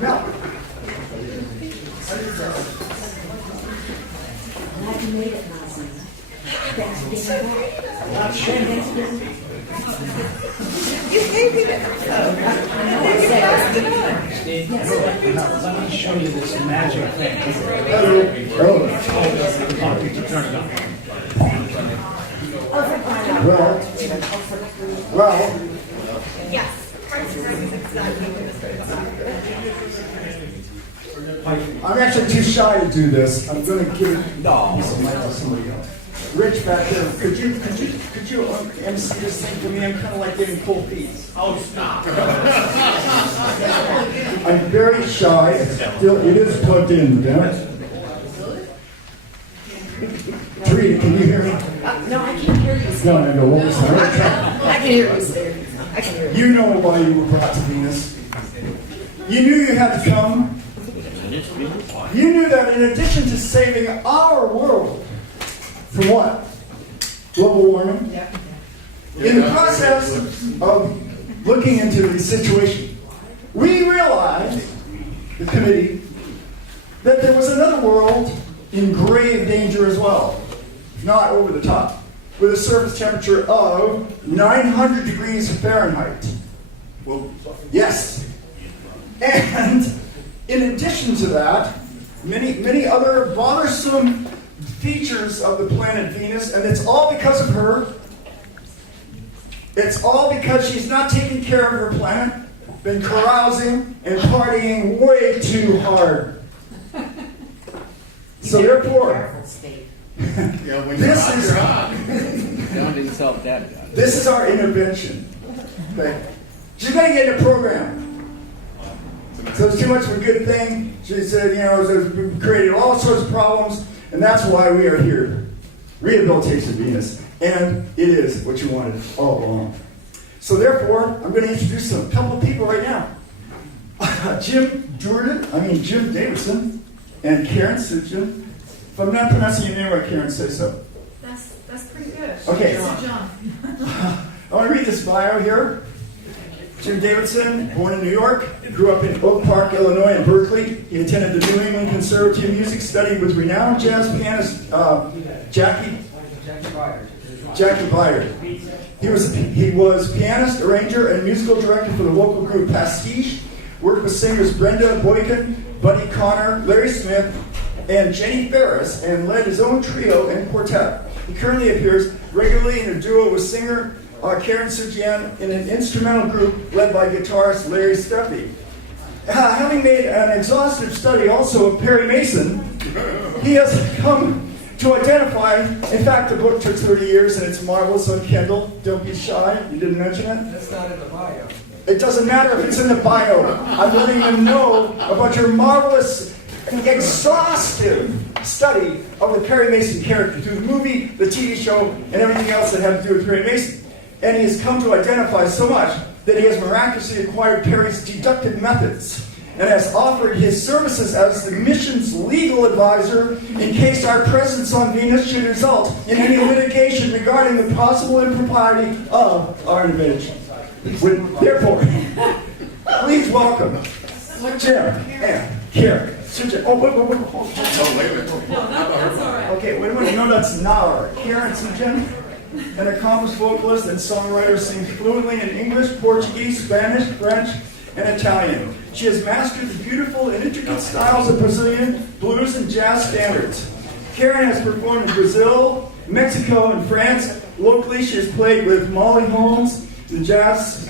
Now, Glad you made it, Nazim. Thanks for being back. Thanks for being back. You hated it. Let me show you this magic thing. hello. Well, Yes. Exactly what this I'm actually too shy to do this. I'm going to give it to somebody else. Rich back there, could you MC this thing for me? I'm kind of like getting cold feet. Oh, stop. I'm very shy. It is plugged in, damn it. Rita, can you hear me? No, I can't hear you. No, what was that? I can hear you, sir. I can hear you. You know why you were brought to Venus. You knew you had to come. You knew that in addition to saving our world from what? Global warming? In the process of looking into the situation, we realized, the committee, that there was another world in grave danger as well, if not over the top, with a surface temperature of 900 degrees Fahrenheit. Well, yes. And in addition to that, many other bothersome features of the planet Venus, and it's all because of her. It's all because she's not taking care of her planet, been carousing and partying way too hard. So therefore, this is our intervention. Okay? She's going to get in a program. So it's too much of a good thing. She said, it's created all sorts of problems, and that's why we are here. Rehabilitation Venus. And it is what you wanted all along. So therefore, I'm going to introduce a couple of people right now. Jim Davidson, and Karen Sujan. If I'm not pronouncing your name right, Karen, say so. That's pretty good. Okay. John. I want to read this bio here. Jim Davidson, born in New York, grew up in Oak Park, Illinois, and Berkeley. He attended the New England Conservatory of Music, studied with renowned jazz pianist Jackie Byard. He was pianist, arranger, and musical director for the local group Pastiche. Worked with singers Brenda Boykin, Buddy Connor, Larry Smith, and Jenny Ferris, and led his own trio and quartet. He currently appears regularly in a duo with singer Karen Sujan in an instrumental group led by guitarist Larry Steffi. Having made an exhaustive study also of Perry Mason, he has come to identify, in fact the book took 30 years and it's marvelous on Kindle. Don't be shy, you didn't mention it? That's not in the bio. It doesn't matter if it's in the bio. I'm letting them know about your marvelous, exhaustive study of the Perry Mason character through the movie, the TV show, and everything else that had to do with Perry Mason. And he has come to identify so much that he has miraculously acquired Perry's deductive methods and has offered his services as the mission's legal advisor in case our presence on Venus should result in any litigation regarding the possible impropriety of our invasion. Therefore, please welcome Jim and Karen. Oh, wait. No, that's all right. Okay, wait a minute. No, that's Nara. Karen Sujan, an accomplished vocalist and songwriter, sings fluently in English, Portuguese, Spanish, French, and Italian. She has mastered the beautiful and intricate styles of Brazilian blues and jazz standards. Karen has performed in Brazil, Mexico, and France. Locally, she has played with Molly Holmes, the Jazz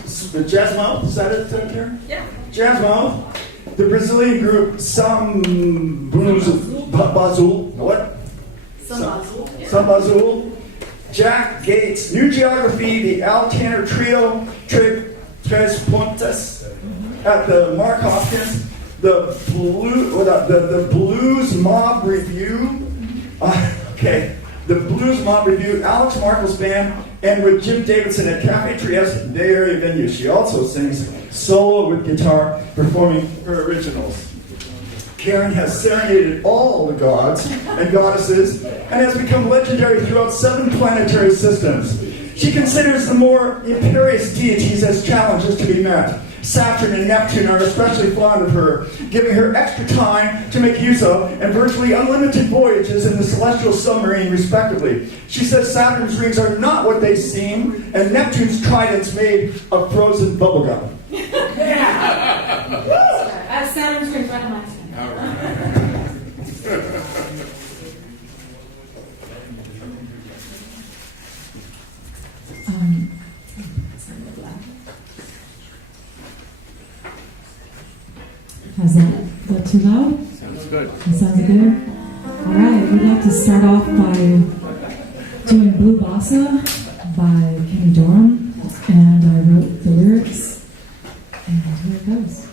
Mouth. Is that it, Karen? Yeah. Jazz Mouth. The Brazilian group Sambazul. What? Sambazul. Jack Gates, New Geography, the Al Tanner Trio, Tres Pontes, at the Mark Hopkins, the Blues Mob Review, the Blues Mob Review, Alex Markle's band, and with Jim Davidson at Cafe Trieste, Bay Area venue. She also sings solo with guitar, performing her originals. Karen has serenaded all the gods and goddesses and has become legendary throughout 7 planetary systems. She considers the more imperious deities as challenges to be met. Saturn and Neptune are especially fond of her, giving her extra time to make use of and virtually unlimited voyages in the celestial submarine, respectively. She says Saturn's rings are not what they seem, and Neptune's trident's made of frozen bubblegum. Saturn's rings right on my How's that too loud? Sounds good. That sounds good. All right, we'd like to start off by doing Blue Bossa by Kenny Dorham, and I wrote the lyrics, and here it goes.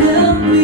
Help me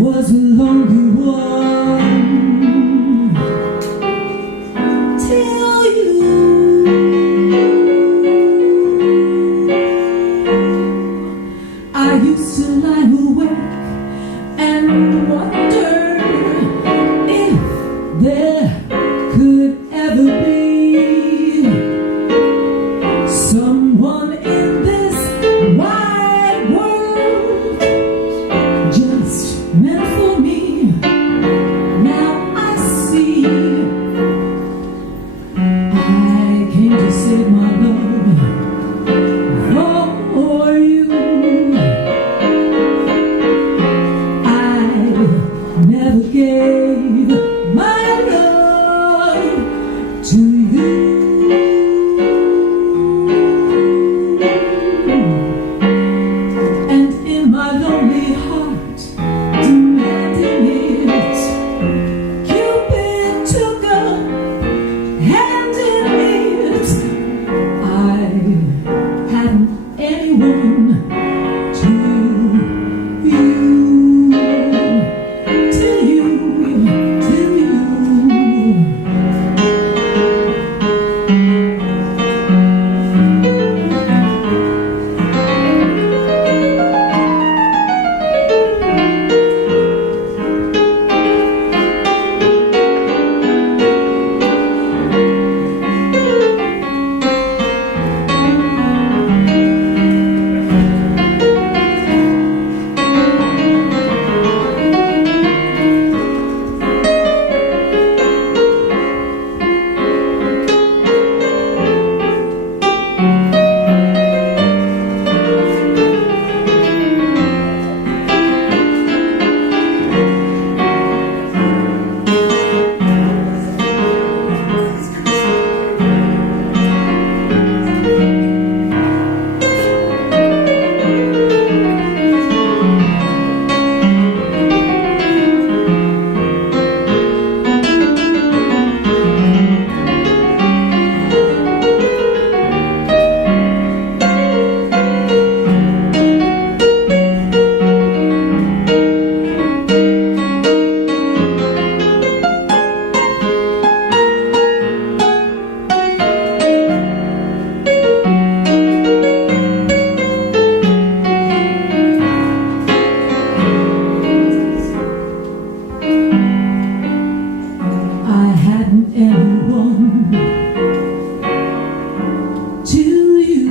was a lonely one till you. I used to lie awake and wonder if there could ever be someone in this wide world just meant for me. Now I see I came to save my love for you. I never gave my love to you. And in my lonely heart, demanding it, Cupid took a hand in it. I hadn't anyone till you, till you, till you. I hadn't anyone till you.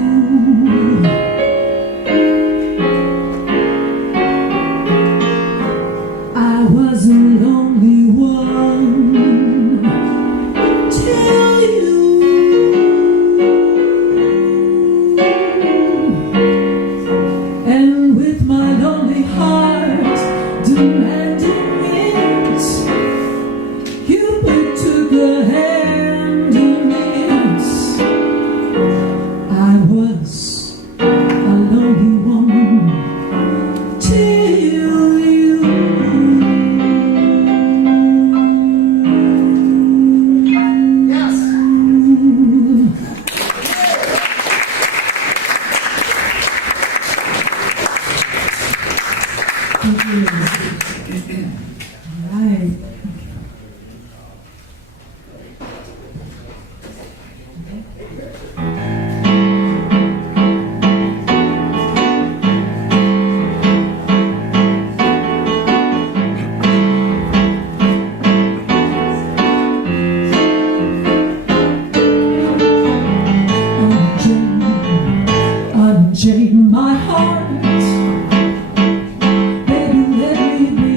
I was a lonely one till you. And with my lonely heart demanding it, Cupid took a hand in it. I was a lonely woman till you. Yes. Thank you. All right. Unchain my heart, baby, let me be.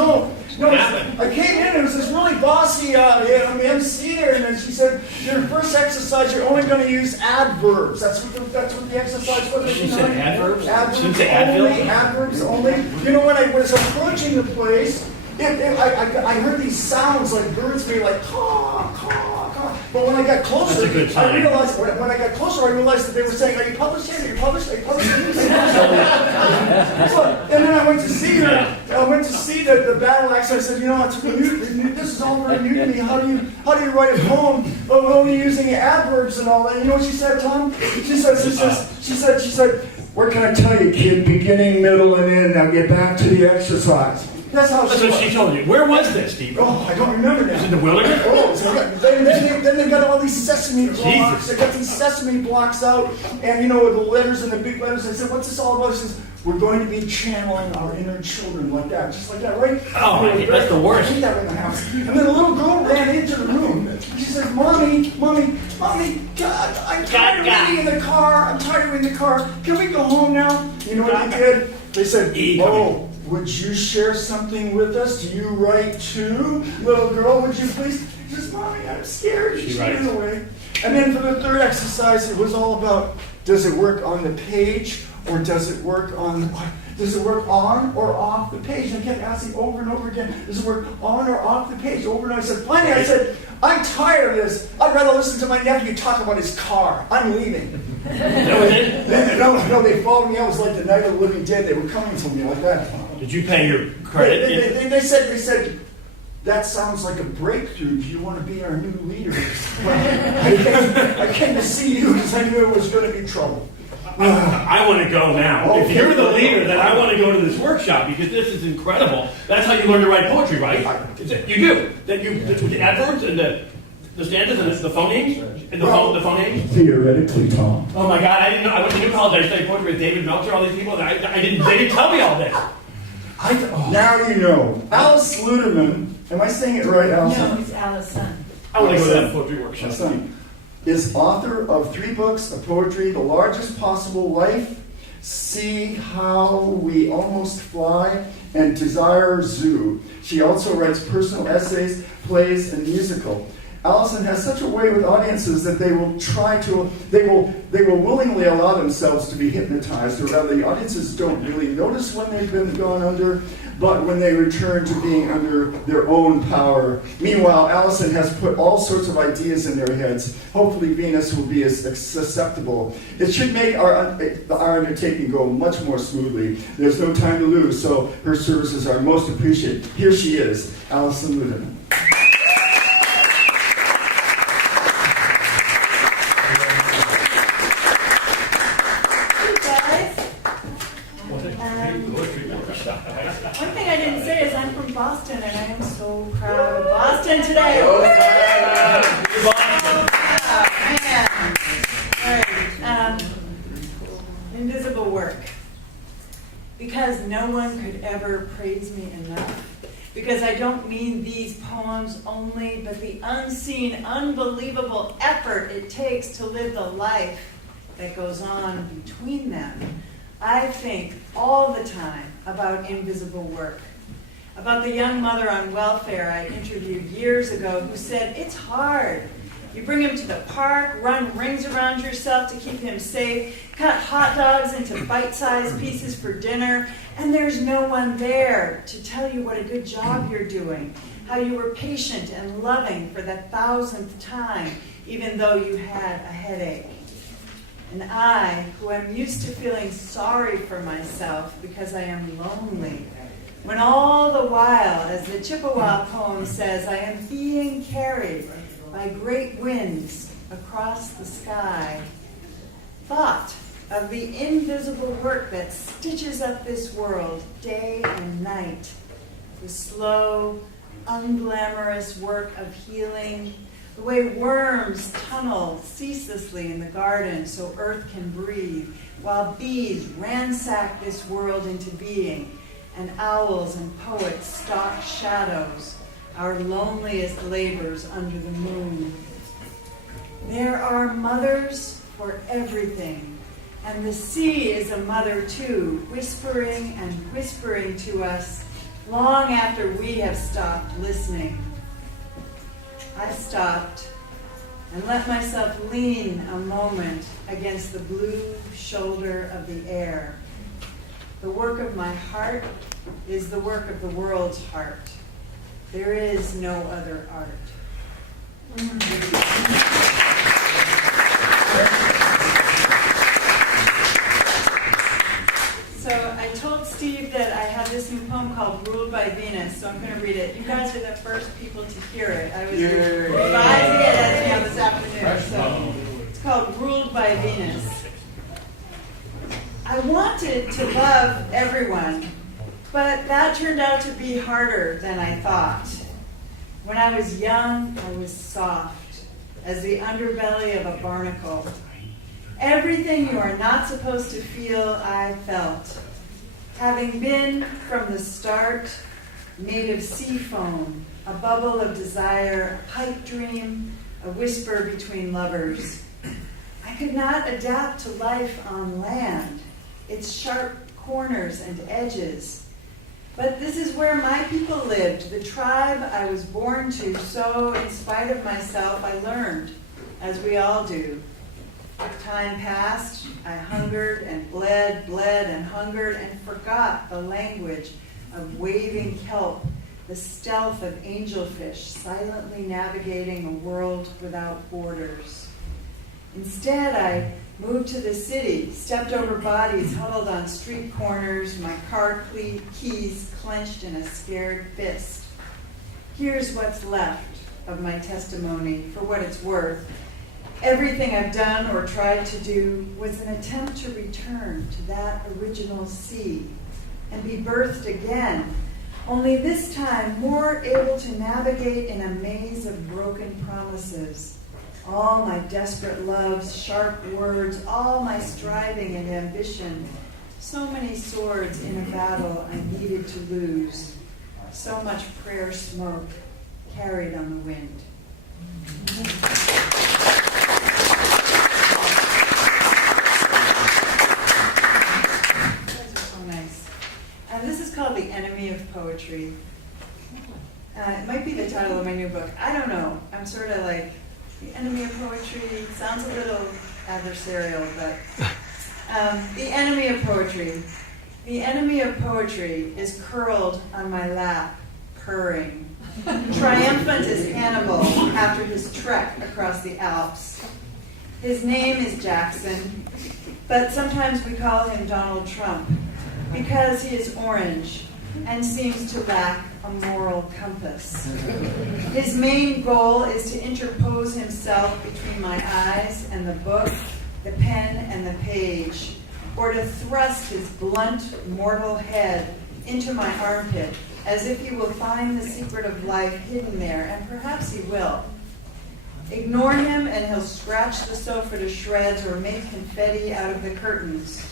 no. I came in, it was this really bossy MC there, and then she said, your first exercise, you're only going to use adverbs. That's what the exercise was. She said adverbs? Adverbs She didn't say only, Advil? adverbs only. You know, when I was approaching the place, I heard these sounds like birds being like, caw, caw, caw. But when I got closer, That's a good sign. I realized that they were saying, are you published yet? Are you published? Are you published? So, and then I went to see her. I went to see the battle axe. I said, you know, it's new, this is all very new to me. How do you write a poem of only using adverbs and all that? You know what she said, Tom? She said, what can I tell you, kid? Beginning, middle, and end. Now get back to the exercise. That's how That's what she told you. Where was this, Steve? Oh, I don't remember now. Was it in the wilderness? Oh, so then they got all these sesame blocks. Jesus. They got these sesame blocks out, and you know, with the letters and the big letters. I said, "What's this all about?" She says, "We're going to be channeling our inner children like that, just like that, right?" Oh, that's the worst. I hate that in the house. And then the little girl ran into the room. She says, "Mommy, God, I'm tired of waiting in the car. I'm tired of waiting in the car. Can we go home now?" You know what they did? They said, "Oh, would you share something with us? Do you write too? Little girl, would you please?" She says, "Mommy, I'm scared." She ran away. And then for the third exercise, it was all about, does it work on the page or does it work on or off the page? And I kept asking over and over again, does it work on or off the page? Over and over. I said, finally, I said, I'm tired of this. I'd rather listen to my nephew talk about his car. I'm leaving. No, they followed me out. It was like the night of the living dead. They were coming for me like that. Did you pay your credit? They said, that sounds like a breakthrough. Do you want to be our new leader? Well, I came to see you because I knew it was going to be trouble. I want to go now. Okay. If you're the leader, then I want to go to this workshop because this is incredible. That's how you learn to write poetry, right? You do. With the adverbs and the stanzas and the phonemes and the phonemes. Theoretically, Tom. Oh my God! I didn't know. I went to New College. I studied poetry with David Meltzer. All these people. And they didn't tell me all this. Now you know. Alice Luderman. Am I saying it right, Alice? No, it's Allison. I want to go to that poetry workshop. My son is author of 3 books of poetry, The Largest Possible Life, See How We Almost Fly, and Desire Zoo. She also writes personal essays, plays, and musical. Allison has such a way with audiences that they will willingly allow themselves to be hypnotized, or rather the audiences don't really notice when they've been gone under, but when they return to being under their own power. Meanwhile, Allison has put all sorts of ideas in their heads. Hopefully Venus will be as susceptible. It should make our undertaking go much more smoothly. There's no time to lose, so her services are most appreciated. Here she is, Allison Luderman. One thing I didn't say is I'm from Boston, and I am so proud of Boston today. Invisible work. Because no one could ever praise me enough. Because I don't mean these poems only, but the unseen, unbelievable effort it takes to live the life that goes on between them. I think all the time about invisible work. About the young mother on welfare I interviewed years ago who said, it's hard. You bring him to the park, run rings around yourself to keep him safe, cut hot dogs into bite-sized pieces for dinner, and there's no one there to tell you what a good job you're doing, how you were patient and loving for the 1,000th time, even though you had a headache. And I, who am used to feeling sorry for myself because I am lonely, when all the while, as the Chippewa poem says, I am being carried by great winds across the sky, thought of the invisible work that stitches up this world day and night, the slow, unglamorous work of healing, the way worms tunnel ceaselessly in the garden so earth can breathe, while bees ransack this world into being, and owls and poets stalk shadows, our loneliest labors under the moon. There are mothers for everything, and the sea is a mother too, whispering and whispering to us, long after we have stopped listening. I stopped and let myself lean a moment against the blue shoulder of the air. The work of my heart is the work of the world's heart. There is no other art. So I told Steve that I have this new poem called Ruled by Venus, so I'm going to read it. You guys are the first people to hear it. I was revising it this afternoon. So it's called Ruled by Venus. I wanted to love everyone, but that turned out to be harder than I thought. When I was young, I was soft as the underbelly of a barnacle. Everything you are not supposed to feel, I felt. Having been, from the start, made of sea foam, a bubble of desire, a pipe dream, a whisper between lovers. I could not adapt to life on land, its sharp corners and edges. But this is where my people lived, the tribe I was born to, so in spite of myself, I learned, as we all do. Time passed, I hungered and bled and hungered and forgot the language of waving kelp, the stealth of angelfish silently navigating a world without borders. Instead, I moved to the city, stepped over bodies huddled on street corners, my car keys clenched in a scared fist. Here's what's left of my testimony, for what it's worth. Everything I've done or tried to do was an attempt to return to that original sea and be birthed again, only this time more able to navigate in a maze of broken promises. All my desperate loves, sharp words, all my striving and ambition, so many swords in a battle I needed to lose, so much prayer smoke carried on the wind. This is called The Enemy of Poetry. It might be the title of my new book. I don't know. I'm sort of like, the enemy of poetry sounds a little adversarial, but the enemy of poetry. The enemy of poetry is curled on my lap, purring, triumphant as Hannibal after his trek across the Alps. His name is Jackson, but sometimes we call him Donald Trump, because he is orange and seems to lack a moral compass. His main goal is to interpose himself between my eyes and the book, the pen and the page, or to thrust his blunt, mortal head into my armpit, as if he will find the secret of life hidden there, and perhaps he will. Ignore him and he'll scratch the sofa to shreds or make confetti out of the curtains.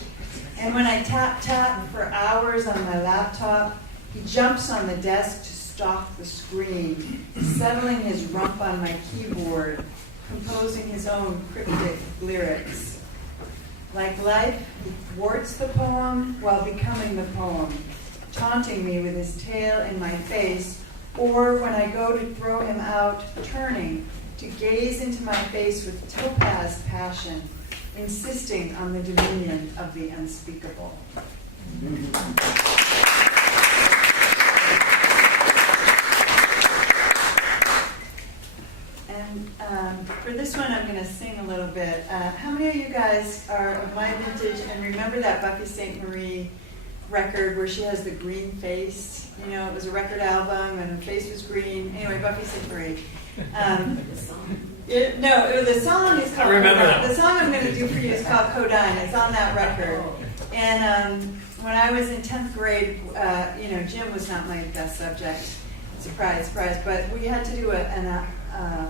And when I tap for hours on my laptop, he jumps on the desk to stalk the screen, settling his rump on my keyboard, composing his own cryptic lyrics. Like life, he thwarts the poem while becoming the poem, taunting me with his tail in my face, or when I go to throw him out, turning to gaze into my face with topaz passion, insisting on the dominion of the unspeakable. And for this one, I'm going to sing a little bit. How many of you guys are of my vintage and remember that Buffy St. Marie record where she has the green face? You know, it was a record album and her face was green. Anyway, Buffy St. Marie. The song is called. I remember that. The song I'm going to do for you is called Codine. It's on that record. And when I was in 10th grade, gym was not my best subject. Surprise, surprise. But we had to do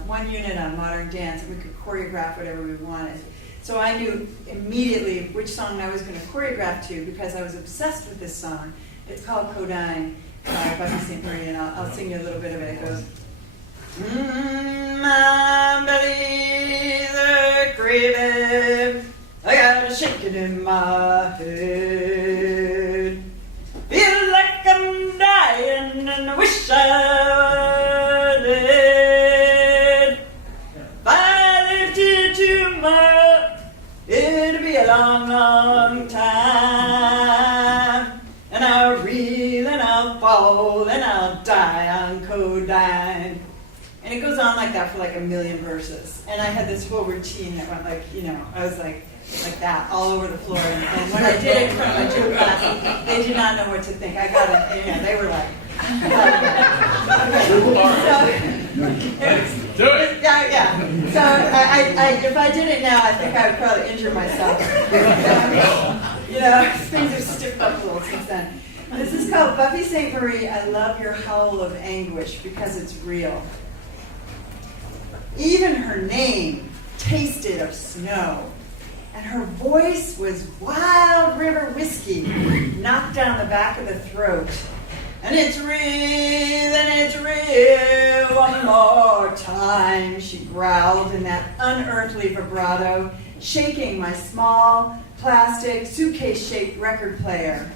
one unit on modern dance, and we could choreograph whatever we wanted. So I knew immediately which song I was going to choreograph to because I was obsessed with this song. It's called Codine by Buffy St. Marie, and I'll sing you a little bit of it. It goes. My belly's a craving, I got a shaking in my head. Feel like I'm dying I wish I did. If I lived here tomorrow, it'd be a long, long time. And I'll reel and I'll fall and I'll die on codeine. And it goes on like that for like a million verses. And I had this whole routine that went like, I was like that, all over the floor. And when I did it in front of my gym class, they did not know what to think. I got it, they were like, Do it. yeah. So if I did it now, I think I would probably injure myself. Things have stiffed up a little since then. This is called Buffy St. Marie, I Love Your Howl of Anguish, because it's real. Even her name tasted of snow, and her voice was Wild River whiskey knocked down the back of the throat. And it's real, one more time, she growled in that unearthly vibrato, shaking my small, plastic, suitcase-shaped record player.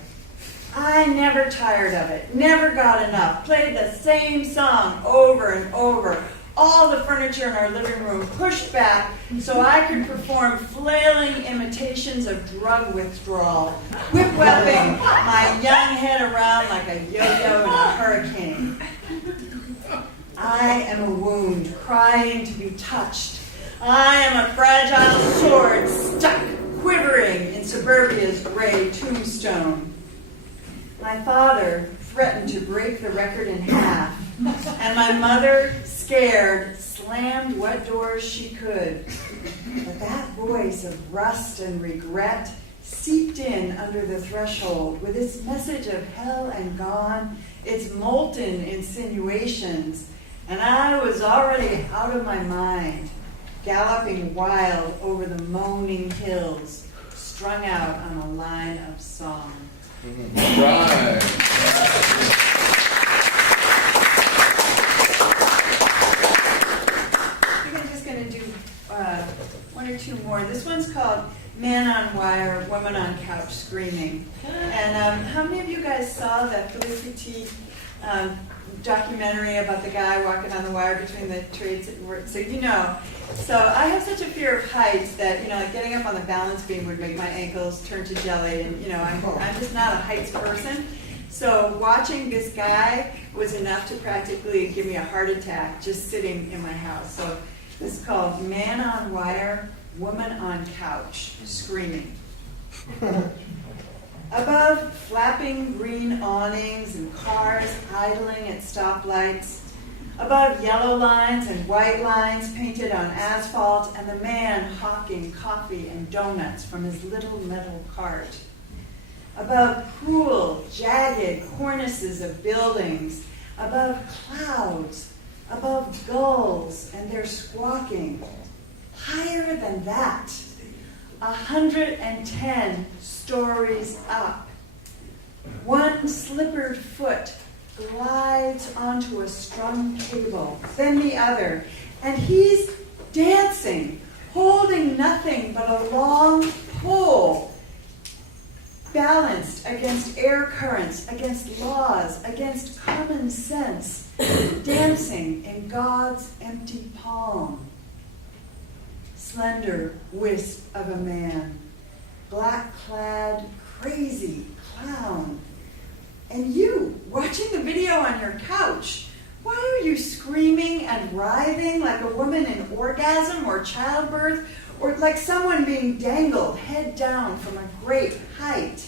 I never tired of it, never got enough, played the same song over and over. All the furniture in our living room pushed back so I could perform flailing imitations of drug withdrawal, whip-whapping my young head around like a yo-yo in a hurricane. I am a wound, crying to be touched. I am a fragile sword stuck, quivering in suburbia's gray tombstone. My father threatened to break the record in half, and my mother, scared, slammed what doors she could. But that voice of rust and regret seeped in under the threshold with its message of hell and gone, its molten insinuations, and I was already out of my mind, galloping wild over the moaning hills, strung out on a line of song. Right. I'm just going to do one or two more. This one's called Man on Wire, Woman on Couch Screaming. And how many of you guys saw the Felicity documentary about the guy walking on the wire between the trades? So I have such a fear of heights that, like getting up on the balance beam would make my ankles turn to jelly, and I'm just not a heights person. So watching this guy was enough to practically give me a heart attack just sitting in my house. So this is called Man on Wire, Woman on Couch Screaming. Above flapping green awnings and cars idling at stoplights, above yellow lines and white lines painted on asphalt, and the man hawking coffee and donuts from his little metal cart. Above cruel, jagged cornices of buildings, above clouds, above gulls and their squawking. Higher than that, 110 stories up. One slippered foot glides onto a strung cable, then the other, and he's dancing, holding nothing but a long pole, balanced against air currents, against laws, against common sense, dancing in God's empty palm. Slender wisp of a man, black-clad, crazy clown. And you, watching the video on your couch, why are you screaming and writhing like a woman in orgasm or childbirth, or like someone being dangled head down from a great height?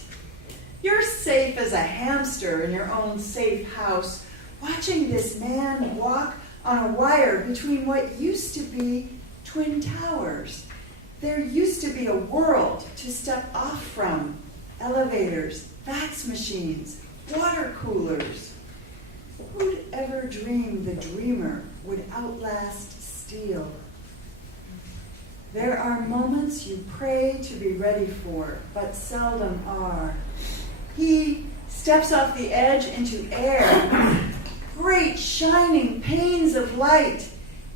You're safe as a hamster in your own safe house, watching this man walk on a wire between what used to be twin towers. There used to be a world to step off from, elevators, fax machines, water coolers. Who'd ever dream the dreamer would outlast steel? There are moments you pray to be ready for, but seldom are. He steps off the edge into air. Great shining panes of light.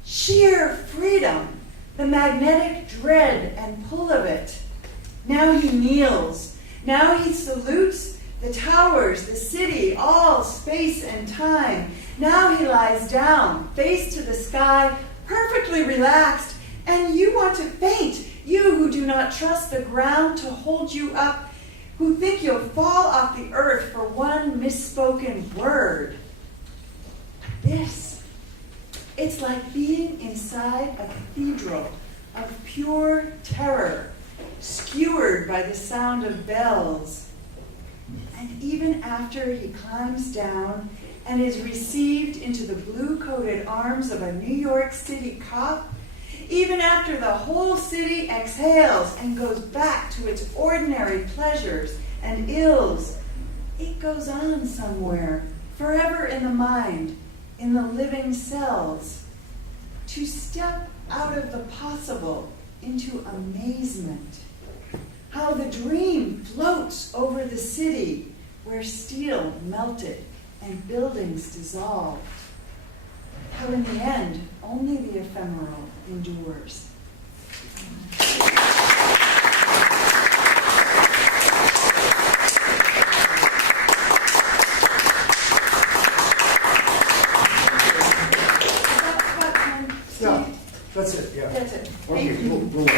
Sheer freedom. The magnetic dread and pull of it. Now he kneels. Now he salutes the towers, the city, all space and time. Now he lies down, face to the sky, perfectly relaxed, and you want to faint, you who do not trust the ground to hold you up, who think you'll fall off the earth for one misspoken word. This, it's like being inside a cathedral of pure terror, skewered by the sound of bells. And even after he climbs down and is received into the blue-coated arms of a New York City cop, even after the whole city exhales and goes back to its ordinary pleasures and ills, it goes on somewhere, forever in the mind, in the living cells, to step out of the possible into amazement. How the dream floats over the city where steel melted and buildings dissolved. How in the end, only the ephemeral endures. Yeah, that's it, yeah. That's it. Okay, Thank you. we'll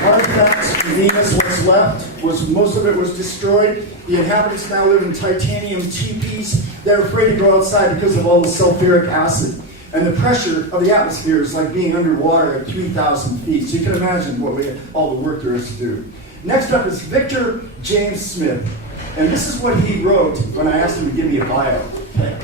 Artifacts, Venus, what's left, most of it was destroyed. The inhabitants now live in titanium teepees. They're afraid to go outside because of all the sulfuric acid. And the pressure of the atmosphere is like being underwater at 3,000 feet. So you can imagine all the work there is to do. Next up is Victor James Smith. And this is what he wrote when I asked him to give me a bio. Okay.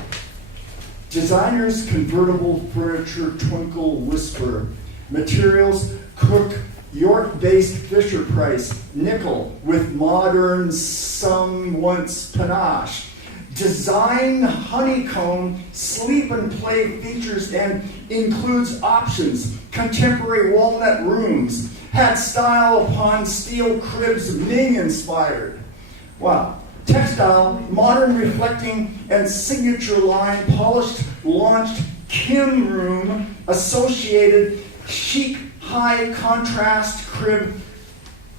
Designers, convertible furniture, twinkle, whisper. Materials, Cook, York-based Fisher-Price, nickel with modern once panache. Design honeycomb, sleep and play features and includes options. Contemporary walnut rooms. Had style upon steel cribs, Ming inspired. Wow. Textile, modern reflecting and signature line, polished, launched, Kim room, associated, chic, high contrast crib.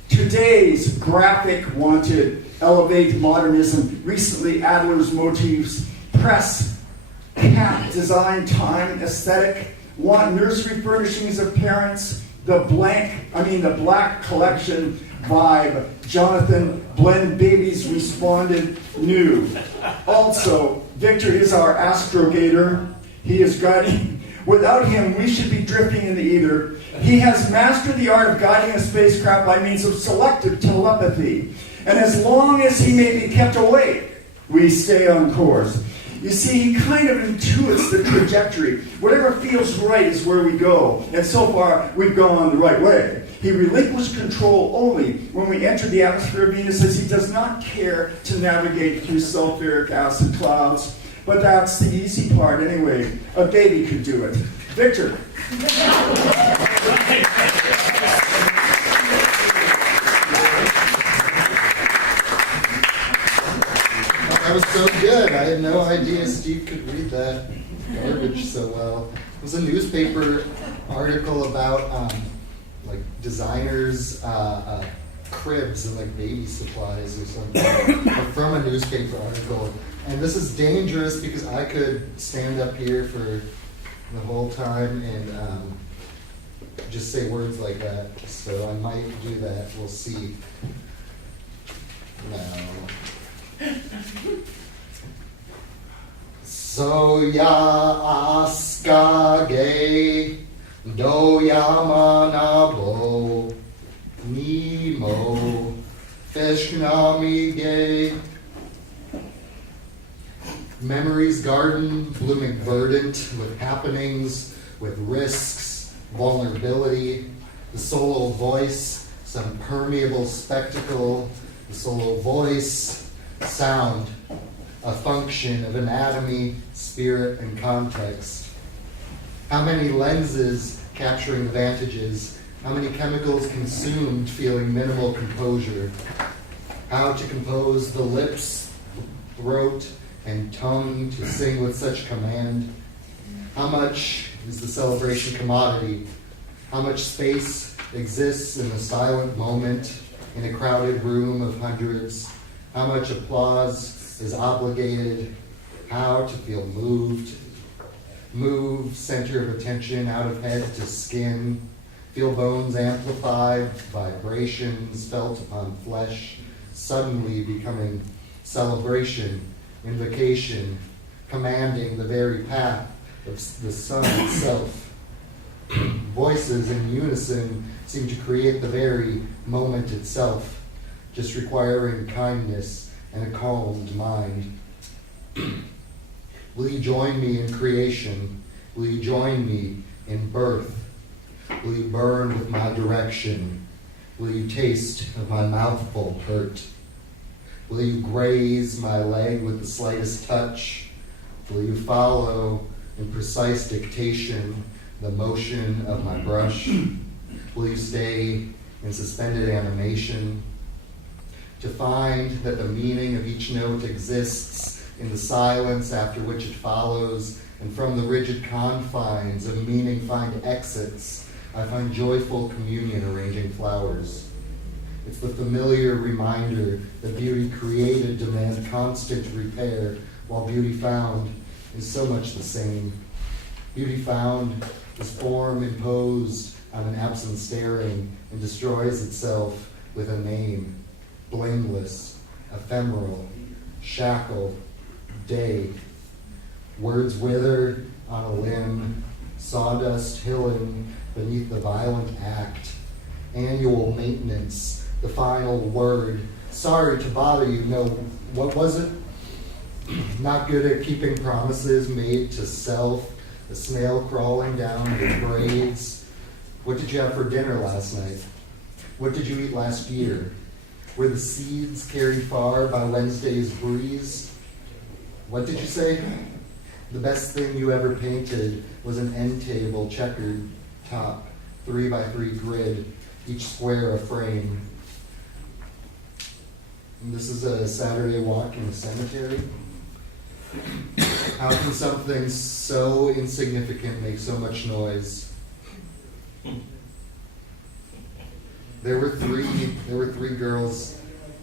Today's graphic wanted, elevate modernism, recently Adler's motifs, press, cat design, time, aesthetic, want nursery furnishings of parents, the black collection vibe, Jonathan, blend babies responded new. Also, Victor is our astrogator. He is guiding. Without him, we should be drifting into either. He has mastered the art of guiding a spacecraft by means of selective telepathy. And as long as he may be kept awake, we stay on course. You see, he kind of intuits the trajectory. Whatever feels right is where we go. And so far, we've gone the right way. He relinquished control only when we enter the atmosphere of Venus, as he does not care to navigate through sulfuric acid clouds. But that's the easy part anyway. A baby could do it. Victor. That was so good. I had no idea Steve could read that garbage so well. It was a newspaper article about like designers' cribs and like baby supplies or something from a newspaper article. And this is dangerous because I could stand up here for the whole time and just say words like that. So I might do that. We'll see. No. So ya askage do yamanabo nemo feshnamige. Memory's garden, blooming verdant with happenings, with risks, vulnerability, the solo voice, some permeable spectacle, the solo voice, sound, a function of anatomy, spirit, and context. How many lenses capturing vantages, how many chemicals consumed feeling minimal composure, how to compose the lips, throat, and tongue to sing with such command, how much is the celebration commodity? How much space exists in a silent moment in a crowded room of hundreds? How much applause is obligated? How to feel moved? Move center of attention out of head to skin. Feel bones amplified, vibrations felt upon flesh, suddenly becoming celebration, invocation, commanding the very path of the sun itself. Voices in unison seem to create the very moment itself, just requiring kindness and a calmed mind. Will you join me in creation? Will you join me in birth? Will you burn with my direction? Will you taste of my mouthful hurt? Will you graze my leg with the slightest touch? Will you follow in precise dictation the motion of my brush? Will you stay in suspended animation to find that the meaning of each note exists in the silence after which it follows, and from the rigid confines of meaning find exits? I find joyful communion arranging flowers. It's the familiar reminder that beauty created demand constant repair, while beauty found is so much the same. Beauty found is form imposed on an absent staring and destroys itself with a name. Blameless, ephemeral, shackled, day. Words wither on a limb, sawdust hilling beneath the violent act. Annual maintenance, the final word. Sorry to bother you, no, what was it? Not good at keeping promises made to self, a snail crawling down the braids. What did you have for dinner last night? What did you eat last year? Were the seeds carried far by Wednesday's breeze? What did you say? The best thing you ever painted was an end table, checkered top, 3x3 grid, each square a frame. And this is a Saturday walk in the cemetery. How can something so insignificant make so much noise? There were three girls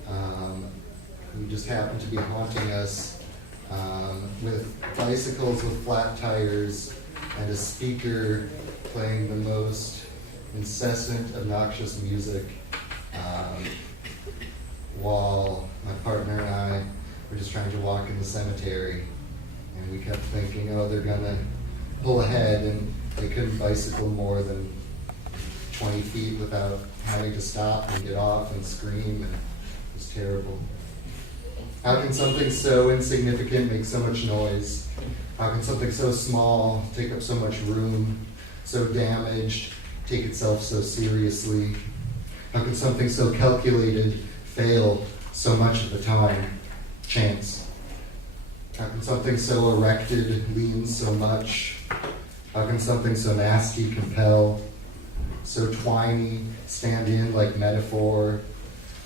who just happened to be haunting us with bicycles with flat tires and a speaker playing the most incessant, obnoxious music, while my partner and I were just trying to walk in the cemetery, and we kept thinking, oh, they're gonna pull ahead, and they couldn't bicycle more than 20 feet without having to stop and get off and scream, and it was terrible. How can something so insignificant make so much noise? How can something so small take up so much room, so damaged, take itself so seriously? How can something so calculated fail so much of the time? Chance. How can something so erected lean so much? How can something so nasty compel? So twiny stand in like metaphor?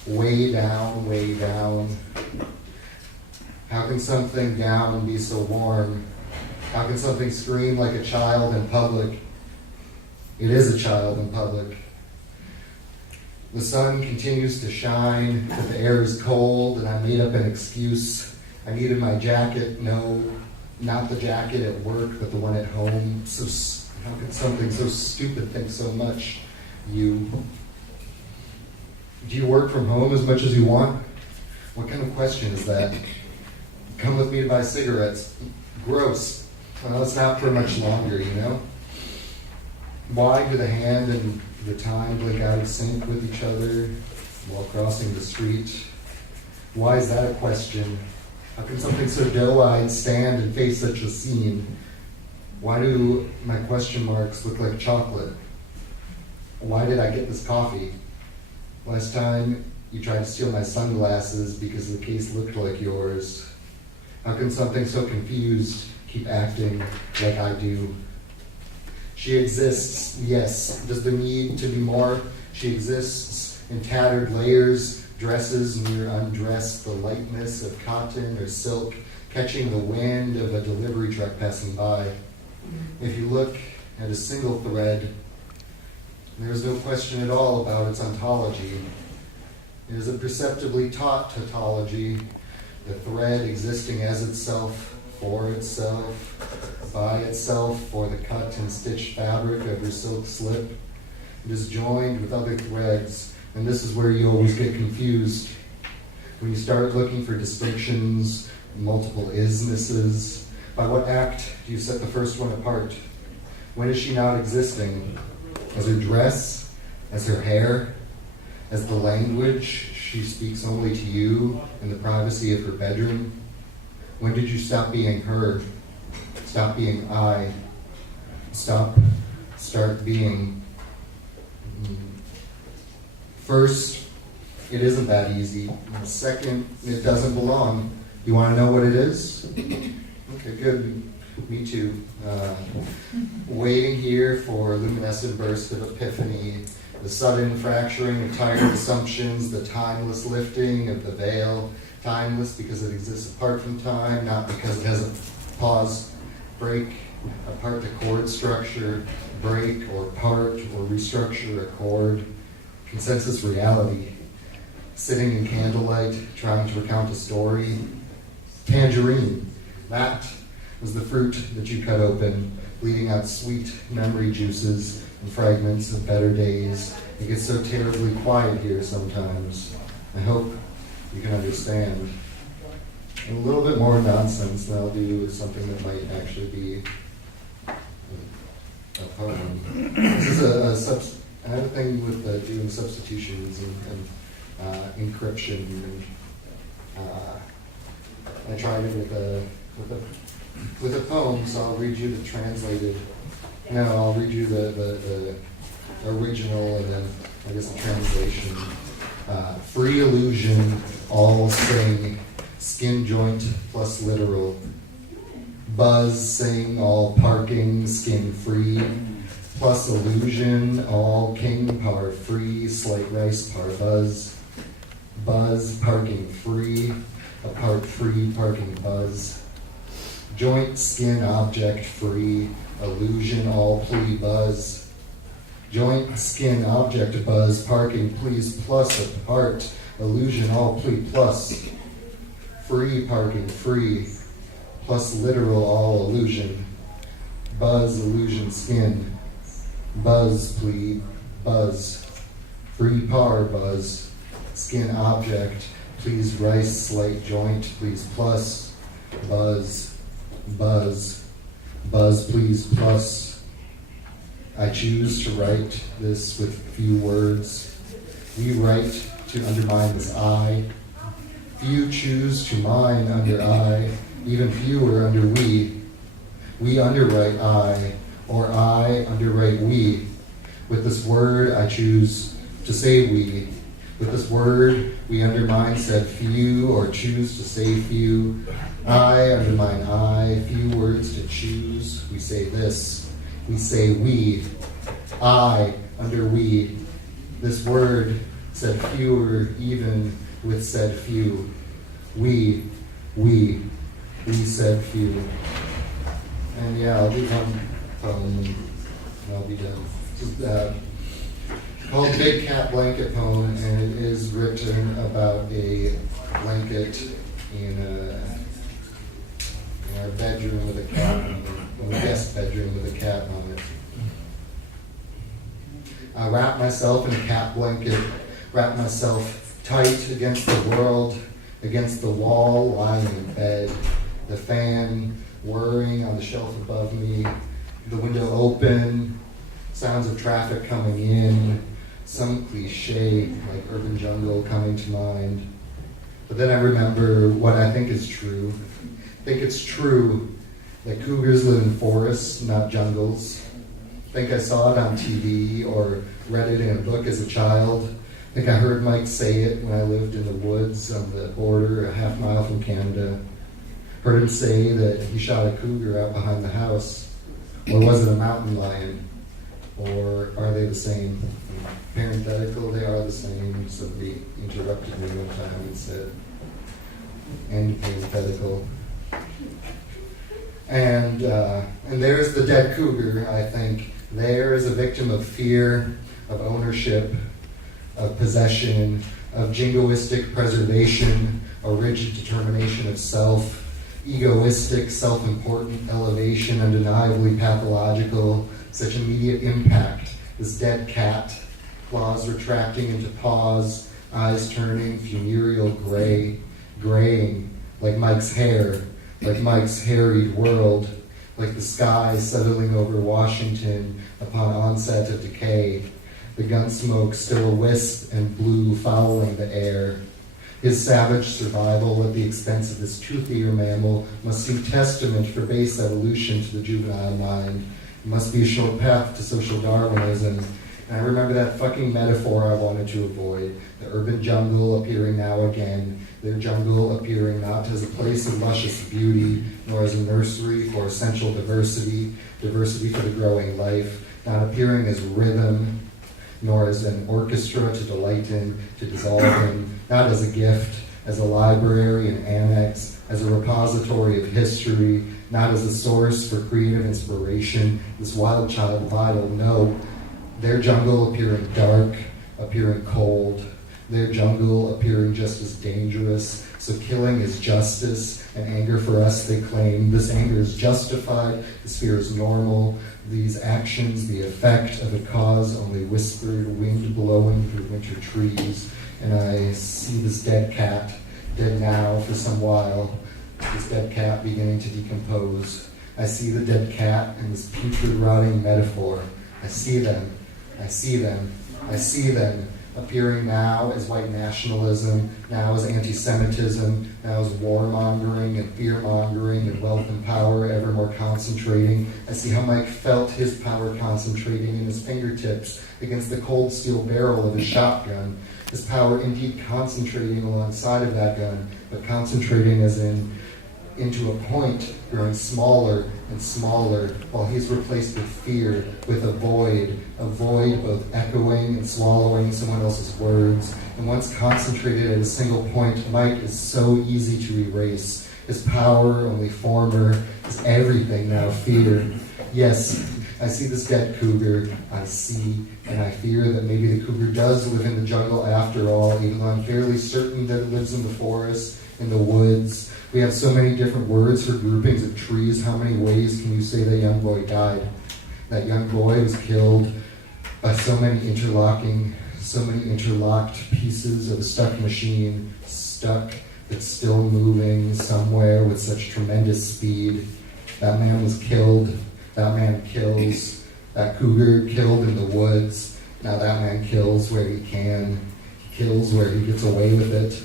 Way down, way down. How can something down be so warm? How can something scream like a child in public? It is a child in public. The sun continues to shine, but the air is cold, and I made up an excuse. I needed my jacket. No, not the jacket at work, but the one at home. So how can something so stupid think so much? You. Do you work from home as much as you want? What kind of question is that? Come with me to buy cigarettes. Gross. Well, it's not for much longer, you know? Why do the hand and the time blink out of sync with each other while crossing the street? Why is that a question? How can something so doe-eyed stand and face such a scene? Why do my question marks look like chocolate? Why did I get this coffee? Last time you tried to steal my sunglasses because the case looked like yours. How can something so confused keep acting like I do? She exists, yes. Does there need to be more? She exists in tattered layers, dresses near undressed, the lightness of cotton or silk, catching the wind of a delivery truck passing by. If you look had a single thread. There is no question at all about its ontology. It is a perceptibly taught tautology, the thread existing as itself, for itself, by itself, for the cut and stitched fabric of your silk slip. It is joined with other threads, and this is where you always get confused. When you start looking for distinctions, multiple isnesses, by what act do you set the first one apart? When is she not existing? As her dress? As her hair? As the language she speaks only to you in the privacy of her bedroom? When did you stop being her? Stop being I? Start being... First, it isn't that easy. Second, it doesn't belong. You want to know what it is? Okay, good. Me too. Waiting here for a luminescent burst of epiphany, the sudden fracturing of tired assumptions, the timeless lifting of the veil. Timeless because it exists apart from time, not because it has a pause, break, apart the chord structure, break or part or restructure a chord. Consensus reality. Sitting in candlelight, trying to recount a story. Tangerine. That was the fruit that you cut open, bleeding out sweet memory juices and fragments of better days. It gets so terribly quiet here sometimes. I hope you can understand. And a little bit more nonsense than I'll do with something that might actually be a poem. This is I have a thing with doing substitutions and encryption, and I tried it with a poem, so I'll read you the translated. No, I'll read you the original and then I guess the translation. Free illusion, all sing, skin joint plus literal. Buzz, sing, all parking, skin free, plus illusion, all king, power free, slight rice, par buzz. Buzz, parking free, apart free, parking buzz. Joint, skin, object free, illusion, all plea, buzz. Joint, skin, object, buzz, parking, please, plus, apart, illusion, all plea, plus. Free, parking, free, plus literal, all illusion. Buzz, illusion, skin. Buzz, plea, buzz. Free, par, buzz. Skin, object, please, rice, slight, joint, please, plus. Buzz, buzz. Buzz, please, plus. I choose to write this with few words. We write to undermine this I. Few choose to mine under I, even fewer under we. We underwrite I, or I underwrite we. With this word I choose to say we. With this word we undermine said few, or choose to say few. I undermine I, few words to choose. We say this, we say we. I under we. This word said fewer even with said few. We said few. And yeah, I'll do one poem and I'll be done. It's called Big Cat Blanket Poem, and it is written about a blanket in our bedroom with a cat on it, in the guest bedroom with a cat on it. I wrap myself in a cat blanket, wrap myself tight against the world, against the wall, lying in bed, the fan whirring on the shelf above me, the window open, sounds of traffic coming in, some cliche like urban jungle coming to mind. But then I remember what I think is true. I think it's true that cougars live in forests, not jungles. I think I saw it on TV or read it in a book as a child. I think I heard Mike say it when I lived in the woods on the border a half mile from Canada. Heard him say that he shot a cougar out behind the house. Or was it a mountain lion? Or are they the same? Parenthetical, they are the same. Somebody interrupted me one time and said, end parenthetical. And there's the dead cougar, I think. There is a victim of fear, of ownership, of possession, of jingoistic preservation, a rigid determination of self, egoistic, self-important elevation, undeniably pathological, such immediate impact. This dead cat, claws retracting into paws, eyes turning funereal gray, graying like Mike's hair, like Mike's harried world, like the sky settling over Washington upon onset of decay, the gun smoke still a wisp and blue fouling the air. His savage survival at the expense of this toothier mammal must seem testament for base evolution to the juvenile mind. It must be a short path to social Darwinism. And I remember that fucking metaphor I wanted to avoid. The urban jungle appearing now again. Their jungle appearing not as a place of luscious beauty, nor as a nursery for essential diversity, diversity for the growing life, not appearing as rhythm, nor as an orchestra to delight in, to dissolve in, not as a gift, as a library, an annex, as a repository of history, not as a source for creative inspiration, this wild child vital, no. Their jungle appearing dark, appearing cold, their jungle appearing just as dangerous. So killing is justice, and anger for us, they claim. This anger is justified, this fear is normal. These actions, the effect of a cause, only whispered, wind blowing through winter trees. And I see this dead cat, dead now for some while, this dead cat beginning to decompose. I see the dead cat in this putrid rotting metaphor. I see them. I see them. I see them appearing now as white nationalism, now as anti-Semitism, now as warmongering and fear-mongering and wealth and power ever more concentrating. I see how Mike felt his power concentrating in his fingertips against the cold steel barrel of his shotgun. His power indeed concentrating alongside of that gun, but concentrating as in into a point, growing smaller and smaller, while he's replaced with fear, with a void both echoing and swallowing someone else's words. And once concentrated at a single point, Mike is so easy to erase. His power, only former, is everything now fear. Yes, I see this dead cougar, I see, and I fear that maybe the cougar does live in the jungle after all, even though I'm fairly certain that it lives in the forest, in the woods. We have so many different words for groupings of trees. How many ways can you say that young boy died? That young boy was killed by so many interlocked pieces of a stuck machine, stuck but still moving somewhere with such tremendous speed. That man was killed. That man kills. That cougar killed in the woods. Now that man kills where he can. He kills where he gets away with it.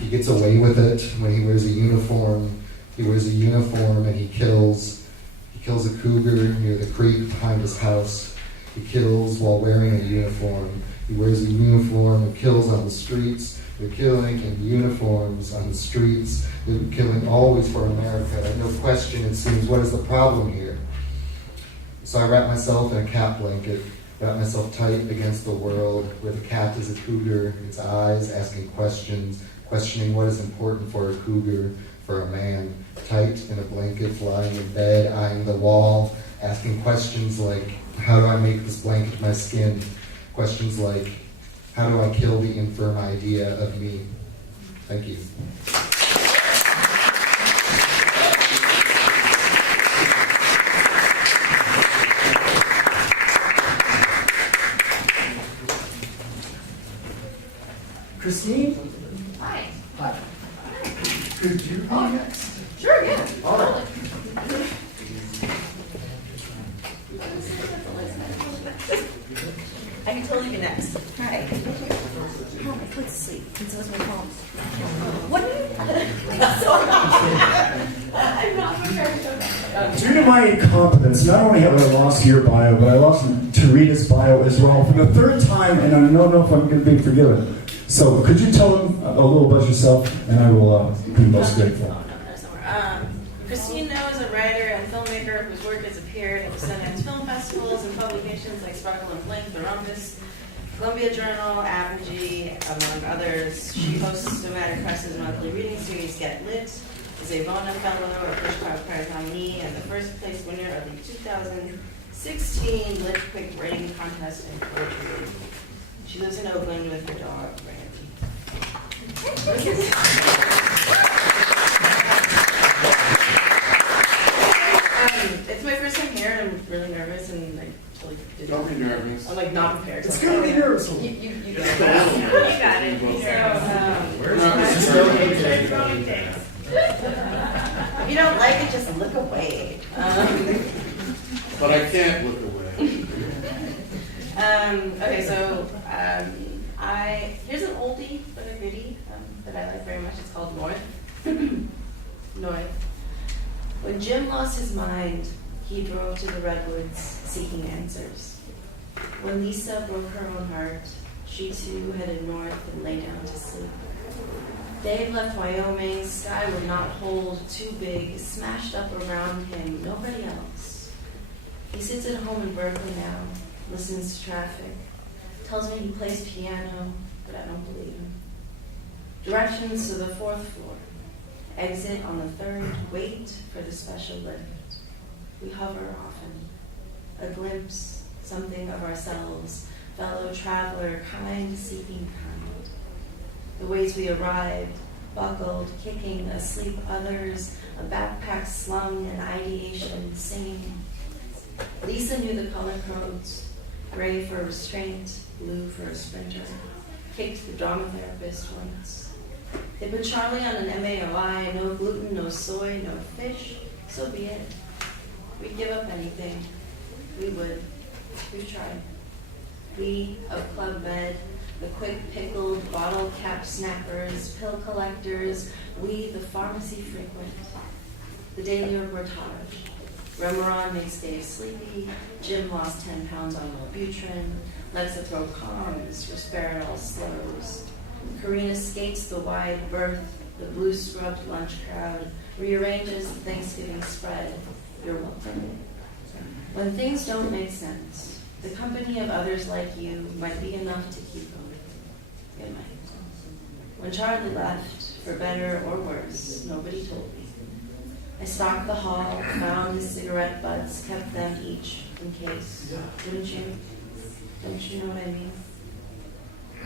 He gets away with it when he wears a uniform. He wears a uniform and he kills. He kills a cougar near the creek behind his house. He kills while wearing a uniform. He wears a uniform and kills on the streets. They're killing in uniforms on the streets. They're killing always for America. No question, it seems, what is the problem here? So I wrap myself in a cat blanket, wrap myself tight against the world, where the cat is a cougar, its eyes asking questions, questioning what is important for a cougar, for a man, tight in a blanket, lying in bed, eyeing the wall, asking questions like, how do I make this blanket my skin? Questions like, how do I kill the infirm idea of me? Thank you. Christine? Hi. Hi. Could you be next? Sure, yeah. All right. I can totally be next. All right. Let's see. What's my phone? What are you? Sorry. I'm not prepared. Due to my incompetence, not only have I lost your bio, but I lost Tarita's bio as well for the third time, and I don't know if I'm going to be forgiven. So could you tell them a little about yourself, and I will be most grateful. Christine No is a writer and filmmaker whose work has appeared at the Sundance Film Festivals and publications like Sparkle and Blink, The Rumpus, Columbia Journal, Apogee, among others. She hosts Nomadic Press's monthly reading series, Get Lit, is a Bona Fellow, a Push Cloud Prize nominee, and the first place winner of the 2016 Lit Quick Writing Contest in poetry. She lives in Oakland with her dog, Brandy. It's my first time here, and I'm really nervous, and I totally didn't. Don't be nervous. I'm like not prepared. It's gonna be nervous. You got it. You got it. If you don't like it, just look away. But I can't look away. Okay, so here's an oldie but a goodie that I like very much. It's called North. North. When Jim lost his mind, he drove to the redwoods seeking answers. When Lisa broke her own heart, she too headed north and lay down to sleep. Dave left Wyoming, sky would not hold, too big, smashed up around him, nobody else. He sits at home in Berkeley now, listens to traffic, tells me he plays piano, but I don't believe him. Directions to the 4th floor. Exit on the 3rd, wait for the special lift. We hover often. A glimpse, something of ourselves, fellow traveler, kind seeking kind. The ways we arrived, buckled, kicking, asleep others, a backpack slung, an ideation, singing. Lisa knew the color codes, gray for restraint, blue for a sprinter. Kicked the drama therapist once. They put Charlie on an MAOI, no gluten, no soy, no fish, so be it. We'd give up anything. We would. We've tried. We of Club Med, the quick pickled bottle cap snappers, pill collectors, we the pharmacy frequent. The daily reportage. Remeron makes Dave sleepy, Jim lost 10 pounds on Wellbutrin, Lexapro calms, Risperidol slows. Karina skates the wide berth, the blue scrubbed lunch crowd, rearranges the Thanksgiving spread. You're welcome. When things don't make sense, the company of others like you might be enough to keep going. It might. When Charlie left, for better or worse, nobody told me. I stalked the hall, found his cigarette butts, kept them each in case. Didn't you? Don't you know what I mean?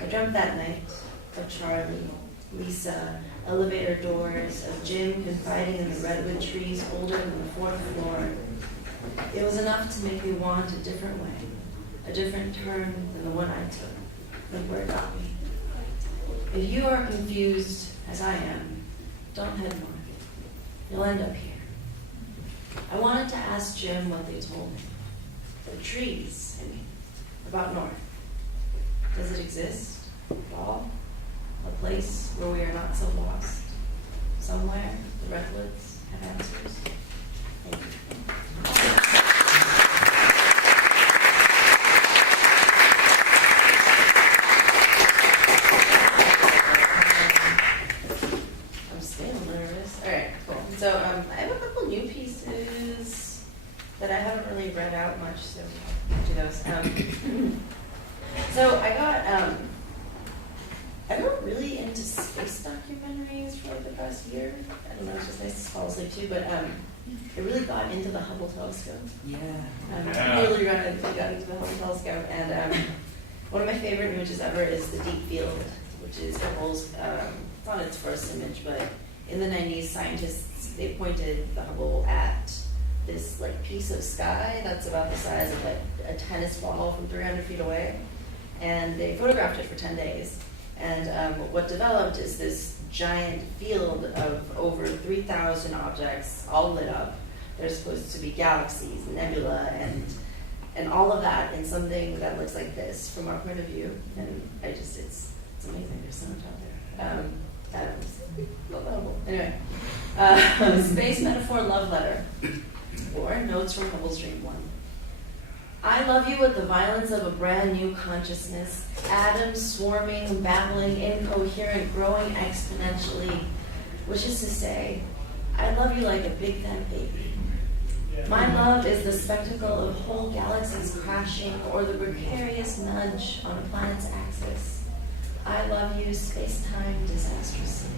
I dreamt that night of Charlie, Lisa, elevator doors, of Jim confiding in the redwood trees older than the 4th floor. It was enough to make me want a different way, a different turn than the one I took. Look where it got me. If you are confused, as I am, don't head north. You'll end up here. I wanted to ask Jim what they told me. The trees, I mean, about north. Does it exist at all? A place where we are not so lost? Somewhere the redwoods have answers? Thank you. I'm still nervous. All right, cool. So I have a couple new pieces that I haven't really read out much, so I'll do those. So I got really into space documentaries for like the past year. I don't know, it's just nice to fall asleep too, but I really got into the Hubble telescope. Yeah. Really got into the Hubble telescope, and one of my favorite images ever is the Deep Field, which is Hubble's, it's not its first image, but in the 90s, scientists, they pointed the Hubble at this like piece of sky that's about the size of like a tennis ball from 300 feet away, and they photographed it for 10 days. And what developed is this giant field of over 3,000 objects, all lit up. There's supposed to be galaxies, nebula, and all of that in something that looks like this from our point of view. And it's amazing. There's so much out there. Atoms. Love Hubble. Anyway, Space Metaphor Love Letter, or Notes from Hubble's Dream 1. I love you with the violence of a brand new consciousness, atoms swarming, babbling, incoherent, growing exponentially, which is to say, I love you like a big fat baby. My love is the spectacle of whole galaxies crashing or the precarious nudge on a planet's axis. I love you space-time disastrously.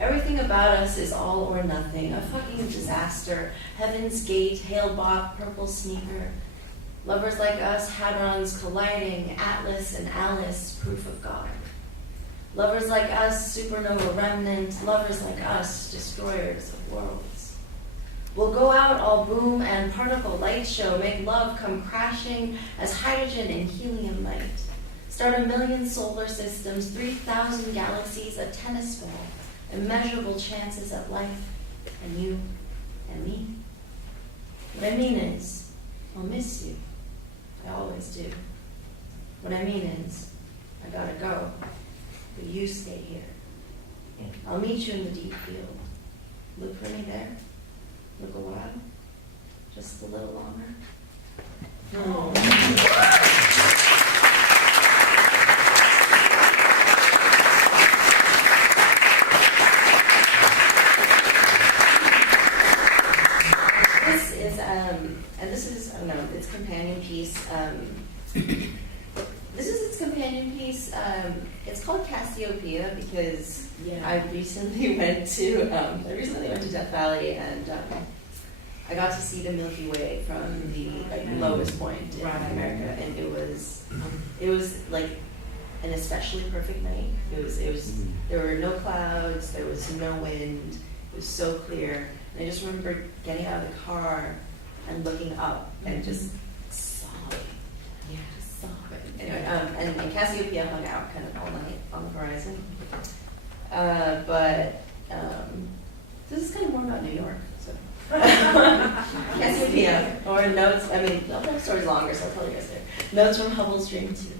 Everything about us is all or nothing, a fucking disaster. Heaven's Gate, Hailbach, Purple Sneaker. Lovers like us, hadrons colliding, Atlas and Alice, proof of God. Lovers like us, supernova remnant. Lovers like us, destroyers of worlds. We'll go out all boom and particle light show, make love come crashing as hydrogen and helium light. Start a million solar systems, 3,000 galaxies, a tennis ball, immeasurable chances at life, and you and me. What I mean is, I'll miss you. I always do. What I mean is, I gotta go, but you stay here. I'll meet you in the deep field. Look for me there. Look a while. Just a little longer. Its companion piece. This is its companion piece. It's called Cassiopeia because I recently went to Death Valley and I got to see the Milky Way from the lowest point in America, and it was like an especially perfect night. It was there were no clouds, there was no wind. It was so clear. And I just remember getting out of the car and looking up and just sobbing. Yeah, just sobbing. Anyway, and Cassiopeia hung out kind of all night on the horizon. But this is kind of more about New York. So Cassiopeia, or notes. I mean, the story's longer, so I'll tell you guys there. Notes from Hubble's Dream 2.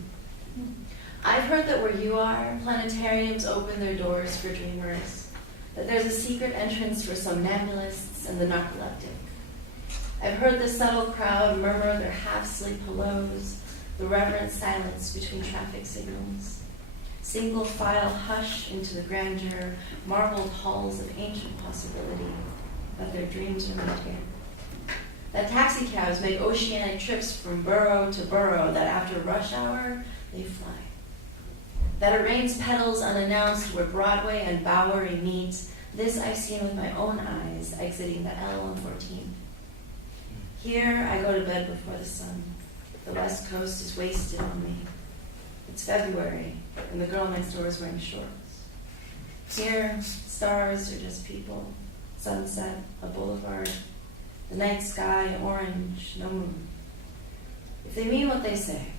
I've heard that where you are, planetariums open their doors for dreamers. That there's a secret entrance for somnambulists and the narcoleptic. I've heard the subtle crowd murmur their half-sleep hellos, the reverent silence between traffic signals. Single file hush into the grandeur, marbled halls of ancient possibility, but their dreams are not here. That taxi cabs make oceanic trips from borough to borough, that after rush hour, they fly. That it rains petals unannounced where Broadway and Bowery meet, this I've seen with my own eyes, exiting the L on 14th. Here, I go to bed before the sun. The West Coast is wasted on me. It's February, and the girl next door is wearing shorts. Here, stars are just people. Sunset, a boulevard. The night sky, orange, no moon. If they mean what they say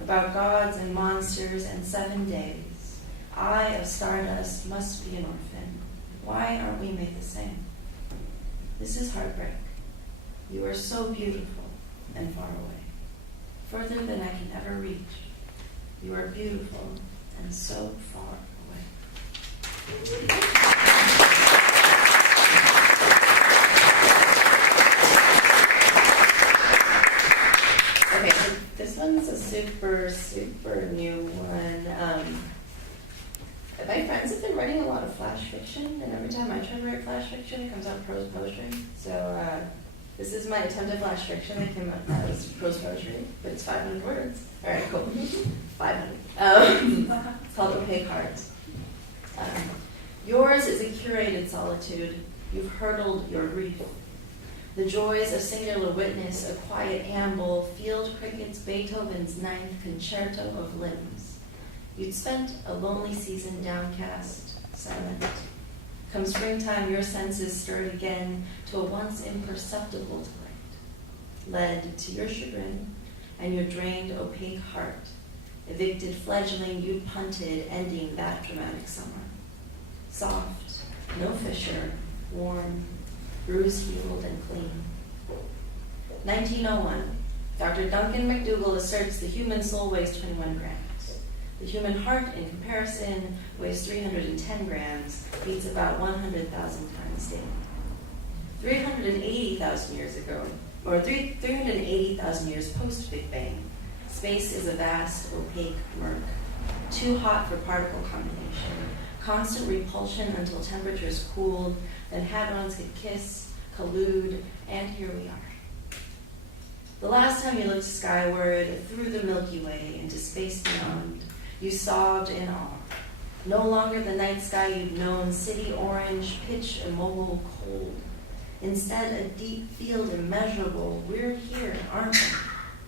about gods and monsters and 7 days, I of stardust must be an orphan. Why aren't we made the same? This is heartbreak. You are so beautiful and far away, further than I can ever reach. You are beautiful and so far away. Okay, so this one's a super, super new one. My friends have been writing a lot of flash fiction, and every time I try to write flash fiction, it comes out prose poetry. So this is my attempt at flash fiction. It came out as prose poetry, but it's 500 words. All right, cool. 500. It's called Opaque Heart. Yours is a curated solitude. You've hurdled your grief. The joys of singular witness, a quiet amble, field crickets, Beethoven's 9th concerto of limbs. You'd spent a lonely season downcast, silent. Come springtime, your senses stirred again to a once imperceptible delight. Led to your chagrin and your drained, opaque heart. Evicted fledgling, you punted, ending that dramatic summer. Soft, no fissure, warm, bruise-healed and clean. 1901, Dr. Duncan McDougall asserts the human soul weighs 21 grams. The human heart, in comparison, weighs 310 grams, beats about 100,000 times daily. 380,000 years ago, or 380,000 years post-Big Bang, space is a vast, opaque murk, too hot for particle combination, constant repulsion until temperatures cooled, then hadrons could kiss, collude, and here we are. The last time you looked skyward, through the Milky Way, into space beyond, you sobbed in awe. No longer the night sky you've known, city orange, pitch immobile cold. Instead, a deep field immeasurable. We're here, aren't we?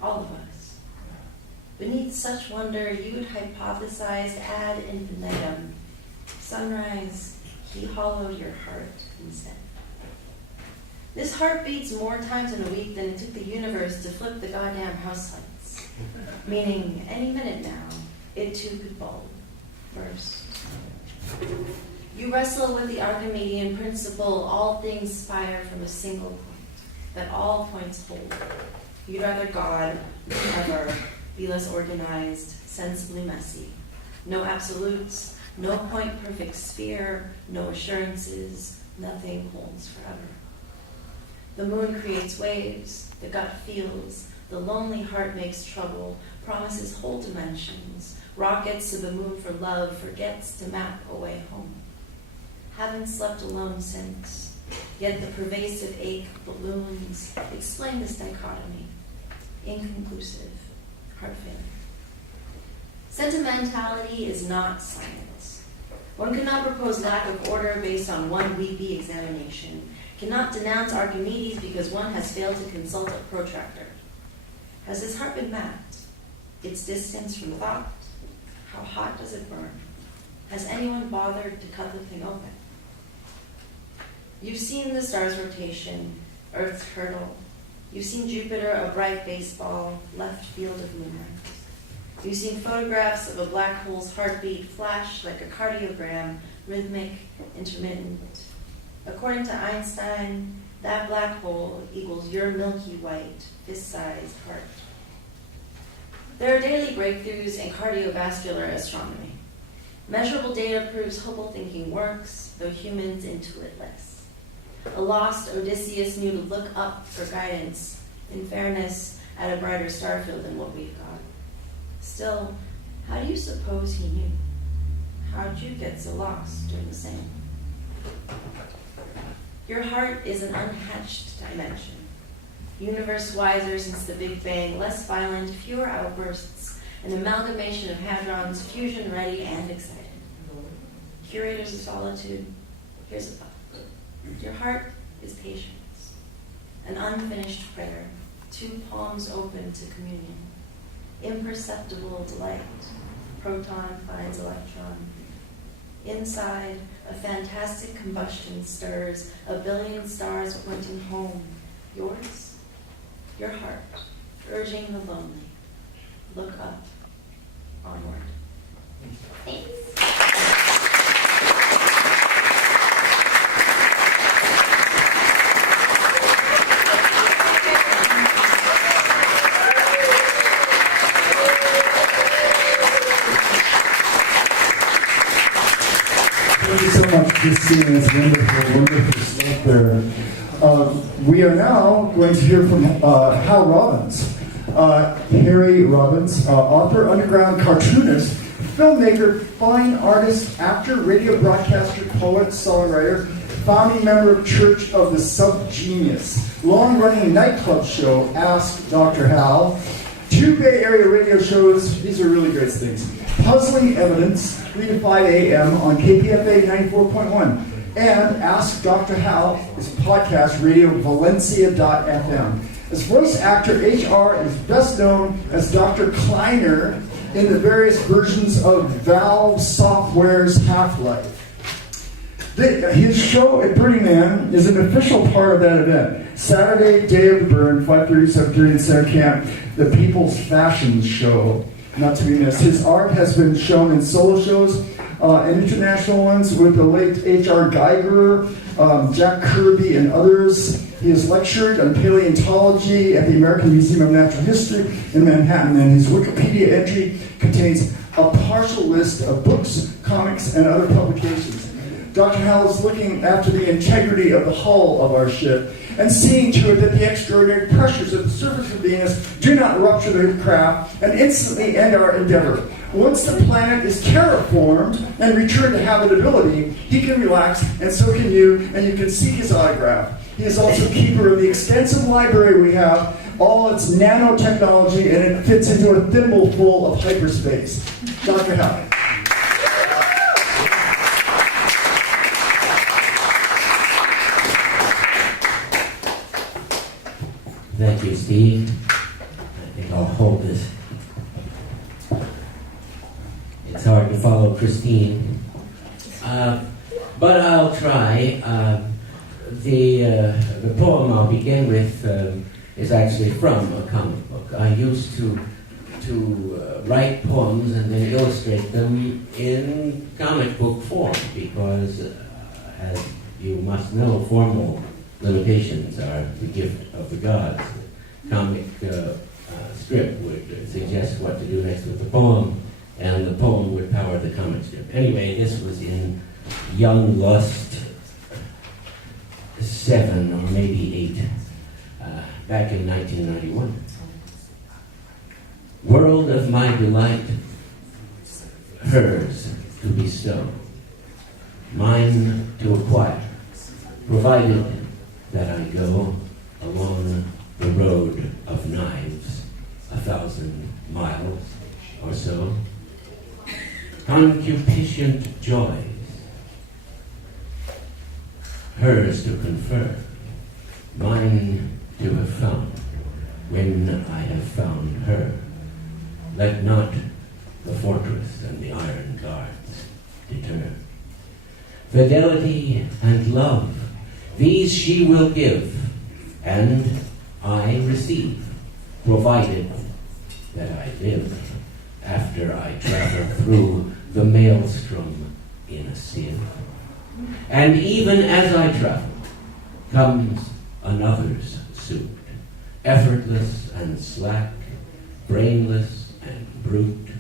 All of us. Beneath such wonder, you'd hypothesized ad infinitum. Sunrise, he hollowed your heart instead. This heart beats more times in a week than it took the universe to flip the goddamn house lights. Meaning, any minute now, it too could bulb, burst. You wrestle with the Archimedean principle, all things spire from a single point, that all points hold. You'd rather God, ever, be less organized, sensibly messy. No absolutes, no point-perfect sphere, no assurances, nothing holds forever. The moon creates waves, the gut feels, the lonely heart makes trouble, promises whole dimensions, rockets to the moon for love, forgets to map a way home. Haven't slept alone since, yet the pervasive ache balloons explain this dichotomy. Inconclusive, heart failure. Sentimentality is not science. One cannot propose lack of order based on one weepy examination, cannot denounce Archimedes because one has failed to consult a protractor. Has his heart been mapped? Its distance from thought? How hot does it burn? Has anyone bothered to cut the thing open? You've seen the star's rotation, Earth's hurdle. You've seen Jupiter, a bright baseball, left field of moonlight. You've seen photographs of a black hole's heartbeat flash like a cardiogram, rhythmic, intermittent. According to Einstein, that black hole equals your milky white, fist-sized heart. There are daily breakthroughs in cardiovascular astronomy. Measurable data proves hopeful thinking works, though humans intuit less. A lost Odysseus knew to look up for guidance, in fairness, at a brighter star field than what we've got. Still, how do you suppose he knew? How'd you get so lost doing the same? Your heart is an unhatched dimension. Universe wiser since the Big Bang, less violent, fewer outbursts, an amalgamation of hadrons, fusion ready and excited. Curators of solitude, here's a thought. Your heart is patience, an unfinished prayer, two palms open to communion, imperceptible delight, proton finds electron. Inside, a fantastic combustion stirs, a billion stars pointing home. Yours? Your heart, urging the lonely. Look up, onward. Thanks. Thank you so much for seeing this wonderful, wonderful stuff there. We are now going to hear from Hal Robbins. Harry Robbins, author, underground cartoonist, filmmaker, fine artist, actor, radio broadcaster, poet, songwriter, founding member of Church of the Subgenius, long-running nightclub show, Ask Dr. Hal, 2 Bay Area radio shows, these are really great things, Puzzling Evidence, 3 to 5 a.m. on KPFA 94.1, and Ask Dr. Hal is podcast radio Valencia.fm. As voice actor, HR is best known as Dr. Kleiner in the various versions of Valve Software's Half-Life. His show at Burning Man is an official part of that event. Saturday, Day of the Burn, 5:30, 7:30 in Center Camp, the People's Fashion Show, not to be missed. His art has been shown in solo shows and international ones with the late H.R. Geiger, Jack Kirby, and others. He has lectured on paleontology at the American Museum of Natural History in Manhattan, and his Wikipedia entry contains a partial list of books, comics, and other publications. Dr. Hal is looking after the integrity of the hull of our ship and seeing to it that the extraordinary pressures at the surface of Venus do not rupture the craft and instantly end our endeavor. Once the planet is terraformed and returned to habitability, he can relax, and so can you, and you can seek his autograph. He is also keeper of the extensive library we have, all its nanotechnology, and it fits into a thimble full of hyperspace. Dr. Hal. you, Steve. I think I'll hold this. It's hard to follow Christine. But I'll try. The poem I'll begin with is actually from a comic book. I used to write poems and then illustrate them in comic book form because, as you must know, formal limitations are the gift of the gods. Comic strip would suggest what to do next with the poem, and the poem would power the comic strip. Anyway, this was in Young Lust 7 or maybe 8, back in 1991. World of my delight, hers to bestow, mine to acquire, provided that I go along the road of knives 1,000 miles or so. Concupiscent joys, hers to confer, mine to have found, when I have found her. Let not the fortress and the iron guards deter. Fidelity and love, these she will give, and I receive, provided that I live after I travel through the maelstrom in a sieve. And even as I travel, comes another's suit, effortless and slack, brainless and brute.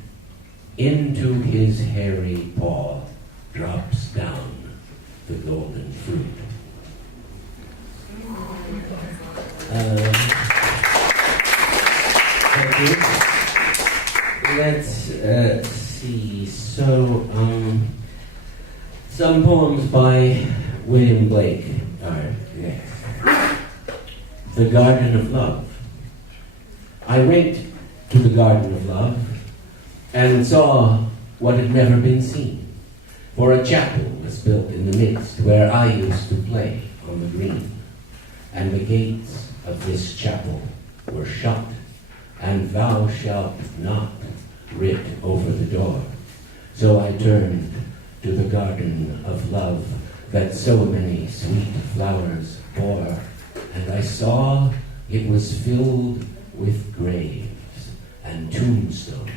Into his hairy paw drops down the golden fruit. Thank you. Let's see. So, some poems by William Blake are next. The Garden of Love. I went to the Garden of Love and saw what had never been seen. For a chapel was built in the midst where I used to play on the green. And the gates of this chapel were shut, and thou shalt not writ over the door. So I turned to the Garden of Love that so many sweet flowers bore, and I saw it was filled with graves and tombstones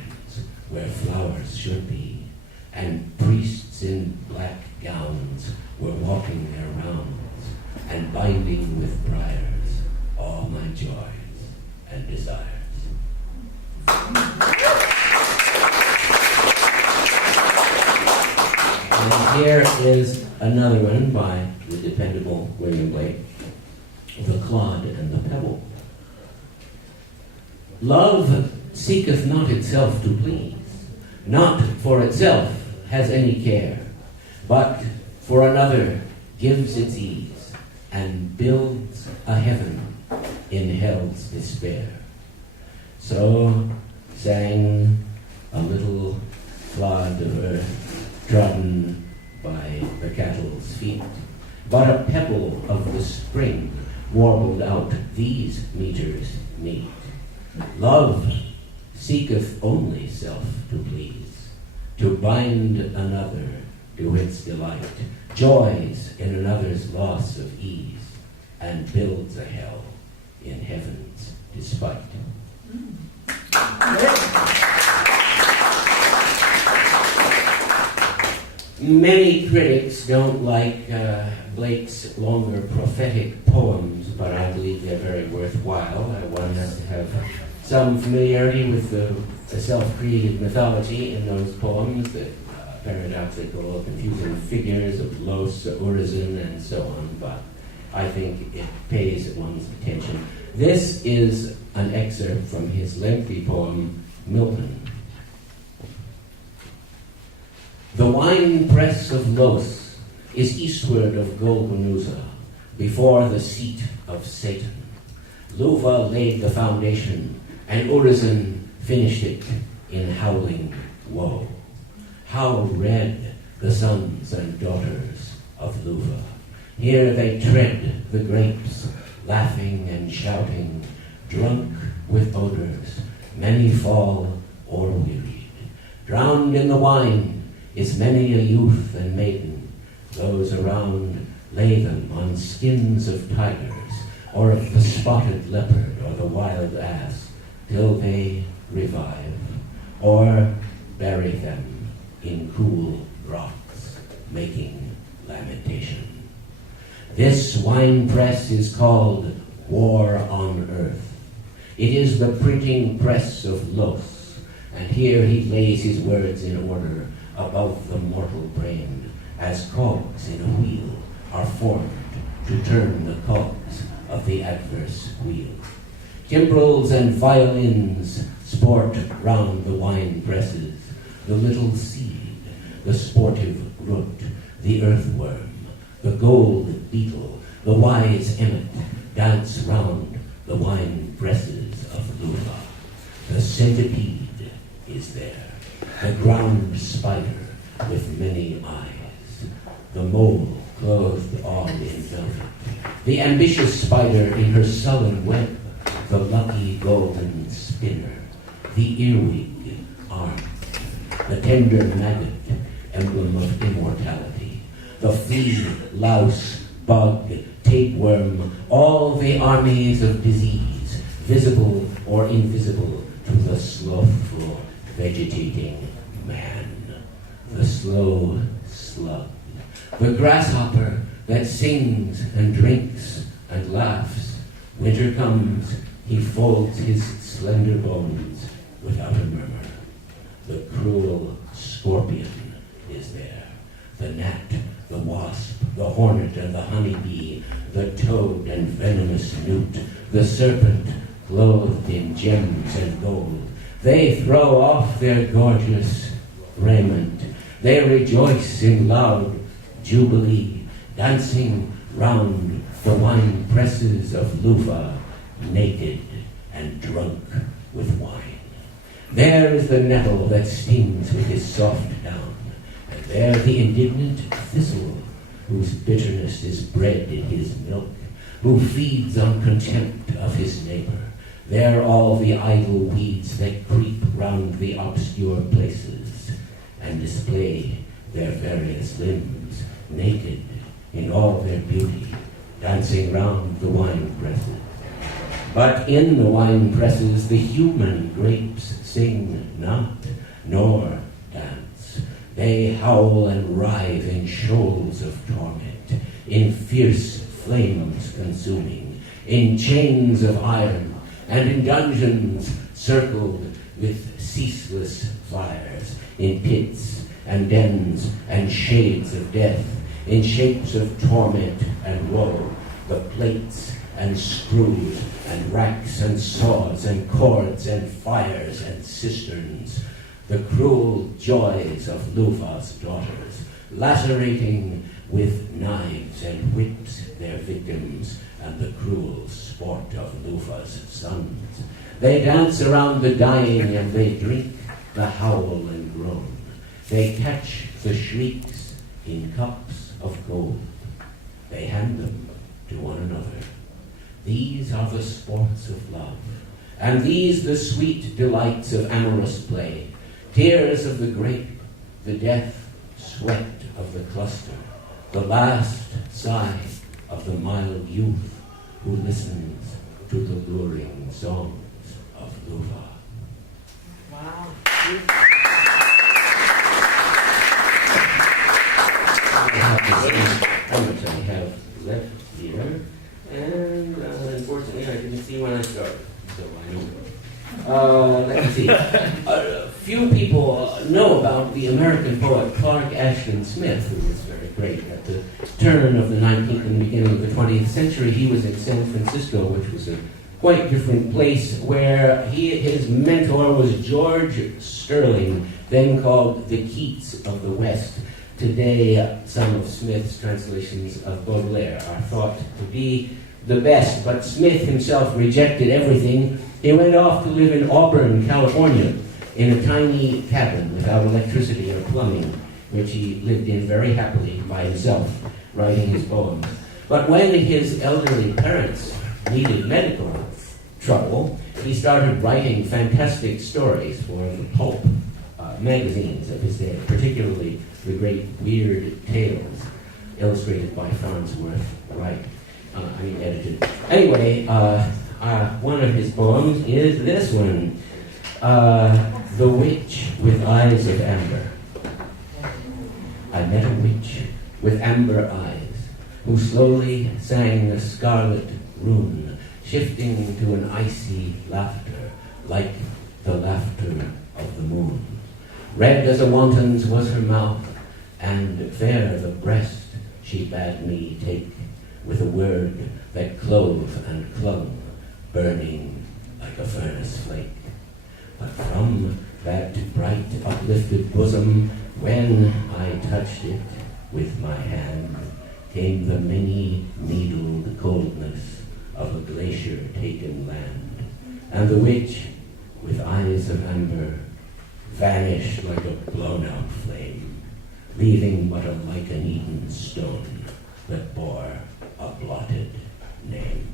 where flowers should be, and priests in black gowns were walking their rounds and binding with briars all my joys and desires. And here is another one by the dependable William Blake, The Clod and the Pebble. Love seeketh not itself to please, not for itself has any care, but for another gives its ease, and builds a heaven in hell's despair. So sang a little clod of earth, trodden by the cattle's feet, but a pebble of the spring warbled out these meters neat. Love seeketh only self to please, to bind another to its delight, joys in another's loss of ease, and builds a hell in heaven's despite. Many critics don't like Blake's longer prophetic poems, but I believe they're very worthwhile. One has to have some familiarity with the self-created mythology in those poems, the paradoxical, confusing figures of Los, Urizen, and so on, but I think it pays one's attention. This is an excerpt from his lengthy poem, Milton. The wine press of Los is eastward of Golgonooza, before the seat of Satan. Luva laid the foundation, and Urizen finished it in howling woe. How red the sons and daughters of Luva. Here they tread the grapes, laughing and shouting, drunk with odors, many fall or wearied. Drowned in the wine is many a youth and maiden. Those around lay them on skins of tigers, or of the spotted leopard or the wild ass, till they revive, or bury them in cool rocks, making lamentation. This wine press is called War on Earth. It is the printing press of Los, and here he lays his words in order above the mortal brain, as cogs in a wheel are formed to turn the cogs of the adverse wheel. Timbrels and violins sport round the wine presses, the little seed, the sportive root, the earthworm, the gold beetle, the wise emmet dance round the wine presses of Lufa. The centipede is there, the ground spider with many eyes, the mole clothed all in velvet, the ambitious spider in her sullen web, the lucky golden spinner, the earwig armed, the tender maggot, emblem of immortality, the flea, louse, bug, tapeworm, all the armies of disease, visible or invisible to the slothful, vegetating man, the slow slug, the grasshopper that sings and drinks and laughs. Winter comes, he folds his slender bones without a murmur. The cruel scorpion is there, the gnat, the wasp, the hornet and the honeybee, the toad and venomous newt, the serpent clothed in gems and gold. They throw off their gorgeous raiment. They rejoice in loud jubilee, dancing round the wine presses of Lufa, naked and drunk with wine. There is the nettle that stings with his soft down, and there the indignant thistle, whose bitterness is bred in his milk, who feeds on contempt of his neighbor. There all the idle weeds that creep round the obscure places, and display their various limbs, naked in all their beauty, dancing round the wine presses. But in the wine presses the human grapes sing not, nor dance. They howl and writhe in shoals of torment, in fierce flames consuming, in chains of iron, and in dungeons circled with ceaseless fires, in pits and dens and shades of death, in shapes of torment and woe, the plates and screws and racks and saws and cords and fires and cisterns, the cruel joys of Lufa's daughters, lacerating with knives and whips their victims, and the cruel sport of Lufa's sons. They dance around the dying and they drink the howl and groan. They catch the shrieks in cups of gold. They hand them to one another. These are the sports of love, and these the sweet delights of amorous play, tears of the grape, the death sweat of the cluster, the last sigh of the mild youth who listens to the luring songs of Lufa. Wow. How much I have left here, and unfortunately I didn't see when I started, so I know. Let's see. Few people know about the American poet Clark Ashton Smith, who was very great at the turn of the 19th and the beginning of the 20th century. He was in San Francisco, which was a quite different place, where his mentor was George Sterling, then called the Keats of the West. Today, some of Smith's translations of Baudelaire are thought to be the best, but Smith himself rejected everything. He went off to live in Auburn, California, in a tiny cabin without electricity or plumbing, which he lived in very happily by himself, writing his poems. But when his elderly parents needed medical trouble, he started writing fantastic stories for the pulp magazines of his day, particularly the great Weird Tales, illustrated by Farnsworth Wright. Edited. Anyway, one of his poems is this one, The Witch with Eyes of Amber. I met a witch with amber eyes, who slowly sang a scarlet rune, shifting to an icy laughter, like the laughter of the moon. Red as a wanton's was her mouth, and fair the breast she bade me take, with a word that clove and clung, burning like a furnace flake. But from that bright uplifted bosom, when I touched it with my hand, came the many-needled coldness of a glacier-taken land, and the witch, with eyes of amber, vanished like a blown-out flame, leaving but a lichen-eaten stone that bore a blotted name.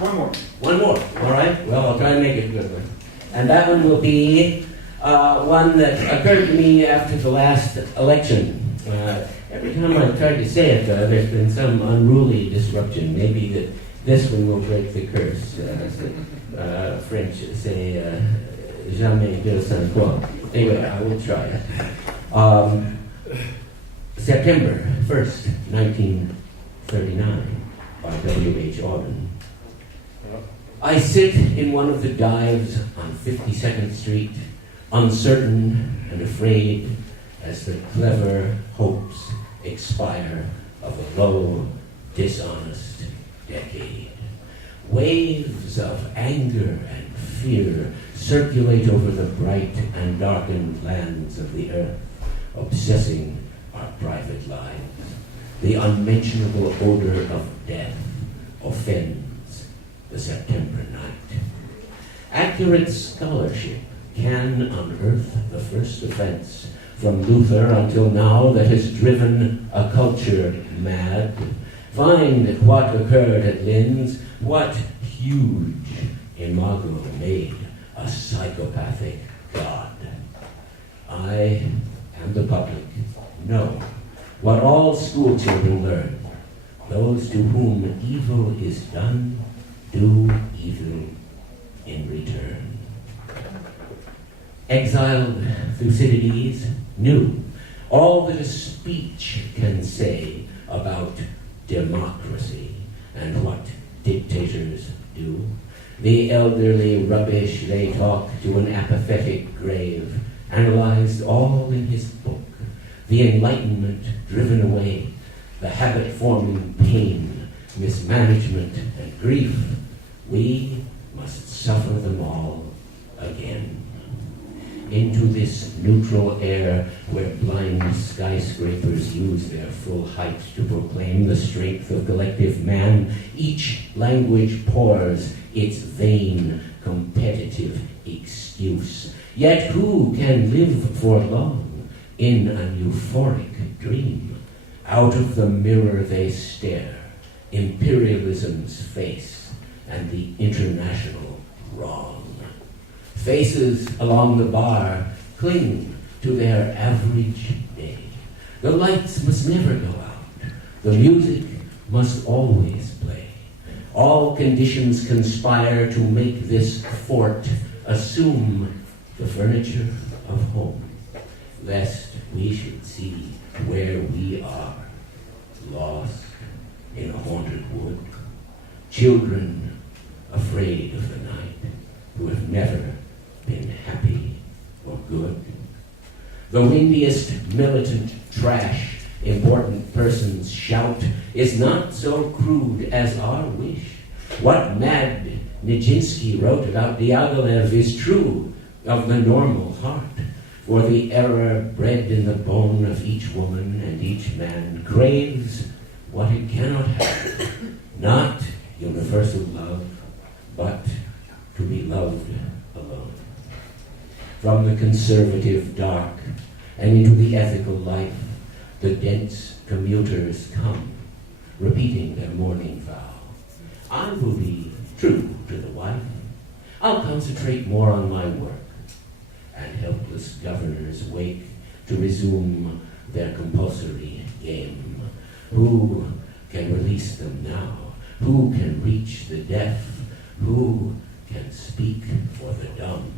One more. One more, all right? Well, I'll try and make it a good one. And that one will be one that occurred to me after the last election. Every time I've tried to say it, there's been some unruly disruption. Maybe that this one will break the curse. French say, jamais 200. Anyway, I will try it. September 1st, 1939, by W.H. Auden. I sit in one of the dives on 52nd Street, uncertain and afraid as the clever hopes expire of a low, dishonest decade. Waves of anger and fear circulate over the bright and darkened lands of the earth, obsessing our private lives. The unmentionable odor of death offends the September night. Accurate scholarship can unearth the first offense from Luther until now that has driven a culture mad. Find what occurred at Linz, what huge imago made a psychopathic god. I and the public know what all school children learn. Those to whom evil is done do evil in return. Exiled Thucydides knew all that a speech can say about democracy and what dictators do. The elderly rubbish they talk to an apathetic grave analyzed all in his book. The enlightenment driven away, the habit-forming pain, mismanagement, and grief. We must suffer them all again. Into this neutral air where blind skyscrapers use their full height to proclaim the strength of collective man, each language pours its vain, competitive excuse. Yet who can live for long in an euphoric dream? Out of the mirror they stare, imperialism's face and the international wrong. Faces along the bar cling to their average day. The lights must never go out. The music must always play. All conditions conspire to make this fort assume the furniture of home, lest we should see where we are, lost in a haunted wood. Children afraid of the night, who have never been happy or good. The windiest militant trash important persons shout is not so crude as our wish. What mad Nijinsky wrote about Diaghilev is true of the normal heart, for the error bred in the bone of each woman and each man craves what it cannot have, not universal love, but to be loved alone. From the conservative dark, and into the ethical life, the dense commuters come, repeating their morning vow. I will be true to the wife. I'll concentrate more on my work. And helpless governors wake to resume their compulsory game. Who can release them now? Who can reach the deaf? Who can speak for the dumb?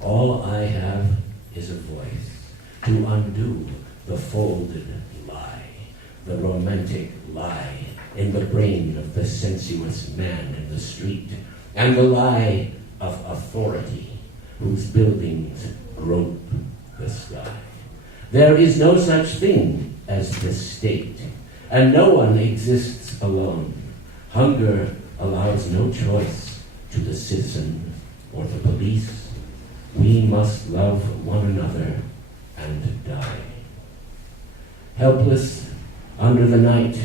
All I have is a voice to undo the folded lie, the romantic lie in the brain of the sensuous man in the street, and the lie of authority whose buildings grope the sky. There is no such thing as the state, and no one exists alone. Hunger allows no choice to the citizen or the police. We must love one another and die. Helpless under the night,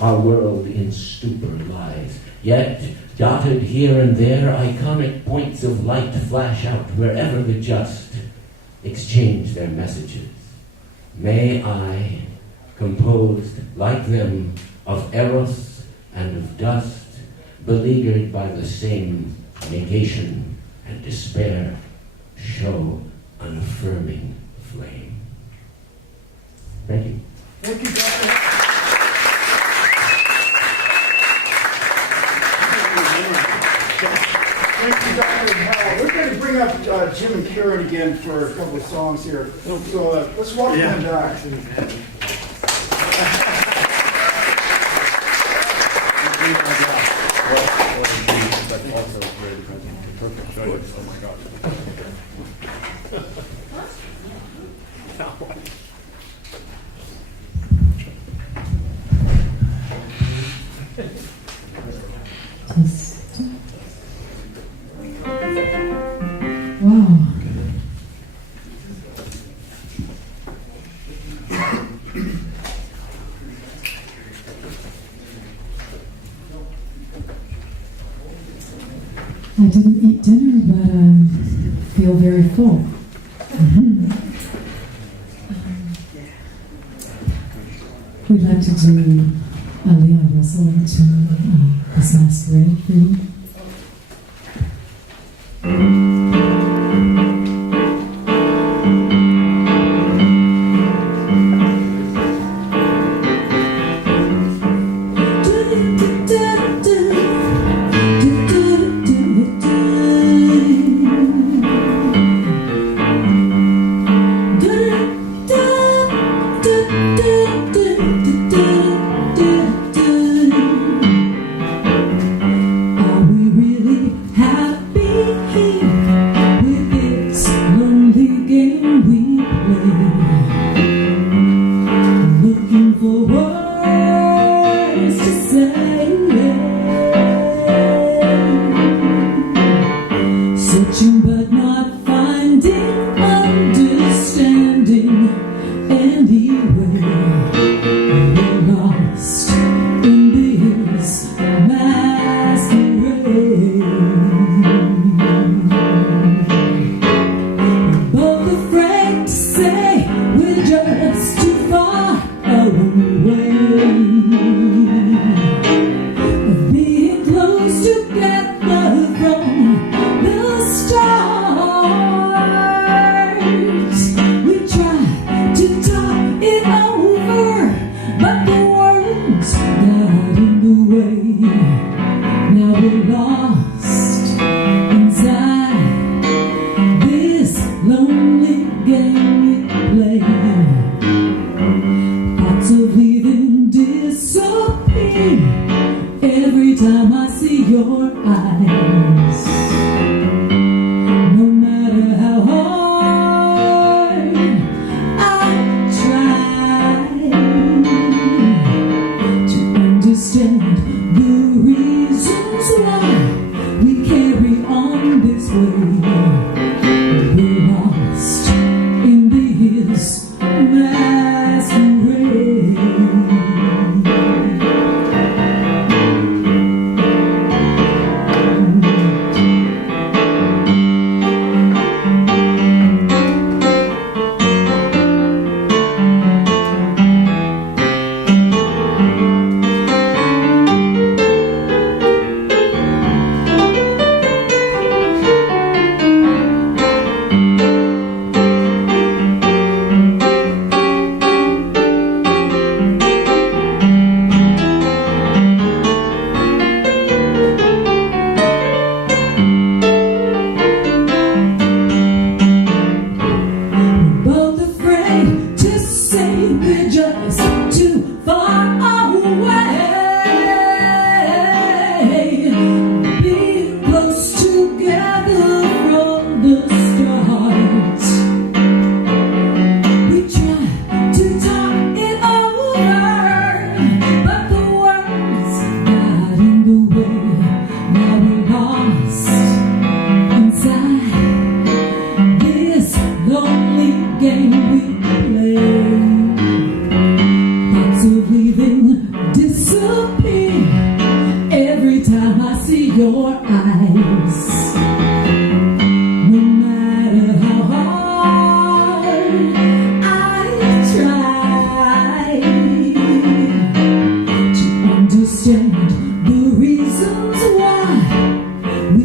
our world in stupor lies, yet dotted here and there, iconic points of light flash out wherever the just exchange their messages. May I, composed like them of eros and of dust, beleaguered by the same negation and despair, show an affirming flame. Thank you. Thank you, Dr. Thank you, Dr. Howell. We're going to bring up Jim and Karen again for a couple of songs here. So let's welcome them back. Wow. I didn't eat dinner, but feel very full. We'd like to do a Leon Russell tune, This Masquerade for you.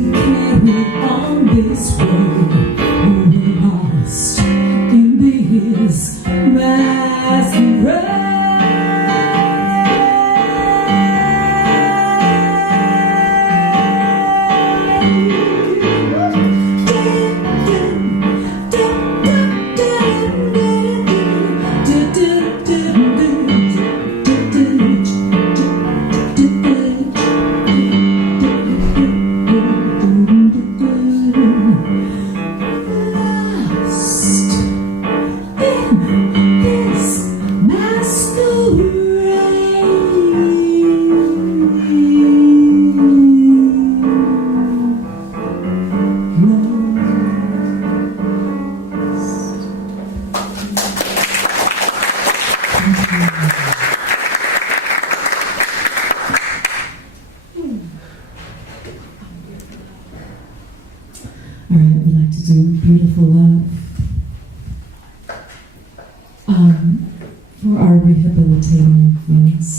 carry on this way. We're lost in this masquerade. All right, we'd like to do Beautiful Love for our rehabilitating Venus.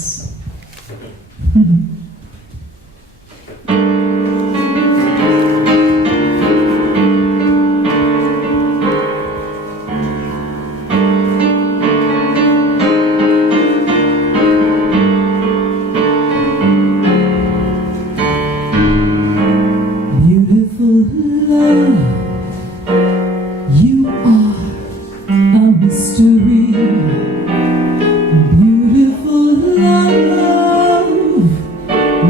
Beautiful love, you are a mystery. Beautiful love,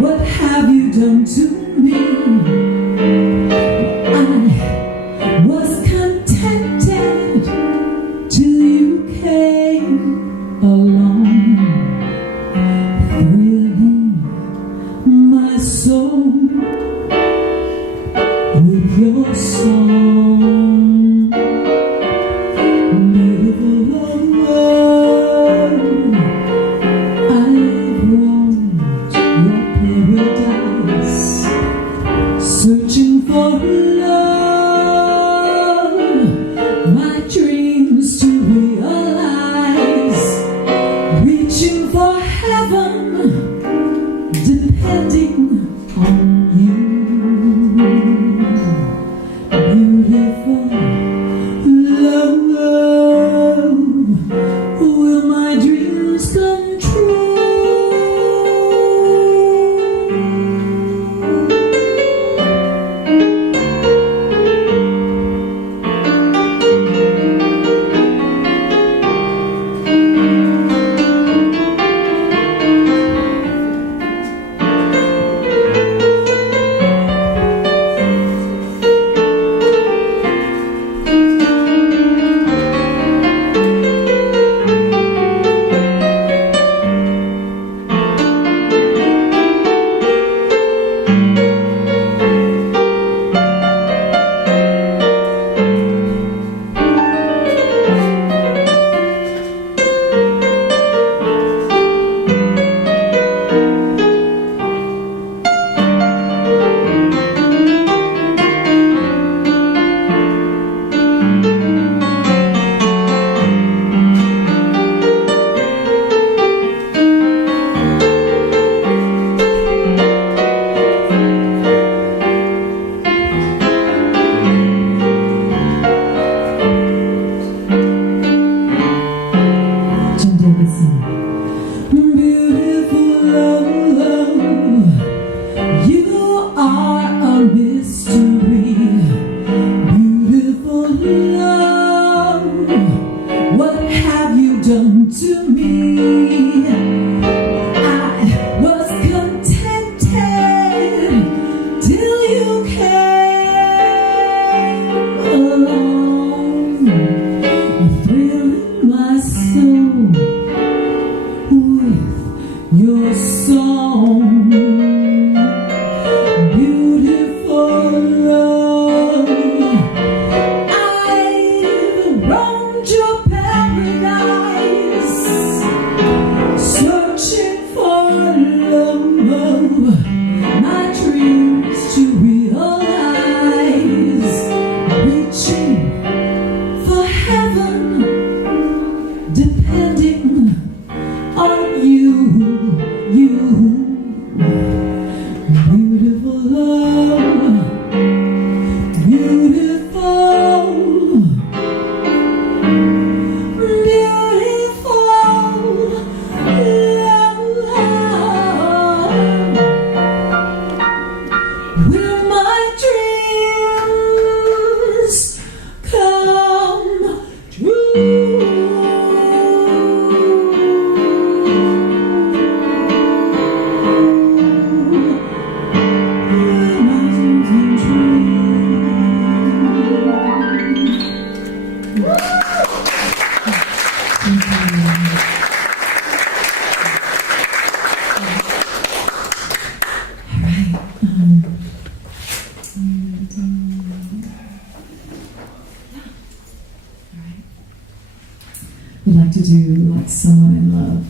what have you done to me? I was contented till you came along, thrilling my soul with your song. Beautiful love, I've roamed your paradise, searching for love, my dreams to realize, reaching for heaven, depending on you. Beautiful love, will my dreams come true? do like someone in love.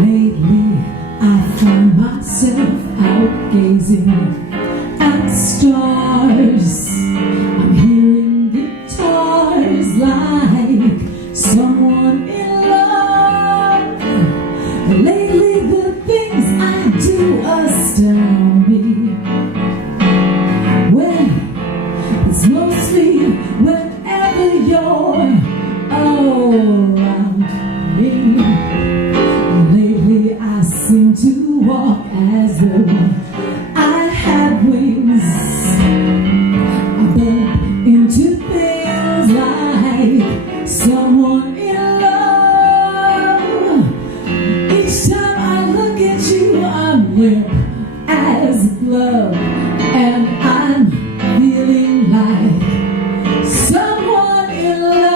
Lately, I find myself out gazing at stars. I'm hearing guitars like someone in love. Lately, the things I do astound me. Well, it's mostly whenever you're around me. Lately, I seem to walk as though I had wings. I bump into things like someone in love. Each time I look at you, I'm limp as love, and I'm feeling like someone in love.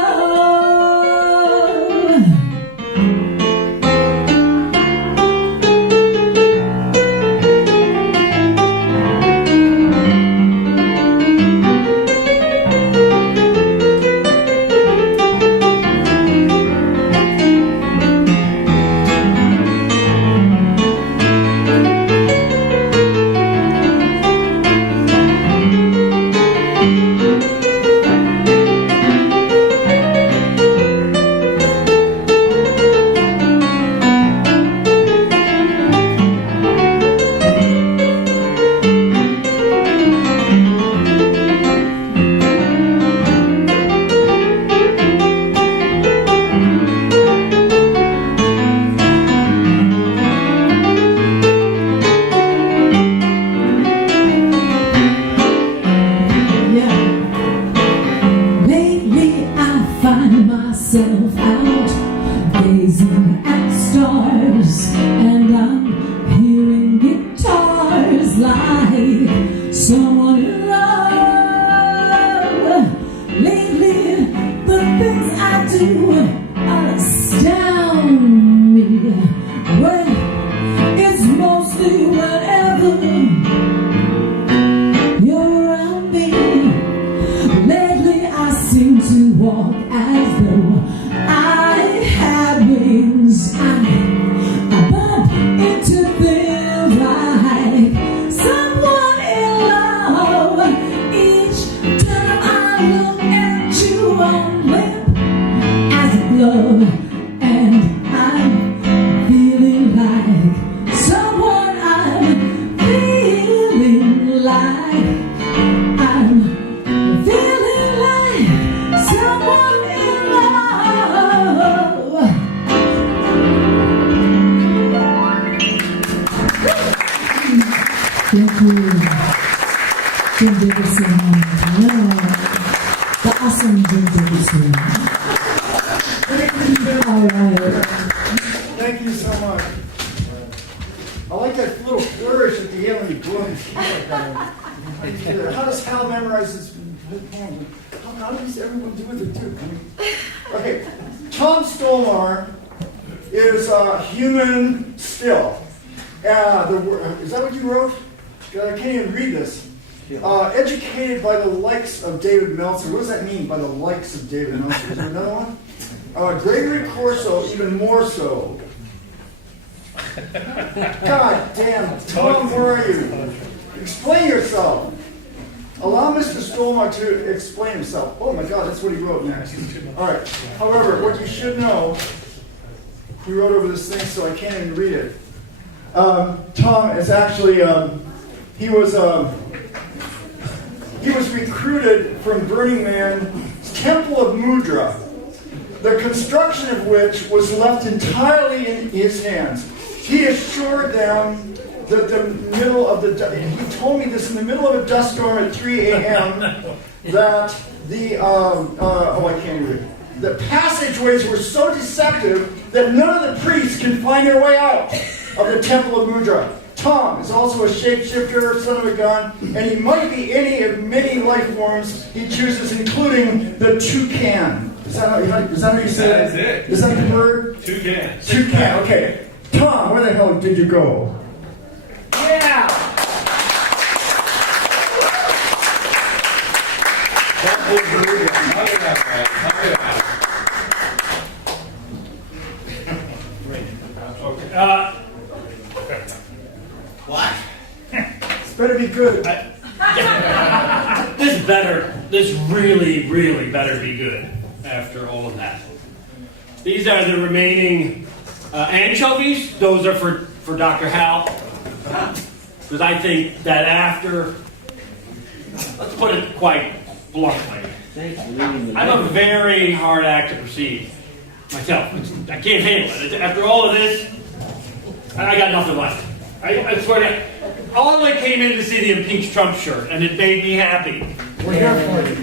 Lately I find myself out gazing at stars, and I'm hearing guitars like someone in love. Lately the things I do astound me. Well, it's mostly whenever you're around me. Lately I seem to walk as though I had wings. I bump into things like someone in love. Each time I look at you, I'm limp as love, and I'm feeling like someone. I'm feeling like I'm feeling like someone in love. Thank you, Jim Davidson. The awesome Jim Davidson. All right. Thank you so much. I like that little flourish at the end when you blow his shit. How does Hal memorize his poems? How does everyone do what they do? I mean, okay, Tom Stolmar is human still. Is that what you wrote? God, I can't even read this. Educated by the likes of David Meltzer. What does that mean, by the likes of David Meltzer? Is there another one? Gregory Corso, even more so. God damn, Tom, where are you? Explain yourself. Allow Mr. Stolmar to explain himself. Oh my God, that's what he wrote next. All right. However, what you should know, he wrote over this thing, so I can't even read it. Tom is actually, he was recruited from Burning Man's Temple of Mudra, the construction of which was left entirely in his hands. He assured them that he told me this in the middle of a dust storm at 3 a.m. that I can't read. The passageways were so deceptive that none of the priests can find their way out of the Temple of Mudra. Tom is also a shapeshifter, son of a gun, and he might be any of many life forms he chooses, including the toucan. Is that how you say it? That's it. Is that the bird? Toucan. Toucan, okay. Tom, where the hell did you go? Yeah! Hug it out, man. Hug it out. What? It's better be good. This really better be good after all of that. These are the remaining anchovies. Those are for Dr. Hal. Because I think that after, let's put it quite bluntly, I'm a very hard act to perceive myself. I can't handle it. After all of this, I got nothing left. I swear to God. All I came in to see the impeached Trump shirt, and it made me happy. We're here for you.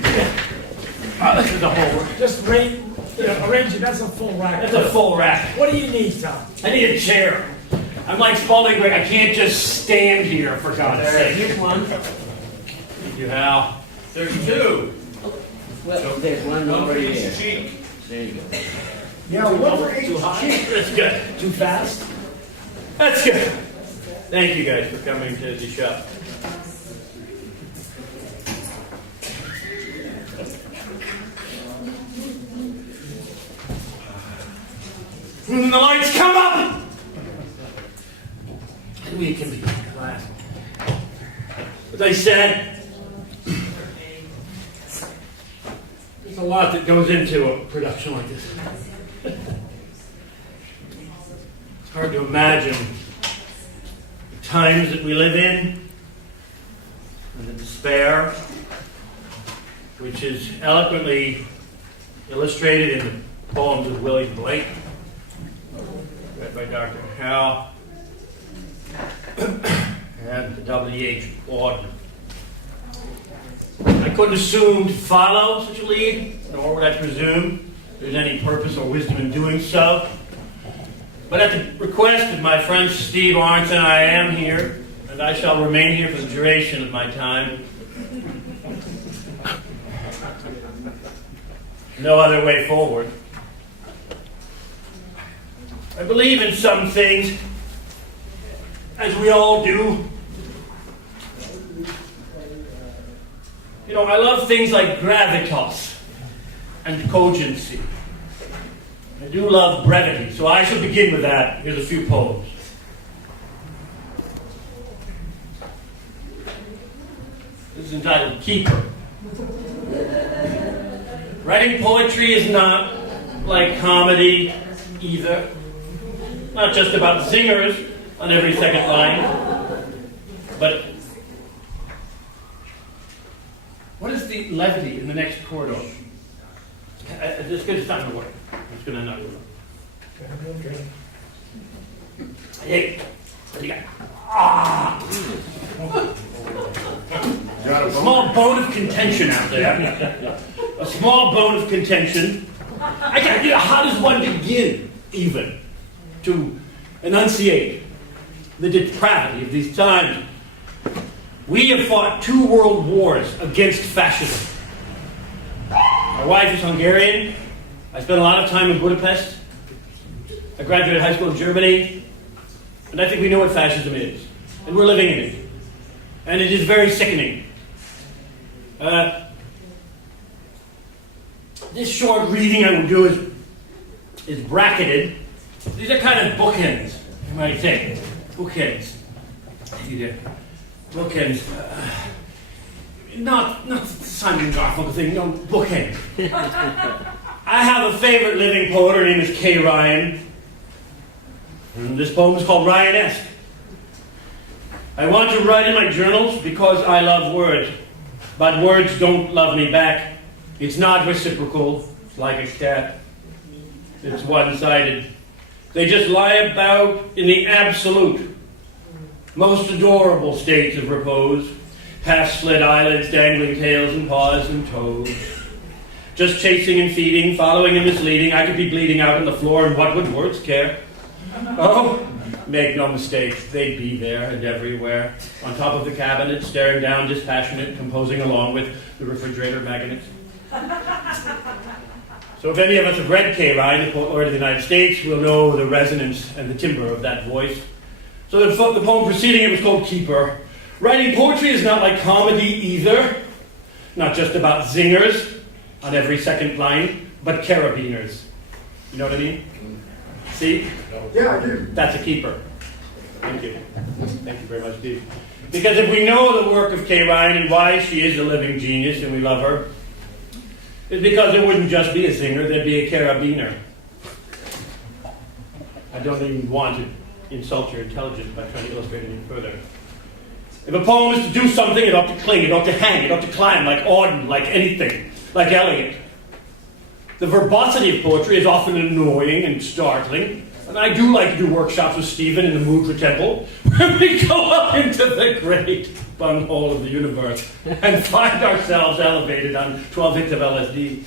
This is a whole. Just arrange it. That's a full rack. That's a full rack. What do you need, Tom? I need a chair. I'm like Spalding Gray. I can't just stand here, for God's sake. Here's one. Thank you, Hal. There's two. Well, there's one One for over each here. cheek. There you go. Yeah, one for each cheek. That's good. Too fast? That's good. Thank you guys for coming to the show. When the lights come up, and we can be class. As I said, there's a lot that goes into a production like this. It's hard to imagine the times that we live in and the despair, which is eloquently illustrated in the poems of William Blake, read by Dr. Hal, and the W.H. Auden. I couldn't assume to follow such a lead, nor would I presume there's any purpose or wisdom in doing so. But at the request of my friend Steve Arnson, I am here, and I shall remain here for the duration of my time. No other way forward. I believe in some things, as we all do. You know, I love things like gravitas and cogency. I do love brevity, so I shall begin with that. Here's a few poems. This is entitled Keeper. Writing poetry is not like comedy either. Not just about singers on every second line, but what is the levity in the next corridor? It's not going to work. It's going to not work. Hey, what do you got? A small bone of contention out there. A small bone of contention. I can't. How does one begin, even, to enunciate the depravity of these times? We have fought 2 world wars against fascism. My wife is Hungarian. I spent a lot of time in Budapest. I graduated high school in Germany. And I think we know what fascism is. And we're living in it. And it is very sickening. This short reading I will do is bracketed. These are kind of bookends, you might say. Bookends. Bookends. Not the Simon Garfunkel thing, no, bookends. I have a favorite living poet. Her name is Kay Ryan. And this poem is called Ryan-esque. I want to write in my journals because I love words. But words don't love me back. It's not reciprocal, like a cat. It's one-sided. They just lie about in the absolute, most adorable states of repose. Half-slit eyelids, dangling tails and paws and toes. Just chasing and feeding, following and misleading. I could be bleeding out on the floor, and what would words care? Oh, make no mistake, they'd be there and everywhere. On top of the cabinet, staring down, dispassionate, composing along with the refrigerator magnets. So if any of us have read Kay Ryan, the poet laureate of the United States, we'll know the resonance and the timbre of that voice. So the poem preceding it was called Keeper. Writing poetry is not like comedy either. Not just about zingers on every second line, but carabiners. You know what I mean? See? Yeah, I do. That's a keeper. Thank you. Thank you very much, Steve. Because if we know the work of Kay Ryan and why she is a living genius and we love her, it's because it wouldn't just be a singer, there'd be a carabiner. I don't even want to insult your intelligence by trying to illustrate it any further. If a poem is to do something, it ought to cling, it ought to hang, it ought to climb, like Auden, like anything, like Eliot. The verbosity of poetry is often annoying and startling, and I do like to do workshops with Stephen in the Mudra Temple, where we go up into the great bunghole of the universe and find ourselves elevated on 12 hits of LSD.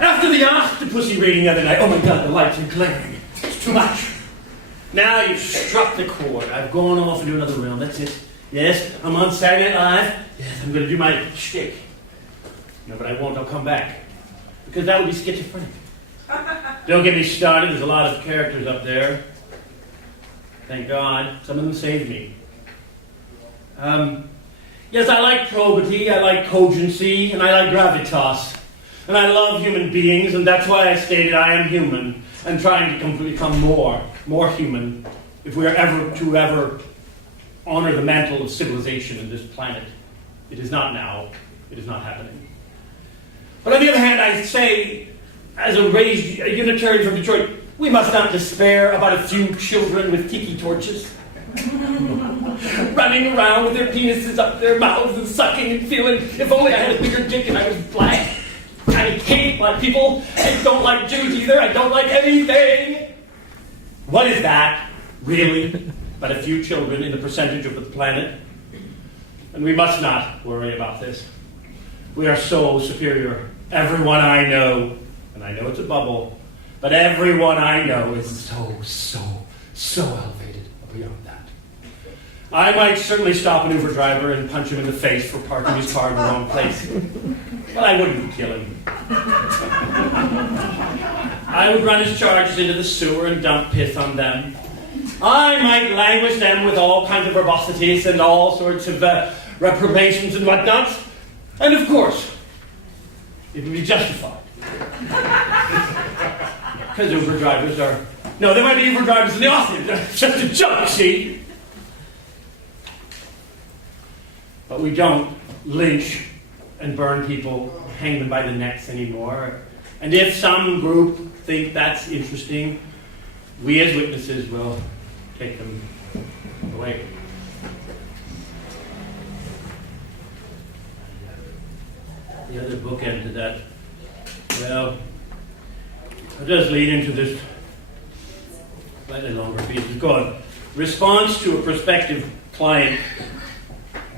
After the Octopussy reading the other night, oh my God, the lights are glaring. It's too much. Now you've struck the chord. I've gone off into another realm. That's it. Yes, I'm on Saturday Night Live. Yes, I'm going to do my shtick. No, but I won't. I'll come back. Because that would be schizophrenic. Don't get me started. There's a lot of characters up there. Thank God. Some of them saved me. Yes, I like probity, I like cogency, and I like gravitas. And I love human beings, and that's why I stated I am human, and trying to become more human, if we are ever to honor the mantle of civilization in this planet. It is not now. It is not happening. But on the other hand, I say, as a raised Unitarian from Detroit, we must not despair about a few children with tiki torches. Running around with their penises up their mouths and sucking and feeling, if only I had a bigger dick and I was black. I hate black people. I don't like Jews either. I don't like anything. What is that, really, but a few children in the percentage of the planet? And we must not worry about this. We are so superior. Everyone I know, and I know it's a bubble, but everyone I know is so elevated beyond that. I might certainly stop an Uber driver and punch him in the face for parking his car in the wrong place. But I wouldn't kill him. I would run his charges into the sewer and dump piss on them. I might languish them with all kinds of verbosities and all sorts of reprobations and whatnots. And of course, it would be justified. Because Uber drivers are... No, there might be Uber drivers in the audience. It's just a joke, see? But we don't lynch and burn people, hang them by the necks anymore. And if some group think that's interesting, we as witnesses will take them away. The other bookend to that, well, it does lead into this slightly longer piece. It's called Response to a Prospective Client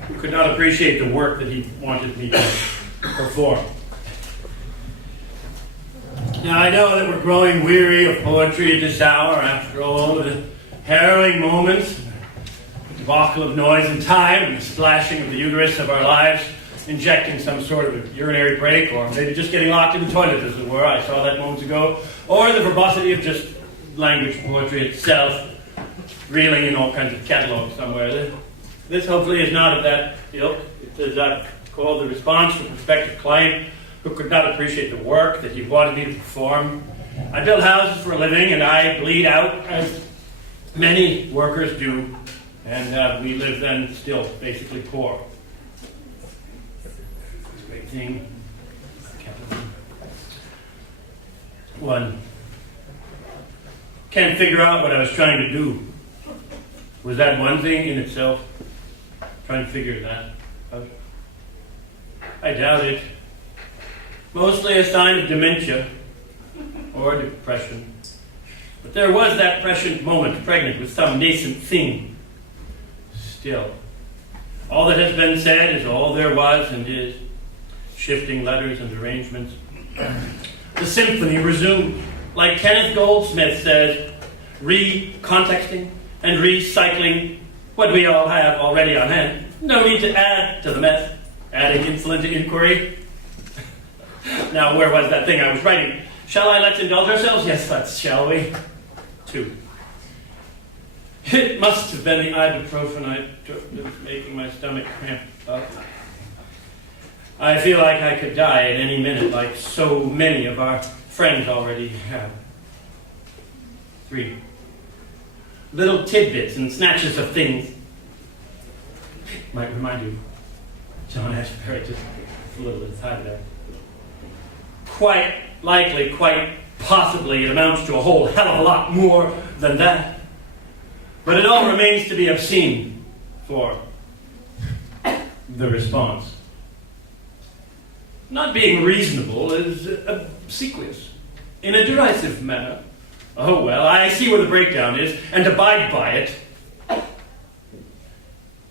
Who Could Not Appreciate the Work That He Wanted Me to Perform. Now, I know that we're growing weary of poetry at this hour after all the harrowing moments, the debacle of noise and time, and the splashing of the uterus of our lives, injecting some sort of a urinary break, or maybe just getting locked in the toilet, as it were. I saw that moments ago. Or the verbosity of just language poetry itself, reeling in all kinds of catalogs somewhere. This hopefully is not of that ilk. It is called The Response to a Prospective Client Who Could Not Appreciate the Work That He Wanted Me to Perform. I build houses for a living, and I bleed out, as many workers do, and we live then still basically poor. It's a great thing. One can't figure out what I was trying to do. Was that one thing in itself? Trying to figure that out? I doubt it. Mostly a sign of dementia or depression. But there was that prescient moment, pregnant with some nascent thing. Still, all that has been said is all there was and is. Shifting letters and arrangements. The symphony resumed. Like Kenneth Goldsmith says, re-contexting and recycling what we all have already on hand. No need to add to the mess. Adding insolent to inquiry. Now, where was that thing I was writing? Shall let's indulge ourselves? Yes, let's, shall we? 2. It must have been the ibuprofen I took that was making my stomach cramp up. I feel like I could die at any minute, like so many of our friends already have. 3. Little tidbits and snatches of things might remind you. John Ashbery, just a little inside there. Quite likely, quite possibly, it amounts to a whole hell of a lot more than that. But it all remains to be obscene for the response. Not being reasonable is obsequious, in a derisive manner. Oh, well, I see where the breakdown is, and abide by it.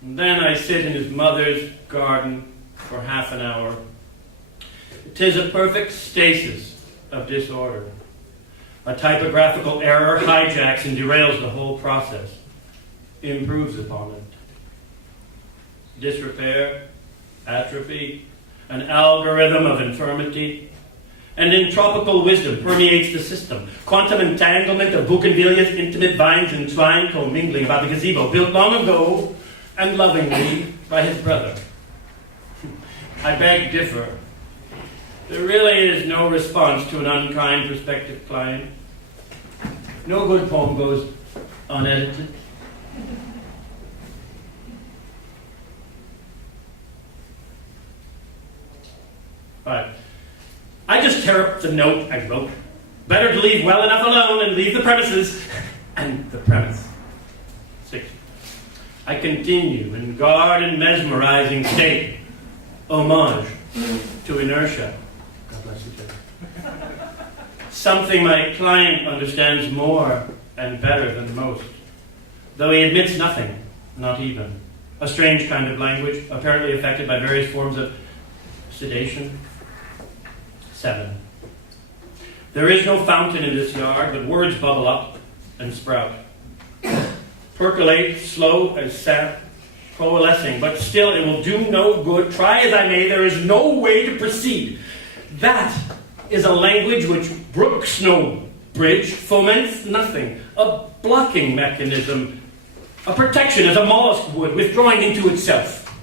And then I sit in his mother's garden for half an hour. 'Tis a perfect stasis of disorder. A typographical error hijacks and derails the whole process, improves upon it. Disrepair, atrophy, an algorithm of infirmity, and entropical wisdom permeates the system. Quantum entanglement of bougainvilleas, intimate vines entwined, commingling by the gazebo, built long ago and lovingly by his brother. I beg differ. There really is no response to an unkind prospective client. No good poem goes unedited. Five. I just tear up the note I wrote. Better to leave well enough alone and leave the premises and the premise. 6. I continue in guard and mesmerizing state. Homage to inertia. God bless you, too. Something my client understands more and better than most. Though he admits nothing, not even. A strange kind of language, apparently affected by various forms of sedation. 7. There is no fountain in this yard, but words bubble up and sprout. Percolate, slow as sap, coalescing, but still it will do no good. Try as I may, there is no way to proceed. That is a language which brooks no bridge, foments nothing. A blocking mechanism, a protection as a mollusk would, withdrawing into itself.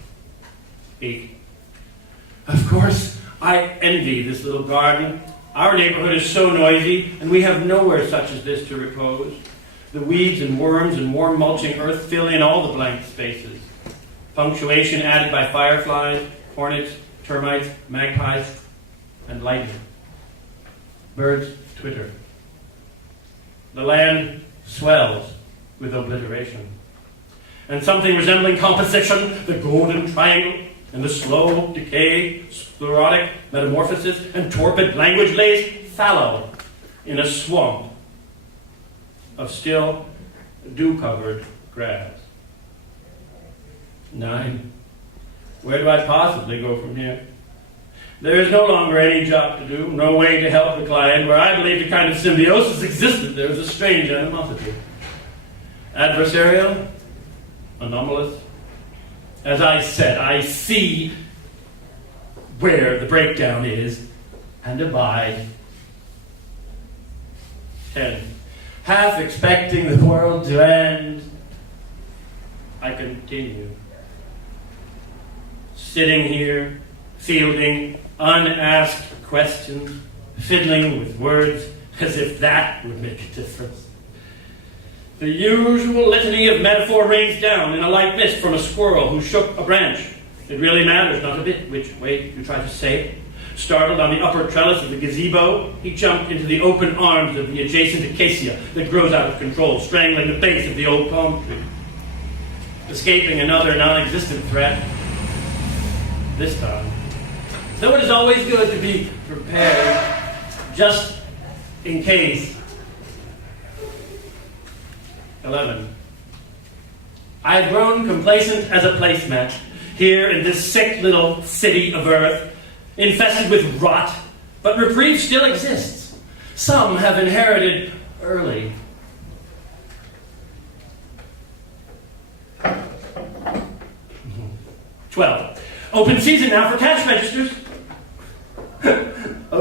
8. Of course, I envy this little garden. Our neighborhood is so noisy, and we have nowhere such as this to repose. The weeds and worms and warm mulching earth fill in all the blank spaces. Punctuation added by fireflies, hornets, termites, magpies, and lightning. Birds twitter. The land swells with obliteration. And something resembling composition, the golden triangle, and the slow decay, sclerotic metamorphosis, and torpid language lays fallow in a swamp of still dew-covered grass. 9. Where do I possibly go from here? There is no longer any job to do, no way to help the client. Where I believed a kind of symbiosis existed, there was a strange animosity. Adversarial, anomalous. As I said, I see where the breakdown is and abide. 10. Half expecting the world to end, I continue. Sitting here, fielding unasked questions, fiddling with words as if that would make a difference. The usual litany of metaphor rains down in a light mist from a squirrel who shook a branch. It really matters not a bit which way you try to say it. Startled on the upper trellis of the gazebo, he jumped into the open arms of the adjacent acacia that grows out of control, strangling the base of the old palm tree. Escaping another non-existent threat, this time. Though it is always good to be prepared, just in case. 11. I have grown complacent as a placemat here in this sick little city of earth, infested with rot, but reprieve still exists. Some have inherited early. 12. Open season now for cash registers.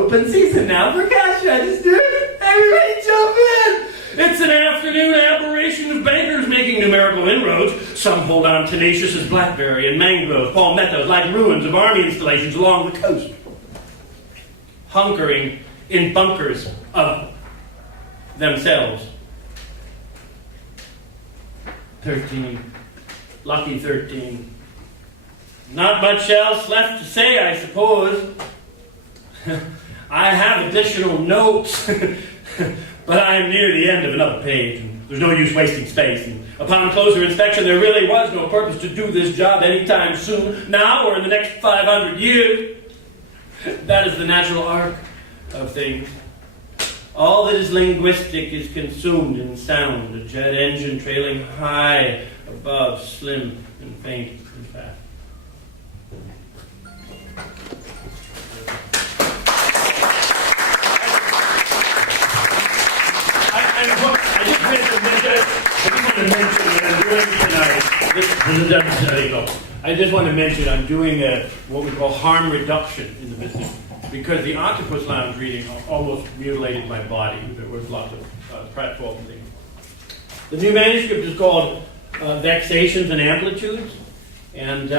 open season now for cash register. Everybody jump in! It's an afternoon aberration of bankers making numerical inroads. Some hold on tenacious as blackberry and mangroves, palmettos, like ruins of army installations along the coast. Hunkering in bunkers of themselves. 13. Lucky 13. Not much else left to say, I suppose. I have additional notes, but I am near the end of another page, and there's no use wasting space. And upon closer inspection, there really was no purpose to do this job anytime soon, now or in the next 500 years. That is the natural arc of things. All that is linguistic is consumed in sound, a jet engine trailing high above, slim and faint and fast. I just want to mention that I'm doing tonight. There you go. I just want to mention I'm doing what we call harm reduction in the business, because the Octopus Lounge reading almost mutilated my body. There was lots of pratfall and things. The new manuscript is called Vexations and Amplitudes. And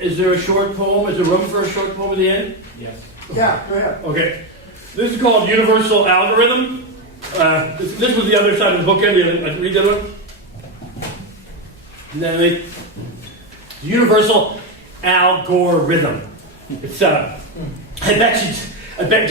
is there a short poem? Is there room for a short poem at the end? Yes. Yeah, go ahead. Okay. This is called Universal Algorithm. This was the other side of the bookend. Read the other one. And then Universal Algorithm. It's I bet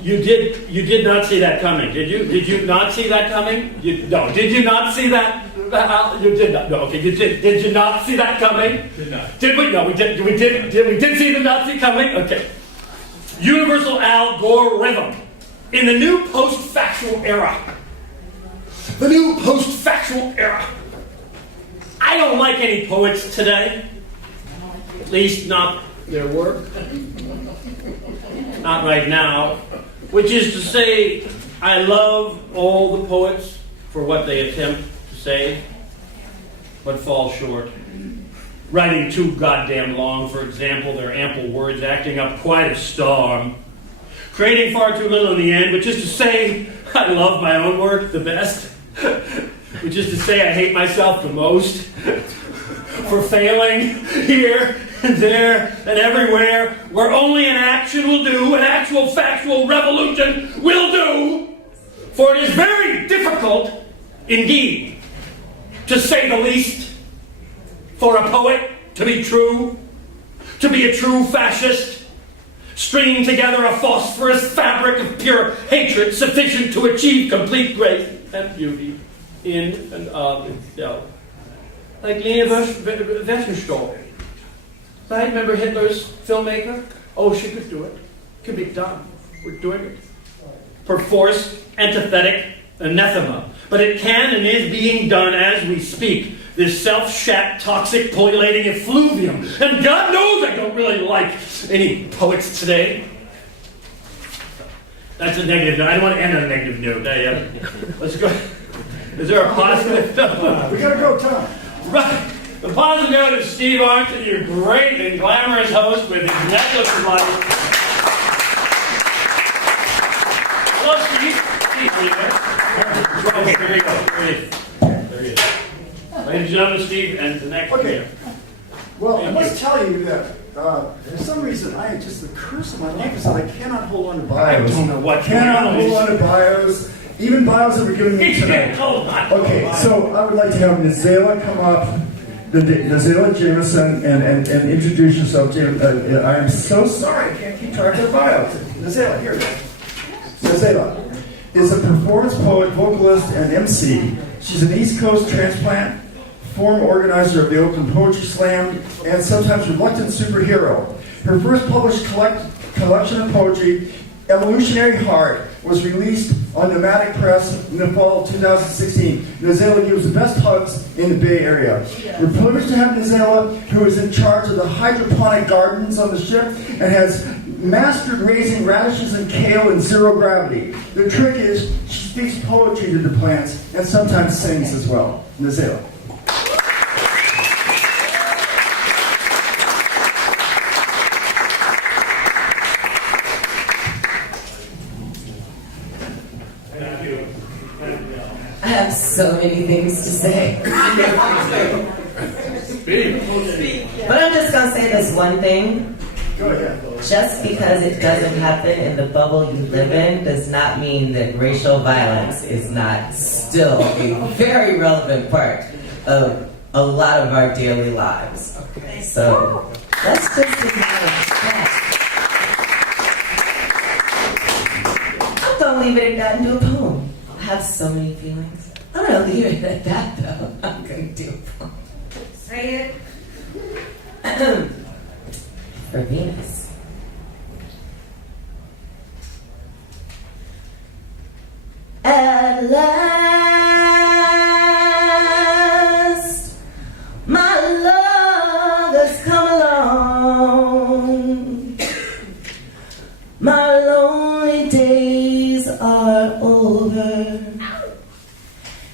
you did not see that coming. Did you? Did you not see that coming? No. Did you not see that? You did not. No. Okay. You did. Did you not see that coming? Did not. Did we? No. We did. We did see the Nazi coming. Okay. Universal Algorithm. In the new post-factual era. The new post-factual era. I don't like any poets today. At least not their work. Not right now. Which is to say, I love all the poets for what they attempt to say, but fall short. Writing too goddamn long, for example, their ample words acting up quite a storm. Creating far too little in the end, which is to say, I love my own work the best. Which is to say, I hate myself the most. For failing here and there and everywhere, where only an action will do, an actual factual revolution will do. For it is very difficult, indeed, to say the least, for a poet to be true, to be a true fascist, stringing together a phosphorus fabric of pure hatred sufficient to achieve complete grace and beauty in and of itself. Like Lena Wessenstoll. Right? Remember Hitler's filmmaker? Oh, she could do it. It could be done. We're doing it. Perforce, antithetic, anathema. But it can and is being done as we speak. This self-shat, toxic, pollulating effluvium. And God knows I don't really like any poets today. That's a negative note. I don't want to end on a negative note. Let's go. Is there a positive note? We gotta go, Tom. Right. The positive note is Steve Arnton, your great and glamorous host with his necklace of life. Hello, Steve. Steve, are you there? Okay, here you go. There he is. Ladies and gentlemen, Steve, and the next Okay. video. Well, I must tell you that for some reason, the curse of my life is that I cannot hold on to bios. I don't know what I cannot hold on to bios, even bios that were given me tonight. Hold on. Okay, so I would like to have Nazela come up, Nazela Jameson, and introduce yourself. I am so sorry, I can't keep track of bios. Nazela, here. Nazela is a performance poet, vocalist, and MC. She's an East Coast transplant, former organizer of the Oakland Poetry Slam, and sometimes reluctant superhero. Her first published collection of poetry, Evolutionary Heart, was released on Nomadic Press in the fall of 2016. Nazela gives the best hugs in the Bay Area. We're privileged to have Nazela, who is in charge of the hydroponic gardens on the ship and has mastered raising radishes and kale in zero gravity. The trick is she speaks poetry to the plants and sometimes sings as well. Nazela. so many things to say. But I'm just going to say this one thing. Go ahead. Just because it doesn't happen in the bubble you live in does not mean that racial violence is not still a very relevant part of a lot of our daily lives. So let's just acknowledge that. I'm going to leave it at that and do a poem. I have so many feelings. I'm going to leave it at that, though. I'm going to do a poem. Say it. For Venus. At last, my love has come along. My lonely days are over.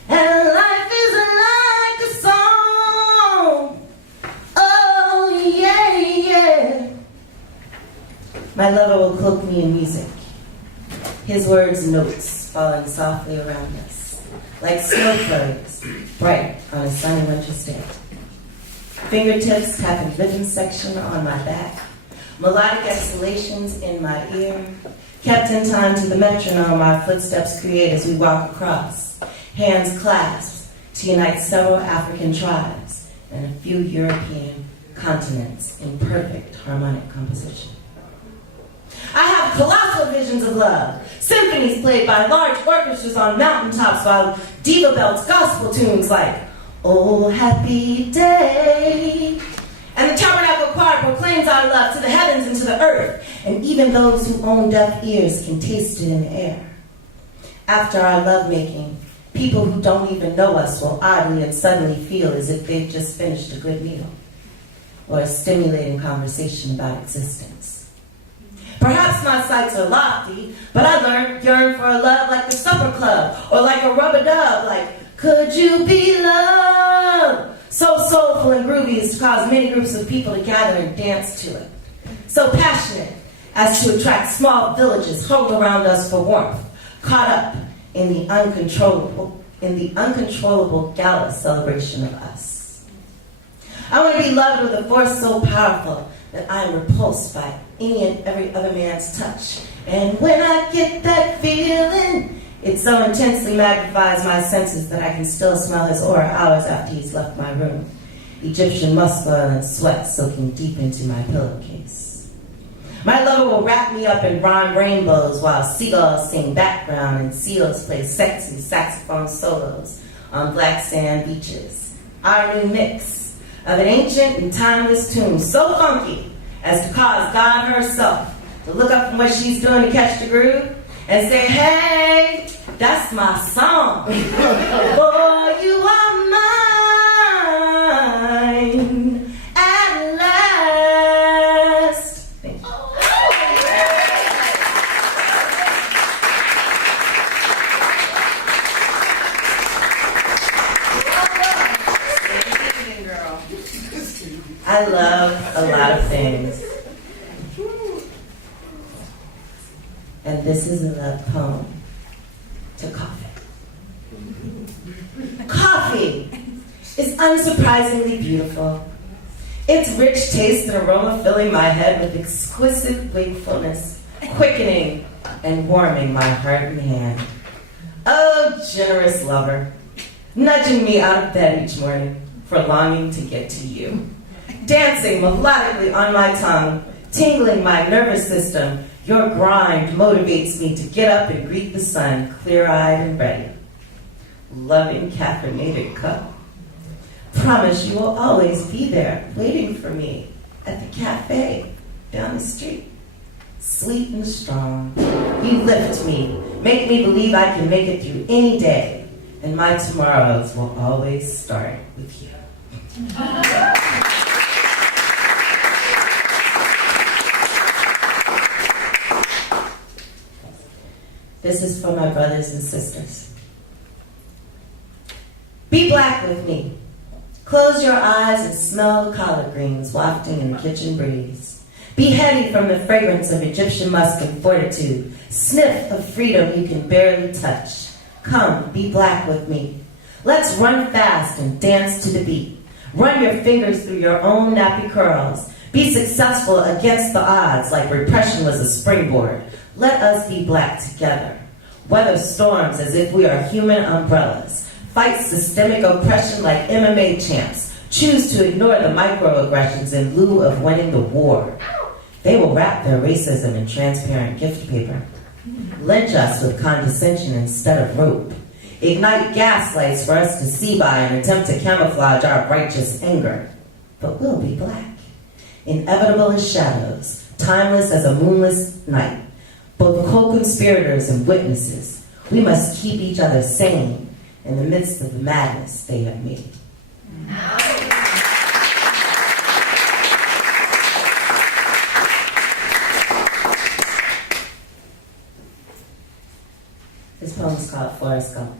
And life is like a song. Oh, yeah, yeah. My lover will cloak me in music. His words notes falling softly around us, like snowflakes, bright on a sunny winter's day. Fingertips tapping rhythm section on my back, melodic exhalations in my ear, kept in time to the metronome our footsteps create as we walk across, hands clasped to unite several African tribes and a few European continents in perfect harmonic composition. I have colossal visions of love, symphonies played by large orchestras on mountaintops while diva belts gospel tunes like Oh Happy Day. And the Tabernacle Choir proclaims our love to the heavens and to the earth, and even those who own deaf ears can taste it in the air. After our lovemaking, people who don't even know us will oddly and suddenly feel as if they've just finished a good meal or a stimulating conversation about existence. Perhaps my sights are lofty, but I yearn for a love like the supper club, or like a rub-a-dub, like, could you be love? So soulful and groovy as to cause many groups of people to gather and dance to it. So passionate as to attract small villages huddled around us for warmth, caught up in the uncontrollable gala celebration of us. I want to be loved with a force so powerful that I am repulsed by any and every other man's touch. And when I get that feeling, it so intensely magnifies my senses that I can still smell his aura hours after he's left my room. Egyptian musk oil and sweat soaking deep into my pillowcase. My lover will wrap me up in rhyme rainbows while seagulls sing background and seals play sexy saxophone solos on black sand beaches. Our new mix of an ancient and timeless tune so funky as to cause God herself to look up from what she's doing to catch the groove and say, hey, that's my song. Boy, you are mine at last. Thank you. I love a lot of things. And this is a love poem to coffee. Coffee is unsurprisingly beautiful. Its rich taste and aroma filling my head with exquisite wakefulness, quickening and warming my heart and hand. Oh, generous lover, nudging me out of bed each morning for longing to get to you. Dancing melodically on my tongue, tingling my nervous system, your grind motivates me to get up and greet the sun, clear-eyed and ready. Loving caffeinated cup. Promise you will always be there, waiting for me at the cafe down the street. Sweet and strong, you lift me, make me believe I can make it through any day, and my tomorrows will always start with you. This is for my brothers and sisters. Be black with me. Close your eyes and smell the collard greens wafting in the kitchen breeze. Be heady from the fragrance of Egyptian musk and fortitude. Sniff of freedom you can barely touch. Come, be black with me. Let's run fast and dance to the beat. Run your fingers through your own nappy curls. Be successful against the odds like repression was a springboard. Let us be black together. Weather storms as if we are human umbrellas. Fight systemic oppression like MMA champs. Choose to ignore the microaggressions in lieu of winning the war. They will wrap their racism in transparent gift paper. Lynch us with condescension instead of rope. Ignite gaslights for us to see by and attempt to camouflage our righteous anger. But we'll be black. Inevitable as shadows, timeless as a moonless night. Both co-conspirators and witnesses, we must keep each other sane in the midst of the madness they have made. This poem is called Forrest Gump.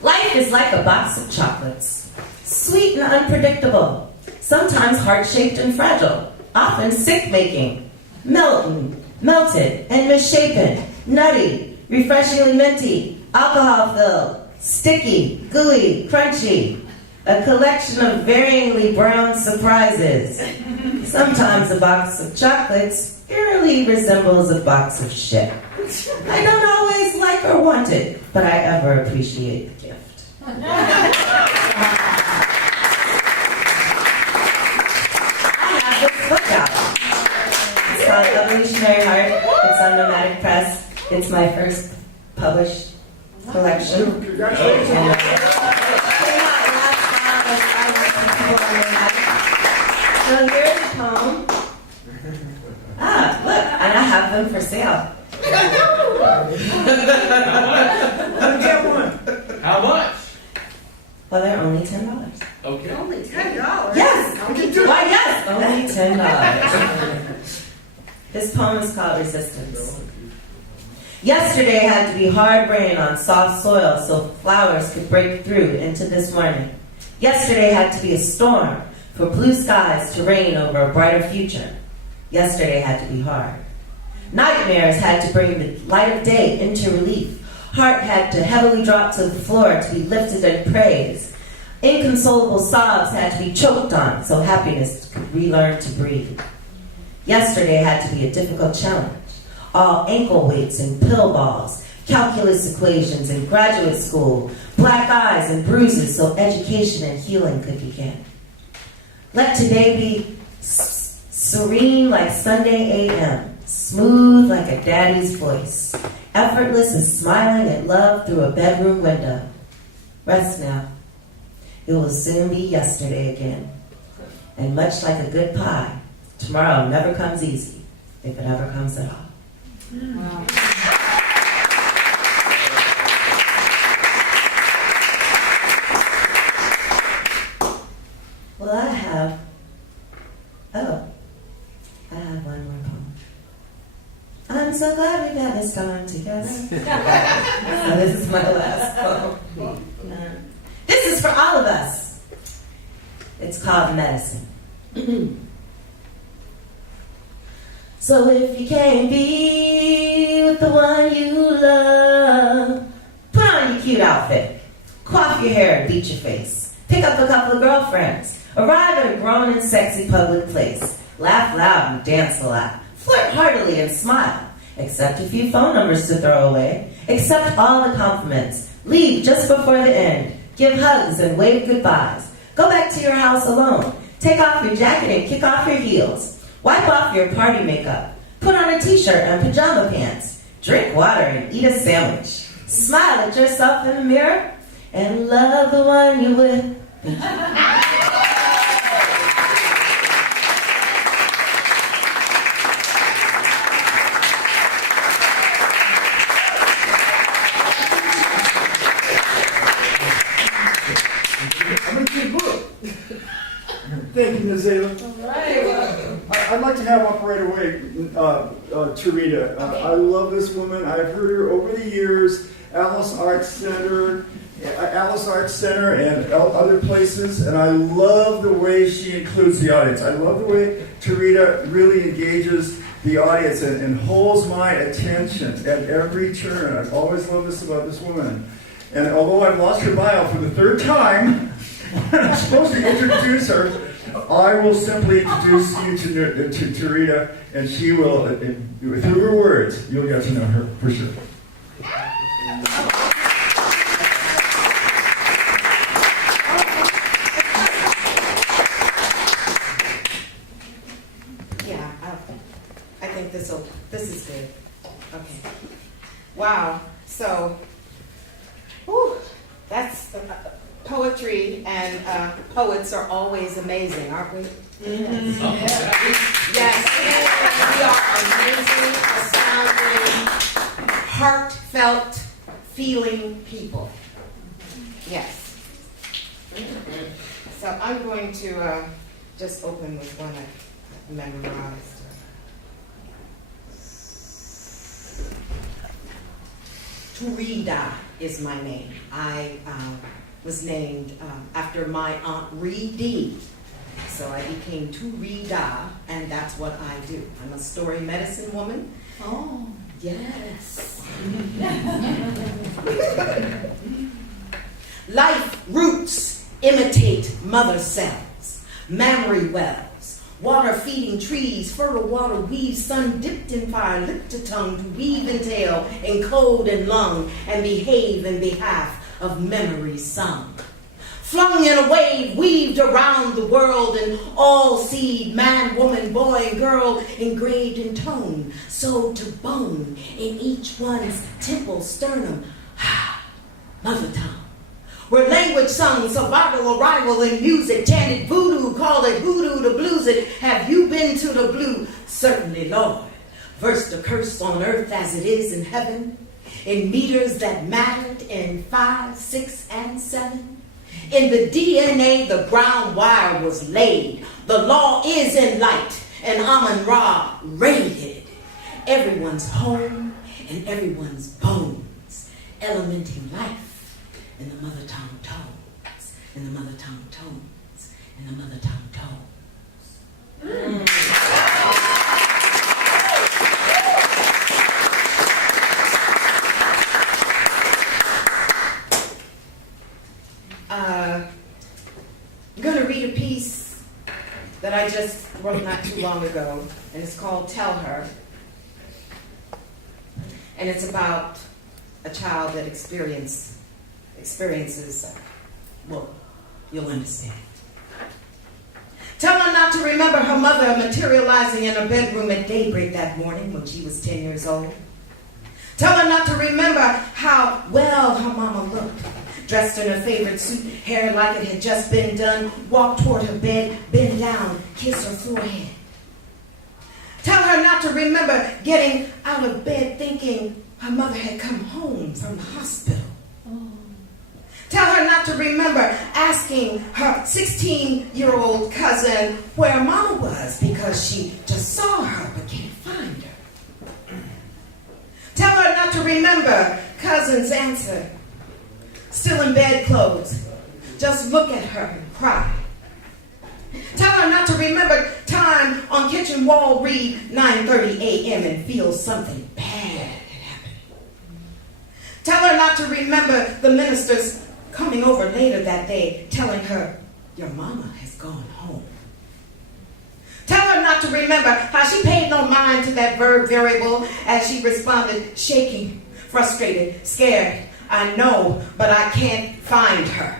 Life is like a box of chocolates, sweet and unpredictable, sometimes heart-shaped and fragile, often sick-making, melted and misshapen, nutty, refreshingly minty, alcohol-filled, sticky, gooey, crunchy, a collection of varyingly brown surprises. Sometimes a box of chocolates eerily resembles a box of shit. I don't always like or want it, but I ever appreciate the gift. I have this book out. It's called Evolutionary Heart. It's on Nomadic Press. It's my first published collection. Congratulations. And, came out last fall. So here's a poem. Look, and I have them for sale. Get one. How much? Well, they're only $10. Okay. Only $10. Yes! Why, yes! Only $10. This poem is called Resistance. Yesterday had to be hard rain on soft soil so flowers could break through into this morning. Yesterday had to be a storm for blue skies to reign over a brighter future. Yesterday had to be hard. Nightmares had to bring the light of day into relief. Heart had to heavily drop to the floor to be lifted and praised. Inconsolable sobs had to be choked on so happiness could relearn to breathe. Yesterday had to be a difficult challenge. All ankle weights and pill balls, calculus equations in graduate school, black eyes and bruises so education and healing could begin. Let today be serene like Sunday a.m., smooth like a daddy's voice, effortless as smiling at love through a bedroom window. Rest now. It will soon be yesterday again. And much like a good pie, tomorrow never comes easy, if it ever comes at all. Wow. Well, I have one more poem. I'm so glad we've had this time together. So this is my last poem. This is for all of us. It's called Medicine. So if you can't be with the one you love, put on your cute outfit, coif your hair and bleach your face, pick up a couple of girlfriends, arrive at a grown and sexy public place, laugh loud and dance a lot, flirt heartily and smile, accept a few phone numbers to throw away, accept all the compliments, leave just before the end, give hugs and wave goodbyes, go back to your house alone, take off your jacket and kick off your heels, wipe off your party makeup, put on a t-shirt and pajama pants, drink water and eat a sandwich, smile at yourself in the mirror, and love the one you're with. Thank you, Nazela. I'd like to have up right away Tarita. I love this woman. I've heard her over the years, Alice Arts Center and other places, and I love the way she includes the audience. I love the way Tarita really engages the audience and holds my attention at every turn. I've always loved this about this woman. And although I've lost her bio for the third time, I'm supposed to introduce her. I will simply introduce you to Rita, and she will, through her words, you'll get to know her for sure. Yeah, I think this is good. Okay. Wow. So, that's poetry and poets are always amazing, aren't we? Mm-hmm. Yes. We are amazing, astounding, heartfelt, feeling people. Yes. So I'm going to just open with one I memorized. Turida is my name. I was named after my Aunt Reedy. So I became Turida, and that's what I do. I'm a story medicine woman. Oh. Yes. Life roots imitate mother cells, mammary wells, water feeding trees, fertile water weaves, sun dipped in fire, lip to tongue, to weave and tail, encode and lung, and behave in behalf of memory sung. Flung in a wave, weaved around the world, and all seed, man, woman, boy, and girl, engraved in tone, sewed to bone, in each one's temple, sternum, mother tongue. Where language sung, survival, arrival in music, chanted voodoo, called it voodoo to blues it. Have you been to the blue? Certainly, Lord. Versed a curse on earth as it is in heaven, in meters that mattered in 5, 6, and 7. In the DNA, the ground wire was laid. The law is in light, and Amun-Ra radiated. Everyone's home and everyone's bones, elementing life in the mother tongue tones, in the mother tongue tones, in the mother tongue tones. I'm going to read a piece that I just wrote not too long ago, and it's called Tell Her. And it's about a child that experiences, well, you'll understand. Tell her not to remember her mother materializing in her bedroom at daybreak that morning when she was 10 years old. Tell her not to remember how well her mama looked. Dressed in her favorite suit, hair like it had just been done, walk toward her bed, bend down, kiss her forehead. Tell her not to remember getting out of bed thinking her mother had come home from the hospital. Oh. Tell her not to remember asking her 16-year-old cousin where mama was because she just saw her but can't find her. Tell her not to remember cousin's answer. Still in bedclothes, just look at her and cry. Tell her not to remember time on kitchen wall, read 9:30 a.m. and feel something bad had happened. Tell her not to remember the ministers coming over later that day telling her, your mama has gone home. Tell her not to remember how she paid no mind to that verb variable as she responded, shaking, frustrated, scared. I know, but I can't find her.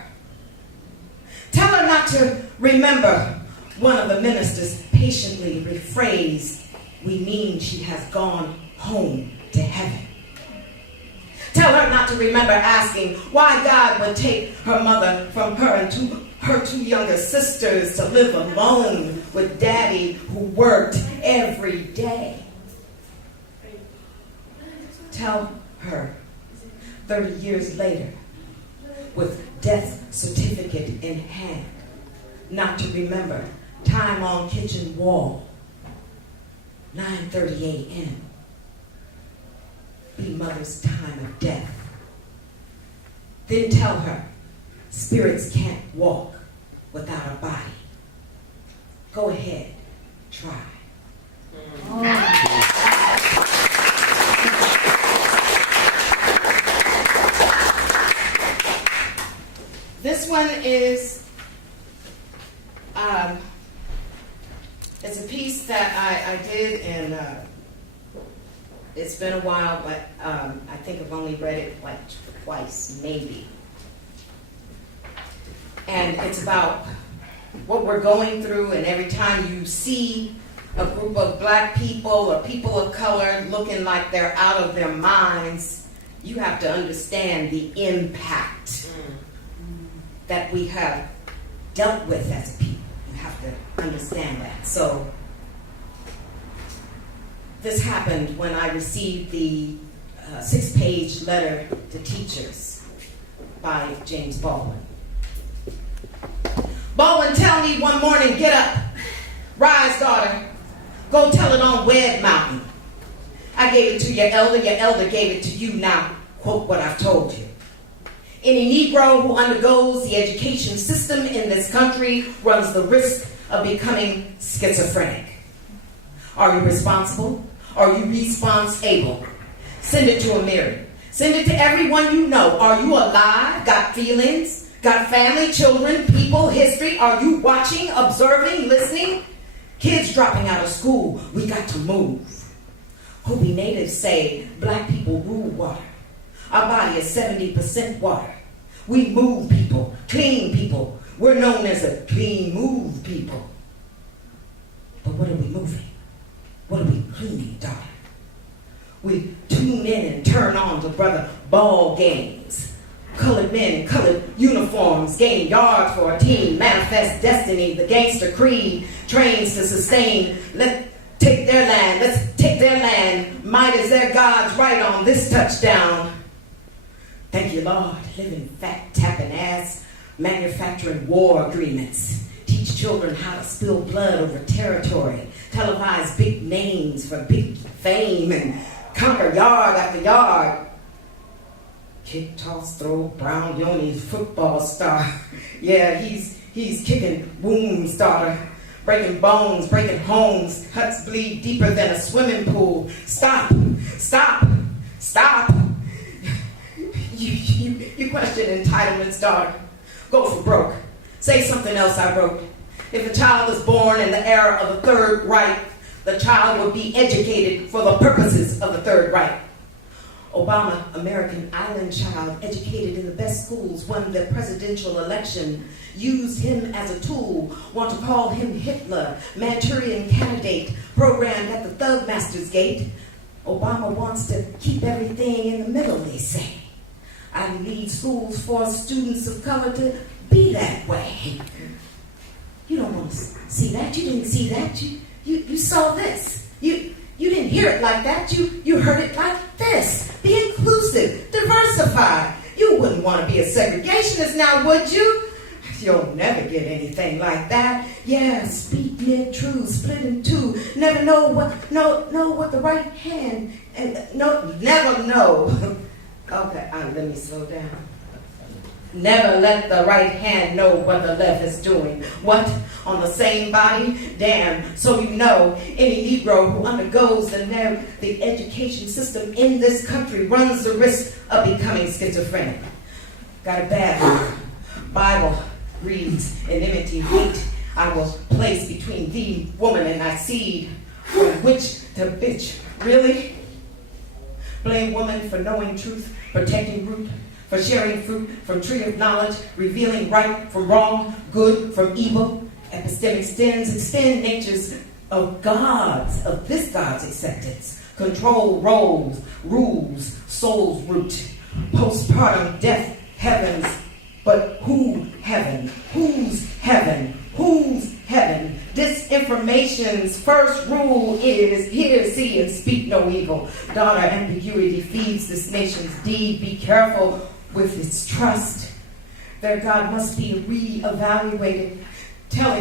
Tell her not to remember one of the ministers patiently rephrased, we mean she has gone home to heaven. Tell her not to remember asking why God would take her mother from her and her two younger sisters to live alone with daddy who worked every day. Tell her 30 years later, with death certificate in hand, not to remember time on kitchen wall, 9:30 a.m., be mother's time of death. Then tell her spirits can't walk without a body. Go ahead, try. is, it's a piece that I did, and it's been a while, but I think I've only read it like twice, maybe. And it's about what we're going through, and every time you see a group of black people or people of color looking like they're out of their minds, you have to understand the impact that we have dealt with as people. You have to understand that. So this happened when I received the 6-page letter to teachers by James Baldwin. Baldwin, tell me one morning, get up, rise, daughter, go tell it on Webb Mountain. I gave it to your elder gave it to you. Now, quote what I've told you. Any Negro who undergoes the education system in this country runs the risk of becoming schizophrenic. Are you responsible? Are you response-able? Send it to Amiri. Send it to everyone you know. Are you alive? Got feelings? Got family, children, people, history? Are you watching, observing, listening? Kids dropping out of school. We got to move. Hopi natives say black people rule water. Our body is 70% water. We move people, clean people. We're known as a clean move people. But what are we moving? What are we cleaning, daughter? We tune in and turn on to brother ball games. Colored men in colored uniforms gain yards for a team, manifest destiny, the gangster creed, trains to sustain. Let's take their land, might is their God's right on this touchdown. Thank you, Lord, living fat, tapping ass, manufacturing war agreements. Teach children how to spill blood over territory, televise big names for big fame, and conquer yard after yard. Kick, toss, throw, Brown Yoni's football star. Yeah, he's kicking wounds, daughter. Breaking bones, breaking homes. Cuts bleed deeper than a swimming pool. Stop, stop, stop. You question entitlements, daughter. Go for broke. Say something else I wrote. If a child is born in the era of the Third Reich, the child will be educated for the purposes of the Third Reich. Obama, American island child, educated in the best schools, won the presidential election, used him as a tool, want to call him Hitler, Manchurian candidate, programmed at the Thug Master's gate. Obama wants to keep everything in the middle, they say. I lead schools for students of color to be that way. You don't want to see that. You didn't see that. You saw this. You didn't hear it like that. You heard it like this. Be inclusive, diversify. You wouldn't want to be a segregationist now, would you? You'll never get anything like that. Yeah, speak mid-truth, split in two. Never know what the right hand, never know. Okay, let me slow down. Never let the right hand know what the left is doing. What? On the same body? Damn. So you know, any Negro who undergoes the education system in this country runs the risk of becoming schizophrenic. Got a bad Bible reads, enmity, hate, I will place between thee, woman, and thy seed, from witch to bitch. Really? Blame woman for knowing truth, protecting root, for sharing fruit from tree of knowledge, revealing right from wrong, good from evil. Epistemic extend natures of this God's acceptance. Control roles, rules, soul's root. Postpartum death, heavens. But who heaven? Whose heaven? Whose heaven? Disinformation's first rule is hear, see, and speak no evil. Daughter, ambiguity feeds this nation's deed. Be careful with its trust. Their God must be reevaluated. Tell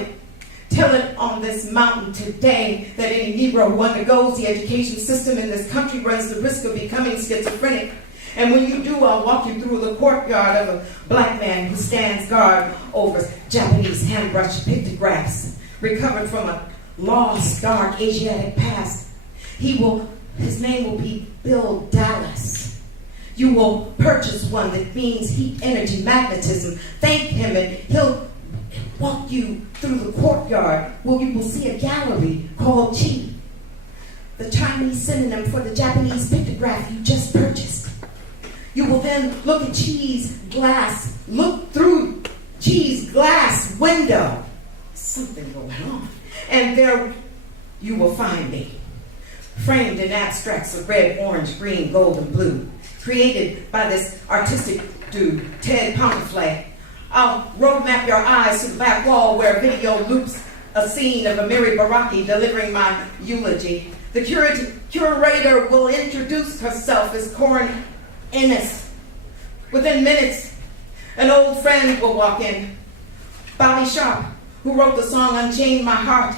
it on this mountain today that any Negro who undergoes the education system in this country runs the risk of becoming schizophrenic. And when you do, I'll walk you through the courtyard of a black man who stands guard over Japanese hand-brushed pictographs, recovered from a lost, dark Asiatic past. His name will be Bill Dallas. You will purchase one that means heat, energy, magnetism. Thank him and he'll walk you through the courtyard where you will see a gallery called Chi, the Chinese synonym for the Japanese pictograph you just purchased. You will then look at look through Chi's glass window. Something going on. And there you will find me, framed in abstracts of red, orange, green, gold, and blue, created by this artistic dude, Ted Ponteflay. I'll roadmap your eyes to the back wall where a video loops a scene of Amiri Baraki delivering my eulogy. The curator will introduce herself as Corin Ennis. Within minutes, an old friend will walk in, Bobby Sharp, who wrote the song Unchain My Heart.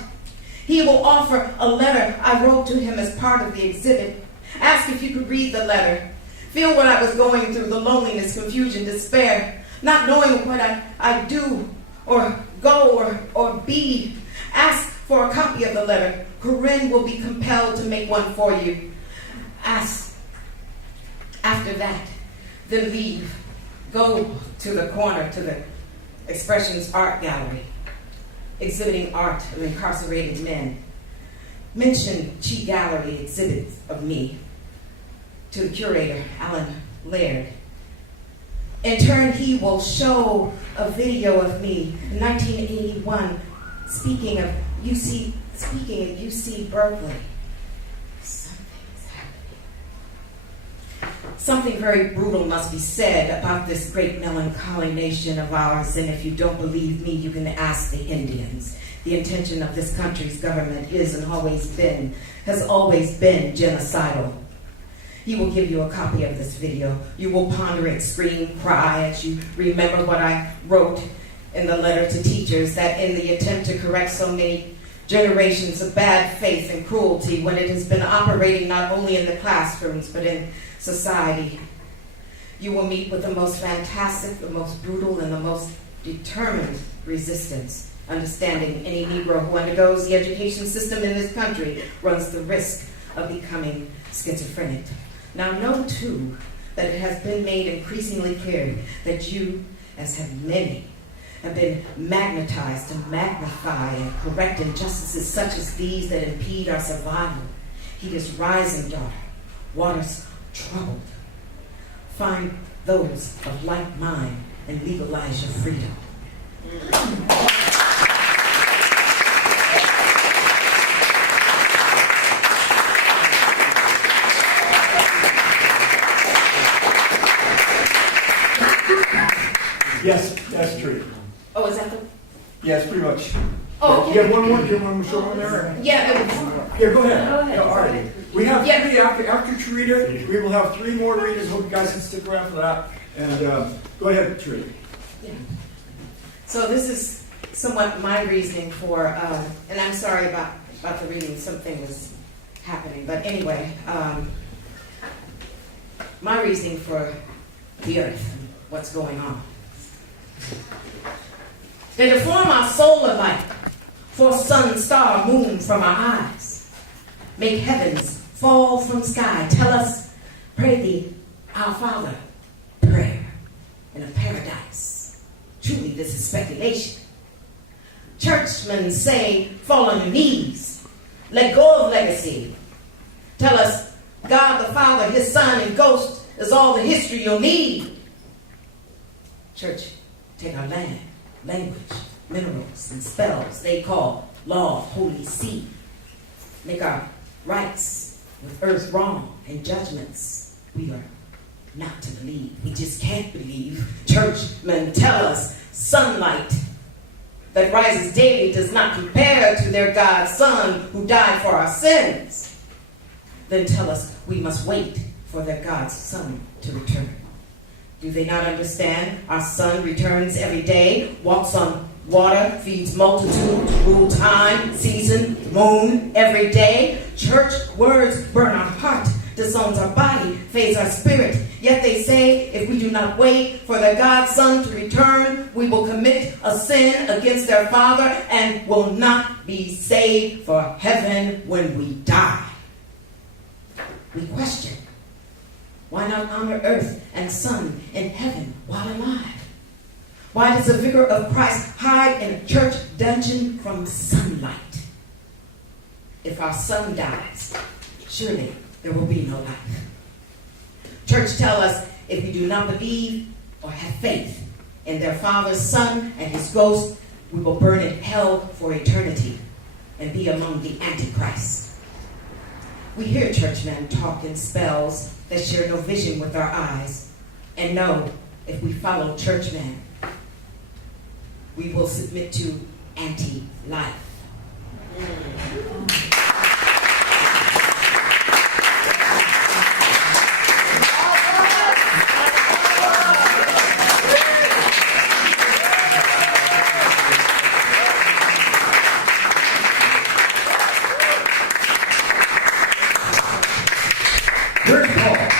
He will offer a letter I wrote to him as part of the exhibit. Ask if you could read the letter. Feel what I was going through, the loneliness, confusion, despair, not knowing what I do or go or be. Ask for a copy of the letter. Corinne will be compelled to make one for you. Ask. After that, then leave. Go to the corner, to the Expressions Art Gallery, exhibiting art of incarcerated men. Mention Chi Gallery exhibits of me to the curator, Alan Laird. In turn, he will show a video of me in 1981 speaking at UC Berkeley. Something's happening. Something very brutal must be said about this great melancholy nation of ours, and if you don't believe me, you can ask the Indians. The intention of this country's government has always been genocidal. He will give you a copy of this video. You will ponder it, scream, cry as you remember what I wrote in the letter to teachers, that in the attempt to correct so many generations of bad faith and cruelty, when it has been operating not only in the classrooms but in society, you will meet with the most fantastic, the most brutal, and the most determined resistance, understanding any Negro who undergoes the education system in this country runs the risk of becoming schizophrenic. Now know, too, that it has been made increasingly clear that you, as have many, have been magnetized to magnify and correct injustices such as these that impede our survival. Heat is rising, daughter. Water's troubled. Find those of like mind and legalize your freedom. Yes, that's true. Oh, is that the... Yes, pretty much. Oh, okay. You have one more? Do you want to show one there? Yeah, it was... Here, go ahead. Go ahead. No, all right. We have three after Trita. We will have three more readers. Hope you guys can stick around for that. And go ahead, Trita. Yeah. So this is somewhat my reasoning for, and I'm sorry about the reading. Something was happening. But anyway, my reasoning for the earth, what's going on. They deform our solar light, force sun, star, moon from our eyes, make heavens fall from sky, tell us, pray thee, our Father, prayer in a paradise. Truly, this is speculation. Churchmen say, fall on your knees, let go of legacy. Tell us, God the Father, His Son, and Ghost is all the history you'll need. Church, take our land, language, minerals, and spells they call law, holy see. Make our rights with earth wrong and judgments we are not to believe. We just can't believe. Churchmen tell us sunlight that rises daily does not compare to their God's Son who died for our sins. Then tell us we must wait for their God's Son to return. Do they not understand? Our sun returns every day, walks on water, feeds multitudes, rule time, season, moon, every day. Church words burn our heart, disowns our body, fades our spirit. Yet they say, if we do not wait for their God's Son to return, we will commit a sin against their Father and will not be saved for heaven when we die. We question, Why not honor earth and sun and heaven while alive? Why does the vicar of Christ hide in a church dungeon from sunlight? If our sun dies, surely there will be no life. Church tell us if we do not believe or have faith in their Father's Son and his ghost, we will burn in hell for eternity and be among the Antichrist. We hear churchmen talk in spells that share no vision with our eyes, and know if we follow churchmen, we will submit to anti-life.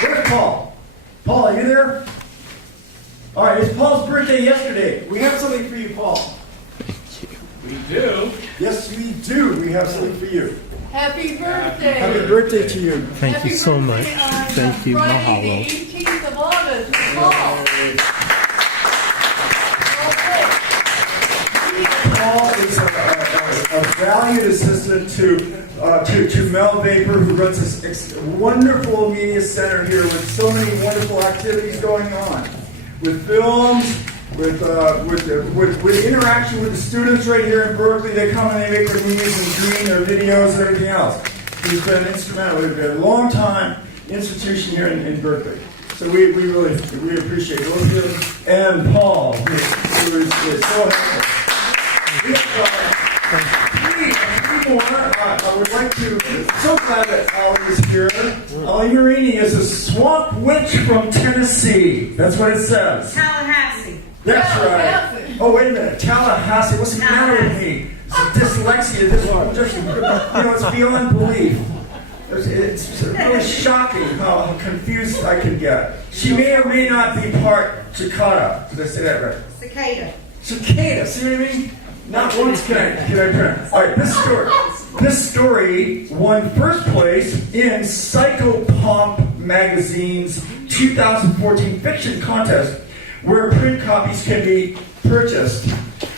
Where's Paul? Paul, are you there? All right, it's Paul's birthday yesterday. We have something for you, Paul. We do. Yes, we do. We have something for you. Happy birthday! Happy birthday to you. Thank you so much. Thank you. Friday, Mahalo. the 18th of August. Paul. Paul is a valued assistant to Mel Vapor, who runs this wonderful media center here with so many wonderful activities going on, with films, with interaction with the students right here in Berkeley. They come and they make their movies and screen their videos and everything else. He's been instrumental. We've been a long time institution here in Berkeley. So we really appreciate both of you and Paul, who is so helpful. I would like to, so glad that Ollie is here. Ollie Marini is a swamp witch from Tennessee. That's what it says. Tallahassee. That's right. Oh, wait a minute. Tallahassee. What's the matter with me? It's dyslexia. It's beyond belief. It's really shocking how confused I can get. She may or may not be part cicada. Did I say that right? Cicada. Cicada. See what I mean? Not once can I print. All right, this story won first place in Psychopomp Magazine's 2014 fiction contest, where print copies can be purchased.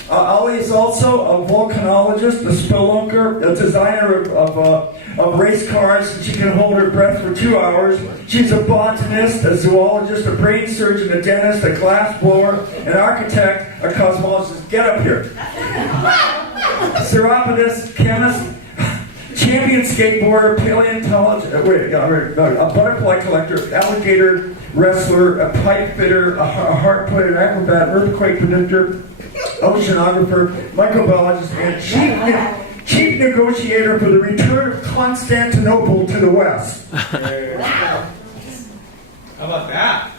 Ollie is also a volcanologist, a spelunker, a designer of race cars. She can hold her breath for 2 hours. She's a botanist, a zoologist, a brain surgeon, a dentist, a glass blower, an architect, a cosmologist. Get up here. Seropodist, chemist, champion skateboarder, paleontologist, a butterfly collector, alligator wrestler, a pipe fitter, a harp player, an acrobat, earthquake predictor, oceanographer, microbiologist, and chief negotiator for the return of Constantinople to the West. How about that?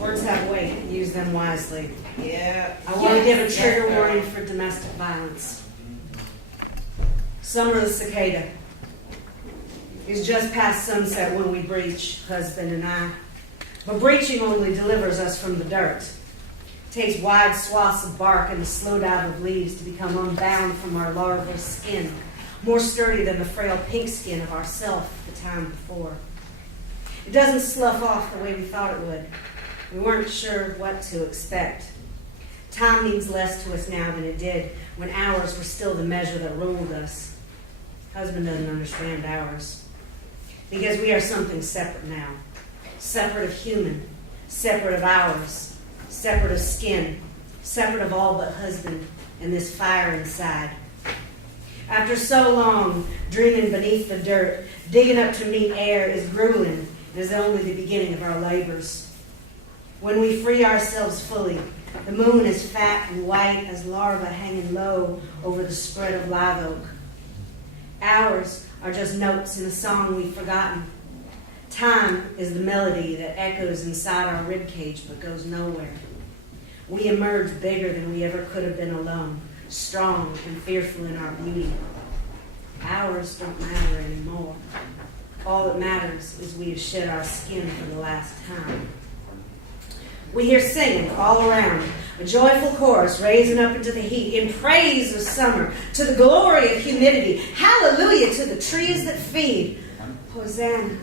Words have weight. Use them wisely. Yeah. I want to give a trigger warning for domestic violence. Summer of the cicada. It's just past sunset when we breach, husband and I. But breaching only delivers us from the dirt. It takes wide swaths of bark and the slow dive of leaves to become unbound from our larval skin, more sturdy than the frail pink skin of ourself the time before. It doesn't slough off the way we thought it would. We weren't sure what to expect. Time means less to us now than it did when hours were still the measure that ruled us. Husband doesn't understand ours. Because we are something separate now. Separate of human, separate of ours, separate of skin, separate of all but husband and this fire inside. After so long dreaming beneath the dirt, digging up to meet air is grueling and is only the beginning of our labors. When we free ourselves fully, the moon is fat and white as larvae hanging low over the spread of live oak. Hours are just notes in a song we've forgotten. Time is the melody that echoes inside our ribcage but goes nowhere. We emerge bigger than we ever could have been alone, strong and fearful in our beauty. Hours don't matter anymore. All that matters is we have shed our skin for the last time. We hear singing all around, a joyful chorus raising up into the heat in praise of summer, to the glory of humidity. Hallelujah to the trees that feed. Hosanna,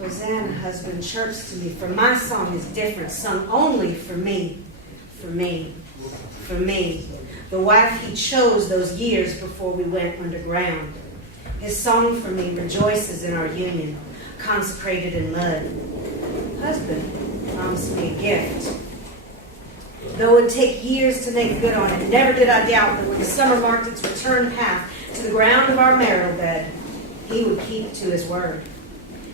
Hosanna, husband chirps to me, for my song is different, sung only for me, for me, for me. The wife he chose those years before we went underground. His song for me rejoices in our union, consecrated in mud. Husband promised me a gift. Though it would take years to make good on it, never did I doubt that when the summer marked its return path to the ground of our marital bed, he would keep to his word.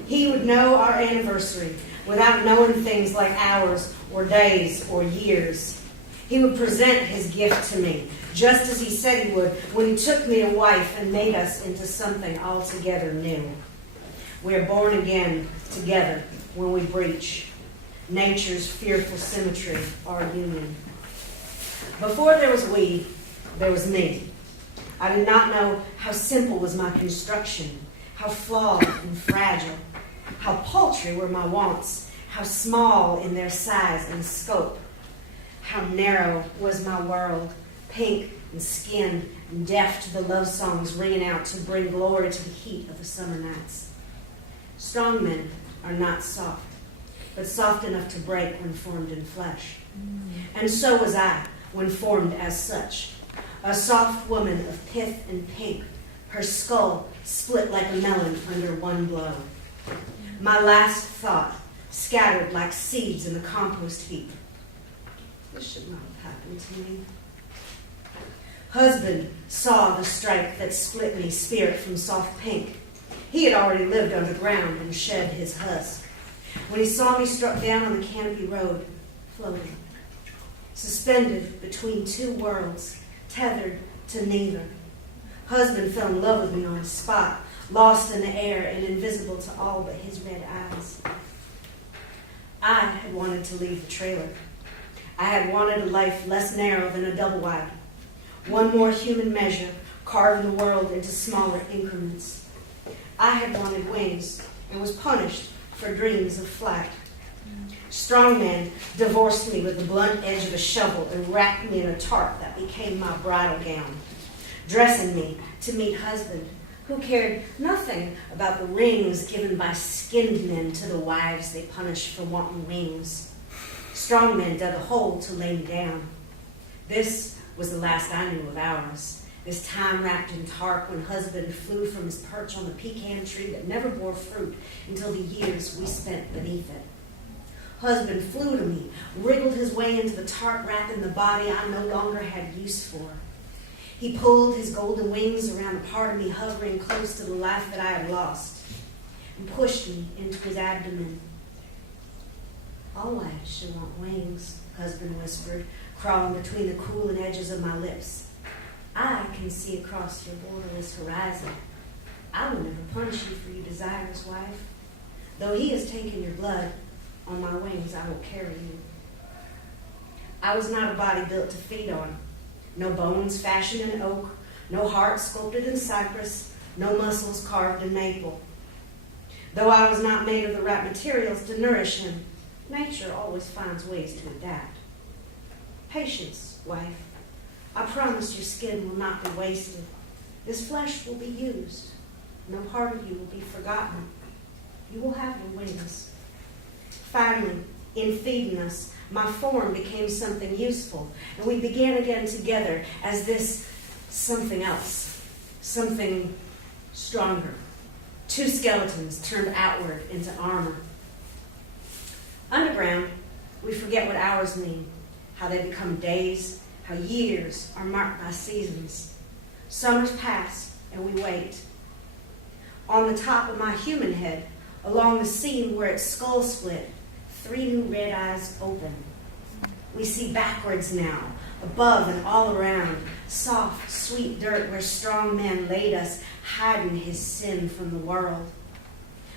He would know our anniversary without knowing things like hours or days or years. He would present his gift to me, just as he said he would when he took me to wife and made us into something altogether new. We are born again together when we breach nature's fearful symmetry, our union. Before there was we, there was me. I did not know how simple was my construction, how flawed and fragile, how paltry were my wants, how small in their size and scope, how narrow was my world, pink and skinned and deaf to the love songs ringing out to bring glory to the heat of the summer nights. Strong men are not soft, but soft enough to break when formed in flesh. And so was I when formed as such, a soft woman of pith and pink, her skull split like a melon under one blow. My last thought scattered like seeds in the compost heap. This should not have happened to me. Husband saw the strike that split me spirit from soft pink. He had already lived underground and shed his husk. When he saw me struck down on the canopy road, floating, suspended between two worlds, tethered to neither. Husband fell in love with me on the spot, lost in the air and invisible to all but his red eyes. I had wanted to leave the trailer. I had wanted a life less narrow than a double wide. One more human measure, carving the world into smaller increments. I had wanted wings and was punished for dreams of flight. Strongman divorced me with the blunt edge of a shovel and wrapped me in a tarp that became my bridal gown, dressing me to meet husband, who cared nothing about the rings given by skinned men to the wives they punished for wanting wings. Strongman dug a hole to lay me down. This was the last I knew of ours, this time wrapped in tarp when husband flew from his perch on the pecan tree that never bore fruit until the years we spent beneath it. Husband flew to me, wriggled his way into the tarp wrap in the body I no longer had use for. He pulled his golden wings around the part of me hovering close to the life that I had lost and pushed me into his abdomen. All wives should want wings, husband whispered, crawling between the cooling edges of my lips. I can see across your borderless horizon. I will never punish you for your desires, wife. Though he has taken your blood, on my wings I will carry you. I was not a body built to feed on. No bones fashioned in oak, no heart sculpted in cypress, no muscles carved in maple. Though I was not made of the right materials to nourish him, nature always finds ways to adapt. Patience, wife. I promise your skin will not be wasted. This flesh will be used. No part of you will be forgotten. You will have your wings. Finally, in feeding us, my form became something useful, and we began again together as this something else, something stronger. Two skeletons turned outward into armor. Underground, we forget what hours mean, how they become days, how years are marked by seasons. Summers pass, and we wait. On the top of my human head, along the seam where its skull split, 3 new red eyes open. We see backwards now, above and all around, soft, sweet dirt where strong men laid us, hiding his sin from the world.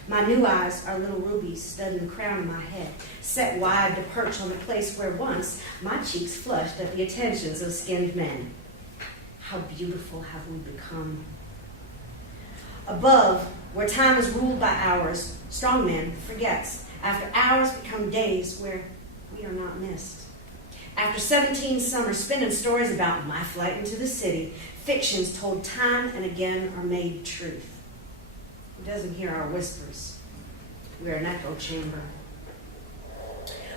My new eyes are little rubies studding the crown of my head, set wide to perch on the place where once my cheeks flushed at the attentions of skinned men. How beautiful have we become. Above, where time is ruled by hours, strong man forgets. After hours become days where we are not missed. After 17 summers spent in stories about my flight into the city, fictions told time and again are made truth. He doesn't hear our whispers. We are an echo chamber.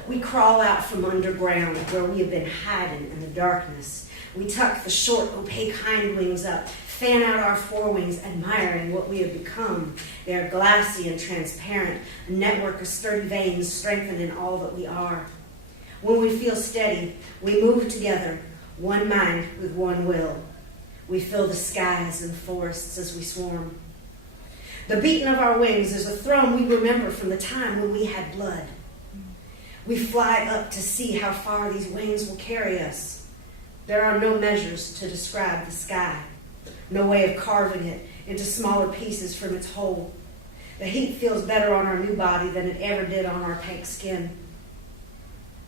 We crawl out from underground where we have been hiding in the darkness. We tuck the short, opaque hind wings up, fan out our forewings, admiring what we have become. They are glassy and transparent, a network of sturdy veins strengthened in all that we are. When we feel steady, we move together, one mind with one will. We fill the skies and forests as we swarm. The beating of our wings is a throne we remember from the time when we had blood. We fly up to see how far these wings will carry us. There are no measures to describe the sky, no way of carving it into smaller pieces from its whole. The heat feels better on our new body than it ever did on our pink skin.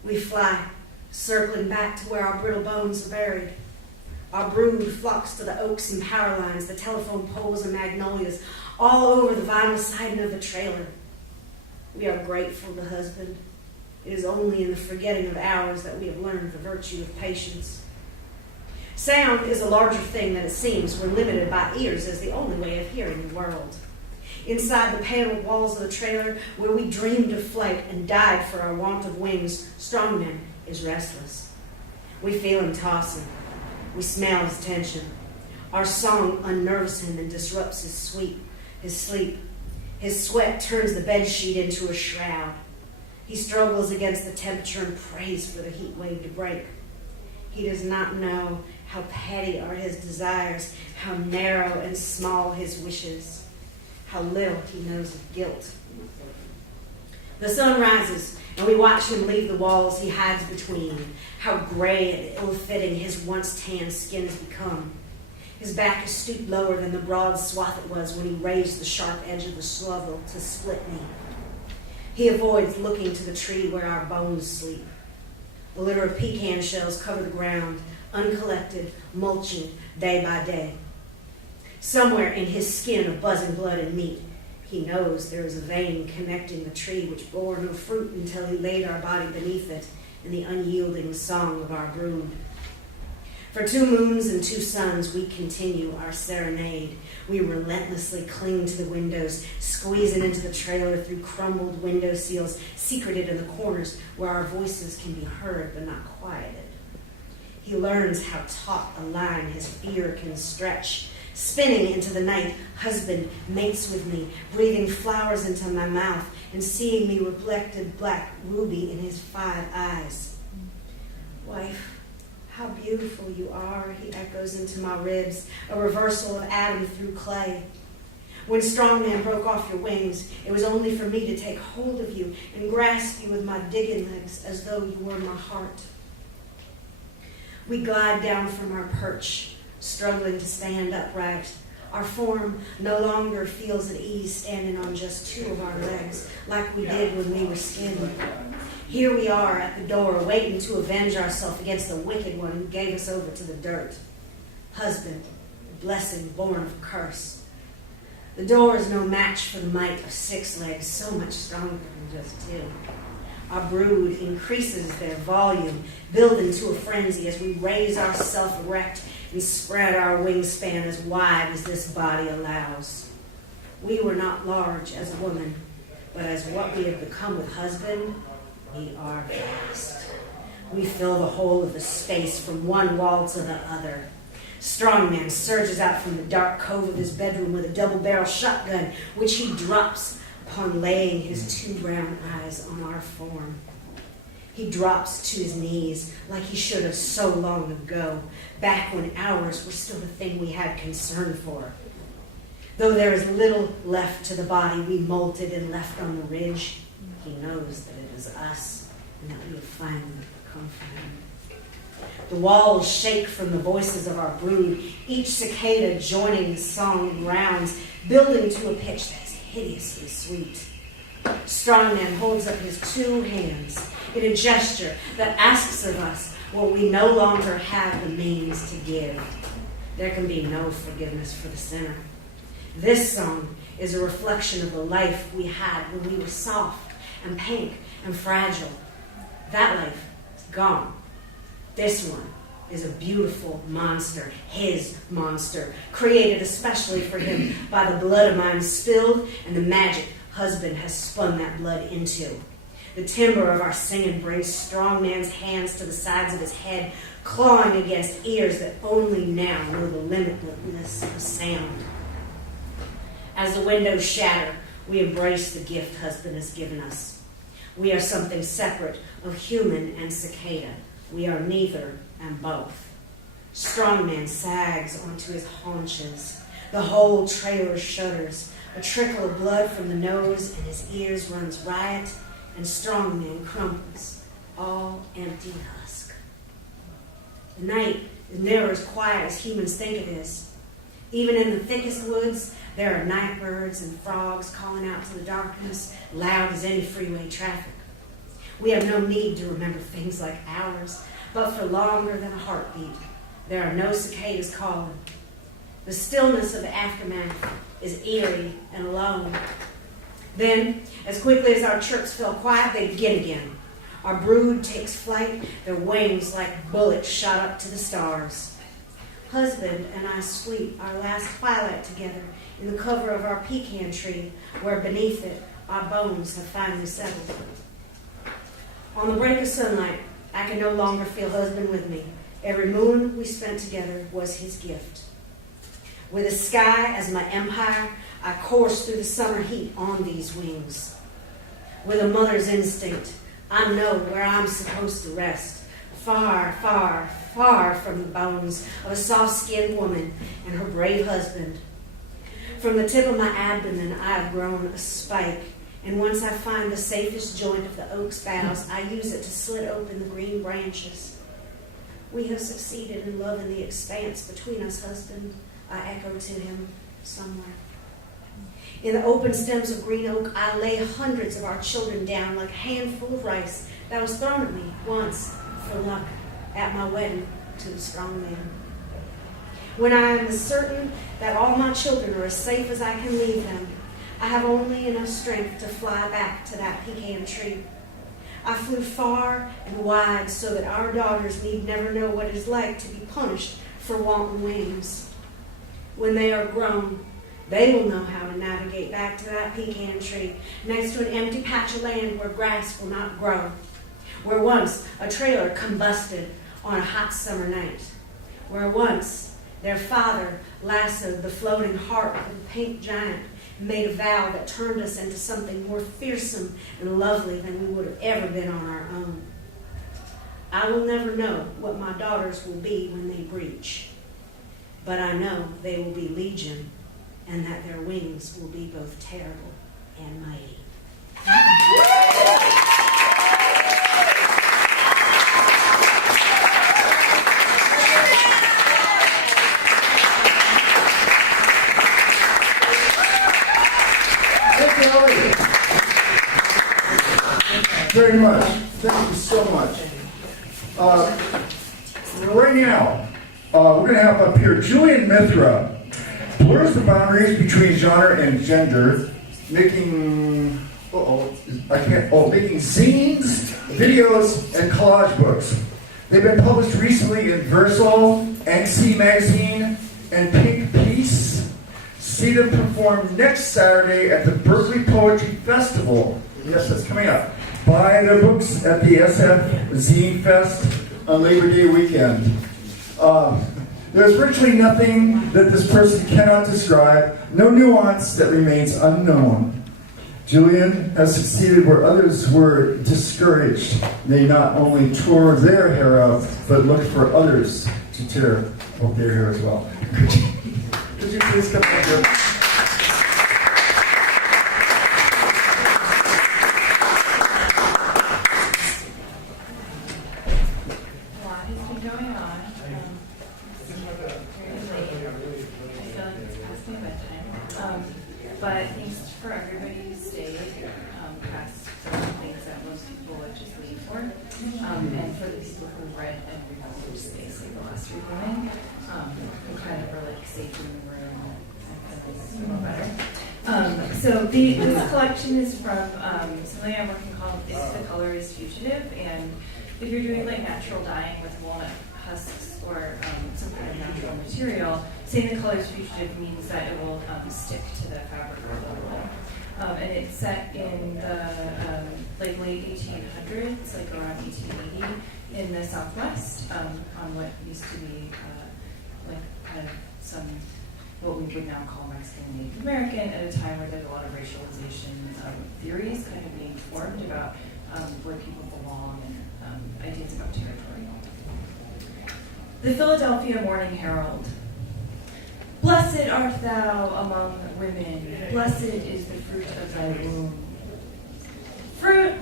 We fly, circling back to where our brittle bones are buried. Our brood flocks to the oaks and power lines, the telephone poles and magnolias, all over the vinyl siding of the trailer. We are grateful to husband. It is only in the forgetting of hours that we have learned the virtue of patience. Sound is a larger thing than it seems. We're limited by ears as the only way of hearing the world. Inside the paneled walls of the trailer, where we dreamed of flight and died for our want of wings, Strongman is restless. We feel him tossing. We smell his tension. Our song unnerves him and disrupts his sleep. His sweat turns the bedsheet into a shroud. He struggles against the temperature and prays for the heat wave to break. He does not know how petty are his desires, how narrow and small his wishes, how little he knows of guilt. The sun rises, and we watch him leave the walls he hides between, how gray and ill-fitting his once tan skin has become. His back is stooped lower than the broad swath it was when he raised the sharp edge of the shovel to split me. He avoids looking to the tree where our bones sleep. A litter of pecan shells cover the ground, uncollected, mulching day by day. Somewhere in his skin of buzzing blood and meat, he knows there is a vein connecting the tree which bore no fruit until he laid our body beneath it in the unyielding song of our brood. For 2 moons and 2 suns, we continue our serenade. We relentlessly cling to the windows, squeezing into the trailer through crumbled window seals, secreted in the corners where our voices can be heard but not quieted. He learns how taut a line his fear can stretch. Spinning into the night, husband mates with me, breathing flowers into my mouth and seeing me reflected black ruby in his 5 eyes. Wife, how beautiful you are, he echoes into my ribs, a reversal of Adam through clay. When Strongman broke off your wings, it was only for me to take hold of you and grasp you with my digging legs as though you were my heart. We glide down from our perch, struggling to stand upright. Our form no longer feels at ease standing on just 2 of our legs, like we did when we were skinned. Here we are at the door, waiting to avenge ourselves against the wicked one who gave us over to the dirt. Husband, a blessing born of curse. The door is no match for the might of 6 legs, so much stronger than just 2. Our brood increases their volume, building to a frenzy as we raise ourselves erect and spread our wingspan as wide as this body allows. We were not large as a woman, but as what we have become with husband, we are vast. We fill the whole of the space from one wall to the other. Strongman surges out from the dark cove of his bedroom with a double-barrel shotgun, which he drops upon laying his 2 brown eyes on our form. He drops to his knees like he should have so long ago, back when ours were still the thing we had concern for. Though there is little left to the body we molted and left on the ridge, he knows that it is us and that we have finally come for him. The walls shake from the voices of our brood, each cicada joining the song in rounds, building to a pitch that is hideously sweet. Strongman holds up his 2 hands in a gesture that asks of us what we no longer have the means to give. There can be no forgiveness for the sinner. This song is a reflection of the life we had when we were soft and pink and fragile. That life is gone. This one is a beautiful monster, his monster, created especially for him by the blood of mine spilled and the magic husband has spun that blood into. The timbre of our singing brings strong man's hands to the sides of his head, clawing against ears that only now know the limitlessness of sound. As the windows shatter, we embrace the gift husband has given us. We are something separate of human and cicada. We are neither and both. Strongman sags onto his haunches. The whole trailer shudders. A trickle of blood from the nose and his ears runs riot, and Strongman crumples, all empty husk. The night is never as quiet as humans think it is. Even in the thickest woods, there are night birds and frogs calling out to the darkness, loud as any freeway traffic. We have no need to remember things like hours, but for longer than a heartbeat, there are no cicadas calling. The stillness of the aftermath is eerie and alone. Then, as quickly as our chirps fell quiet, they begin again. Our brood takes flight, their wings like bullets shot up to the stars. Husband and I sleep our last twilight together in the cover of our pecan tree, where beneath it our bones have finally settled. On the break of sunlight, I can no longer feel husband with me. Every moon we spent together was his gift. With the sky as my empire, I course through the summer heat on these wings. With a mother's instinct, I know where I'm supposed to rest, far, far, far from the bones of a soft-skinned woman and her brave husband. From the tip of my abdomen, I have grown a spike, and once I find the safest joint of the oak's boughs, I use it to slit open the green branches. We have succeeded in loving the expanse between us, husband, I echo to him somewhere. In the open stems of green oak, I lay hundreds of our children down like a handful of rice that was thrown at me once for luck at my wedding to the strong man. When I am as certain that all my children are as safe as I can leave them, I have only enough strength to fly back to that pecan tree. I flew far and wide so that our daughters need never know what it is like to be punished for wanton wings. When they are grown, they will know how to navigate back to that pecan tree next to an empty patch of land where grass will not grow, where once a trailer combusted on a hot summer night, where once their father lassoed the floating heart of a pink giant and made a vow that turned us into something more fearsome and lovely than we would have ever been on our own. I will never know what my daughters will be when they breach, but I know they will be legion, and that their wings will be both terrible and mighty. Very much. Thank you so much. Right now, we're going to have up here Julian Mithra. Blurs the boundaries between genre and gender, making zines, videos, and collage books. They've been published recently in Versal, NC Magazine, and Pink Peace. See them perform next Saturday at the Berkeley Poetry Festival. Yes, that's coming up. Buy their books at the SF Zine Fest on Labor Day weekend. There's virtually nothing that this person cannot describe, no nuance that remains unknown. Julian has succeeded where others were discouraged. They not only tore their hair out, but looked for others to tear out their hair as well. Could you please come up here? But thanks for everybody who stayed past some things that most people would just leave for. And for the people who read every message space like the last week morning, who kind of were like safe in the room and feel better. So this collection is from something I'm working called If the Color is Fugitive, and if you're doing like natural dyeing with walnut husks or some kind of natural material, saying the color is fugitive means that it will stick to the fabric readily. And it's set in the like late 1800s, like around 1880, in the Southwest, on what used to be like kind of some what we would now call Mexican and Native American, at a time where there's a lot of racialization theories kind of being formed about where people belong and ideas about territory. The Philadelphia Morning Herald. Blessed art thou among women, blessed is the fruit of thy womb. Fruit?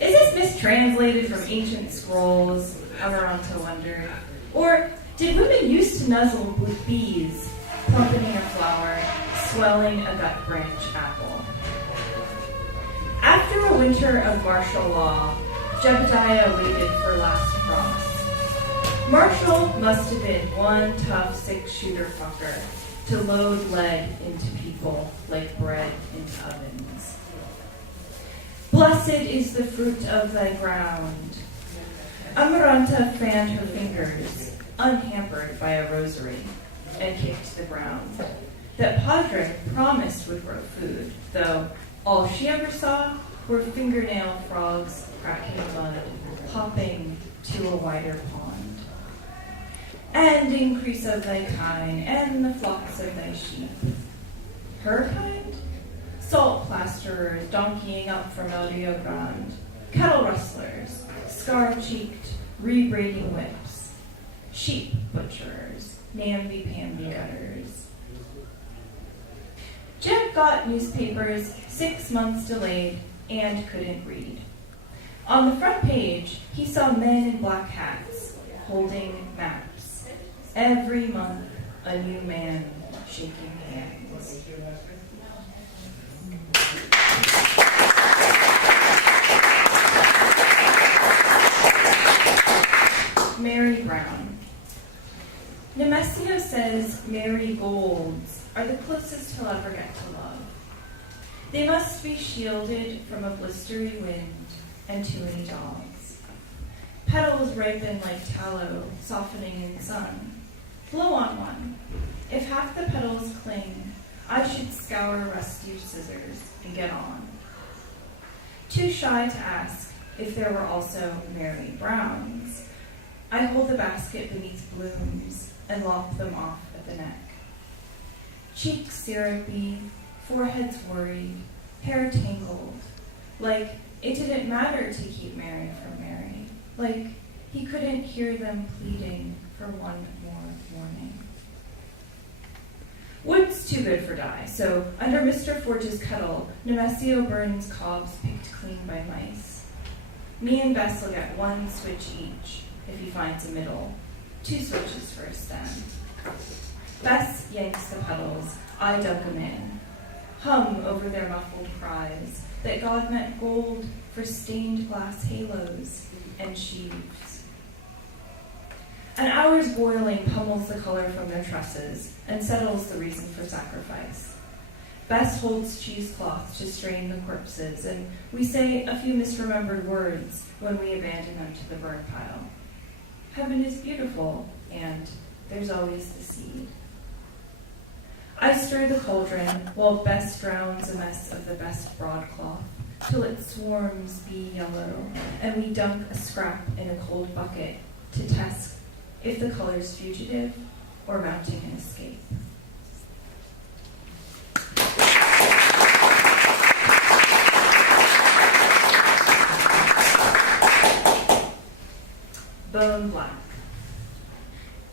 Is this mistranslated from ancient scrolls? Amaranta wondered. Or did women used to nuzzle with bees, plumpeting a flower, swelling a gut branch apple? After a winter of martial law, Jebediah waited for last frost. Marshall must have been one tough six-shooter fucker to load lead into people like bread into ovens. Blessed is the fruit of thy ground. Amaranta fanned her fingers, unhampered by a rosary, and kicked the ground. That Padre promised would grow food, though all she ever saw were fingernail frogs cracking mud, hopping to a wider pond. And increase of thy kine, and the flocks of thy sheep. Her kind? Salt plasterers donkeying up from El Rio Grande, cattle rustlers, scar-cheeked, rebraiding whips, sheep butchers, namby-pamby gutters. Jeb got newspapers 6 months delayed and couldn't read. On the front page, he saw men in black hats holding maps. Every month, a new man shaking hands. Mary Brown. Nemesio says marigolds are the closest he'll ever get to love. They must be shielded from a blistery wind and too many dogs. Petals ripen like tallow, softening in sun. Blow on one. If half the petals cling, I should scour rusty scissors and get on. Too shy to ask if there were also Mary Browns, I hold the basket beneath blooms and lop them off at the neck. Cheeks syrupy, foreheads worried, hair tangled, like it didn't matter to keep Mary from Mary, like he couldn't hear them pleading for one more warning. Wood's too good for dye, so under Mr. Forge's kettle, Nemesio burns cobs picked clean by mice. Me and Bess will get one switch each, if he finds a middle, 2 switches for a stem. Bess yanks the petals, I dunk them in, hum over their muffled cries that God meant gold for stained glass halos and sheaves. An hour's boiling pummels the color from their tresses and settles the reason for sacrifice. Bess holds cheesecloth to strain the corpses, and we say a few misremembered words when we abandon them to the burn pile. Heaven is beautiful, and there's always the seed. I stir the cauldron while Bess drowns a mess of the best broadcloth till it swarms bee yellow, and we dunk a scrap in a cold bucket to test if the color's fugitive or mounting an escape. Bone black.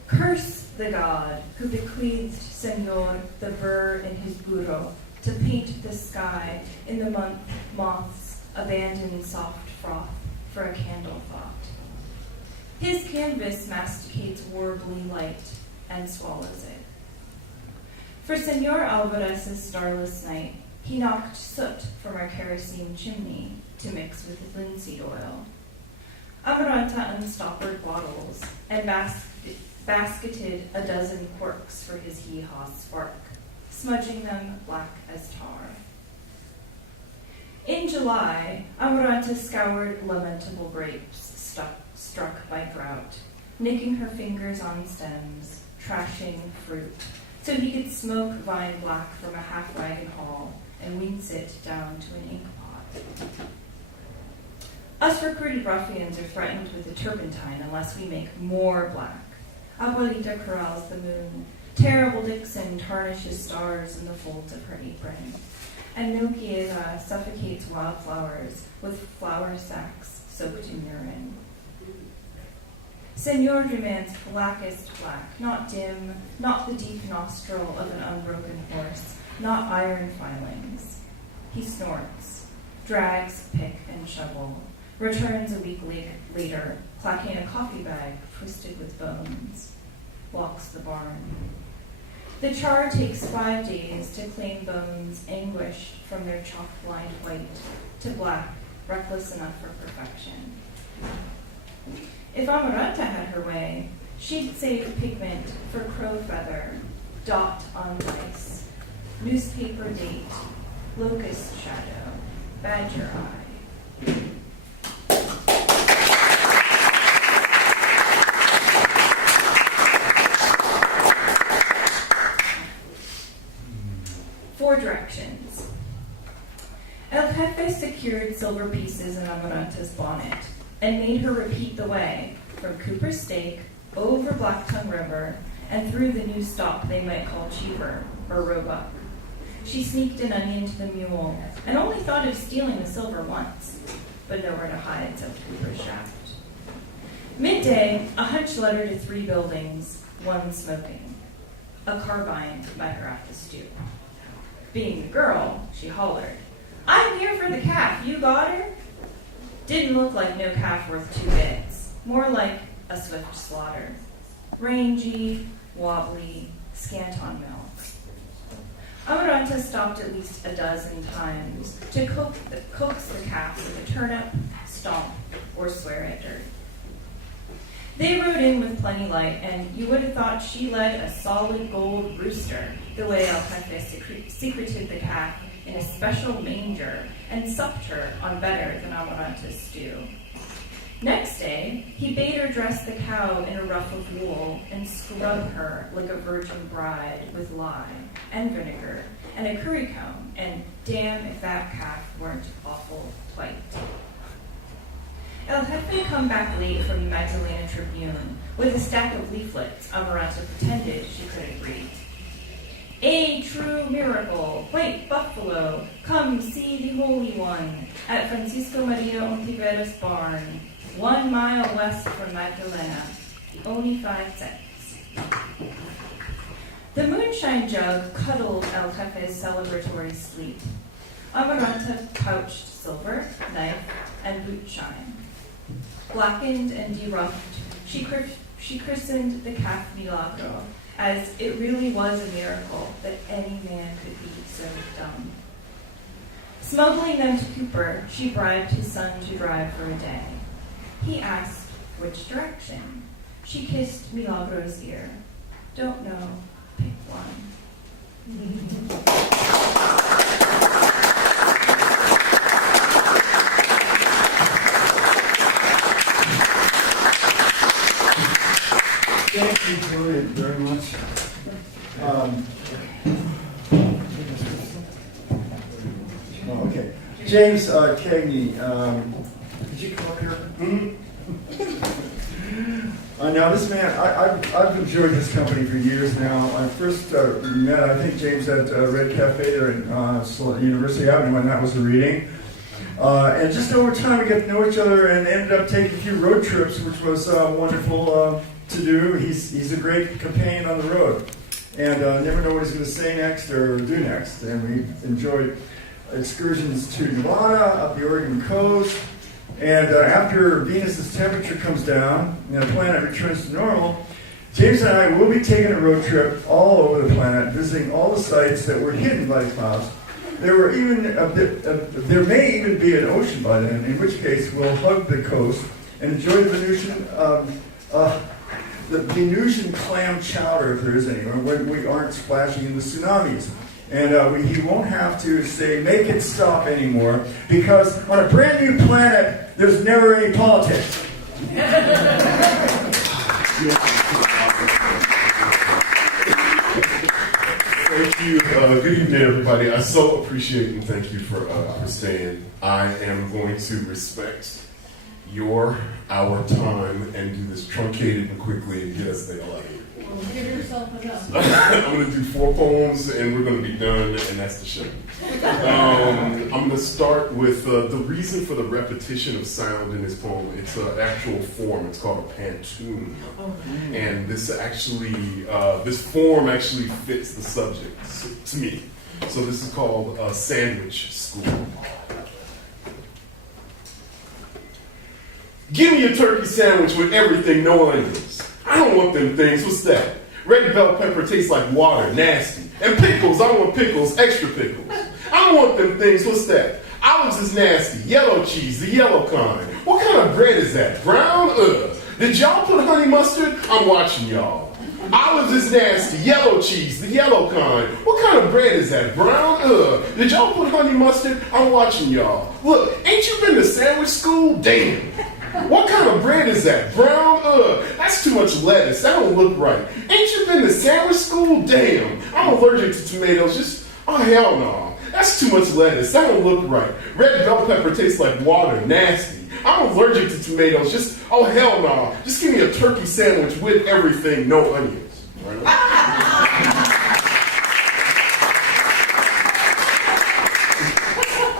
Curse the god who bequeathed Senor the burr in his burro to paint the sky in the month moths abandon soft froth for a candle thought. His canvas masticates warbly light and swallows it. For Senor Alvarez's starless night, he knocked soot from our kerosene chimney to mix with linseed oil. Amaranta unstoppered bottles and basketed a dozen corks for his hee-haw spark, smudging them black as tar. In July, Amaranta scoured lamentable grapes struck by drought, nicking her fingers on stems, trashing fruit, so he could smoke vine black from a half-wagon haul and wince it down to an ink pot. Us recruited ruffians are threatened with the turpentine unless we make more black. Abuelita corrals the moon. Terrible Dixon tarnishes stars in the folds of her apron. And Milquiera suffocates wildflowers with flour sacks soaked in urine. Senor demands blackest black, not dim, not the deep nostril of an unbroken horse, not iron filings. He snorts, drags pick and shovel, returns a week later, clacking a coffee bag twisted with bones, walks the barn. The char takes 5 days to claim bones anguished from their chalk-blind white to black, reckless enough for perfection. If Amaranta had her way, she'd save pigment for crow feather, dot on rice, newspaper date, locust shadow, badger eye. Four directions. El Jefe secured silver pieces in Amaranta's bonnet and made her repeat the way from Cooper's Stake, over Blacktongue River, and through the new stop they might call Cheever or Roebuck. She sneaked an onion to the mule and only thought of stealing the silver once, but nowhere to hide except Cooper's shaft. Midday, a hunched letter to 3 buildings, one smoking. A carbine by her at the stoop. Being the girl, she hollered, "I'm here for the calf, you got her?" Didn't look like no calf worth 2 bits, more like a swift slaughter. Rangy, wobbly, scant on milk. Amaranta stopped at least a dozen times to coax the calf with a turnip, stomp, or swear at dirt. They rode in with plenty light, and you would have thought she led a solid gold rooster, the way El Jefe secreted the calf in a special manger and supped her on better than Amaranta's stew. Next day, he bade her dress the cow in a ruff of wool and scrub her like a virgin bride with lye and vinegar and a currycomb, and damn if that calf weren't awful white. El Jefe come back late from the Magdalena Tribune with a stack of leaflets Amaranta pretended she couldn't read. A true miracle, white buffalo, come see the Holy One at Francisco Maria Ontiveros' barn, 1 mile west from Magdalena, only 5 cents. The moonshine jug cuddled El Jefe's celebratory sleep. Amaranta pouched silver, knife, and boot shine. Blackened and deruffed, she christened the calf Milagro, as it really was a miracle that any man could be so dumb. Smuggling them to Cooper, she bribed his son to drive for a day. He asked which direction. She kissed Milagro's ear. Don't know, pick one. Thank you, Julia, very much. Okay. James Cagney, could you come up here? Now this man, I've enjoyed his company for years now. I first met, I think, James at Red Cafe there in University Avenue when that was a reading. And just over time we got to know each other and ended up taking a few road trips, which was wonderful to do. He's a great companion on the road. And never know what he's going to say next or do next. And we enjoyed excursions to Nevada, up the Oregon coast. And after Venus's temperature comes down and the planet returns to normal, James and I will be taking a road trip all over the planet, visiting all the sites that were hidden by the clouds. There may even be an ocean by then, in which case we'll hug the coast and enjoy the Venusian clam chowder, if there is any, when we aren't splashing in the tsunamis. And he won't have to say, make it stop anymore, because on a brand new planet, there's never any politics. Thank you. Good evening, everybody. I so appreciate and thank you for staying. I am going to respect our time and do this truncated and quickly and get us the hell out of here. Well, give yourself enough. I'm going to do 4 poems and we're going to be done, and that's the show. I'm going to start with the reason for the repetition of sound in this poem. It's an actual form. It's called a pantoum. And this form actually fits the subject to me. So this is called Sandwich School. Give me a turkey sandwich with everything, no onions. I don't want them things. What's that? Red bell pepper tastes like water, nasty. And pickles, I want pickles, extra pickles. I don't want them things. What's that? Olives is nasty. Yellow cheese, the yellow kind. What kind of bread is that? Brown? Ugh. Did y'all put honey mustard? I'm watching y'all. Olives is nasty. Yellow cheese, the yellow kind. What kind of bread is that? Brown? Ugh. Did y'all put honey mustard? I'm watching y'all. Look, ain't you been to sandwich school? Damn. What kind of bread is that? Brown? Ugh. That's too much lettuce. That don't look right. Ain't you been to sandwich school? Damn. I'm allergic to tomatoes. Oh, hell no. That's too much lettuce. That don't look right. Red bell pepper tastes like water. Nasty. I'm allergic to tomatoes. Oh, hell no. Just give me a turkey sandwich with everything, no onions.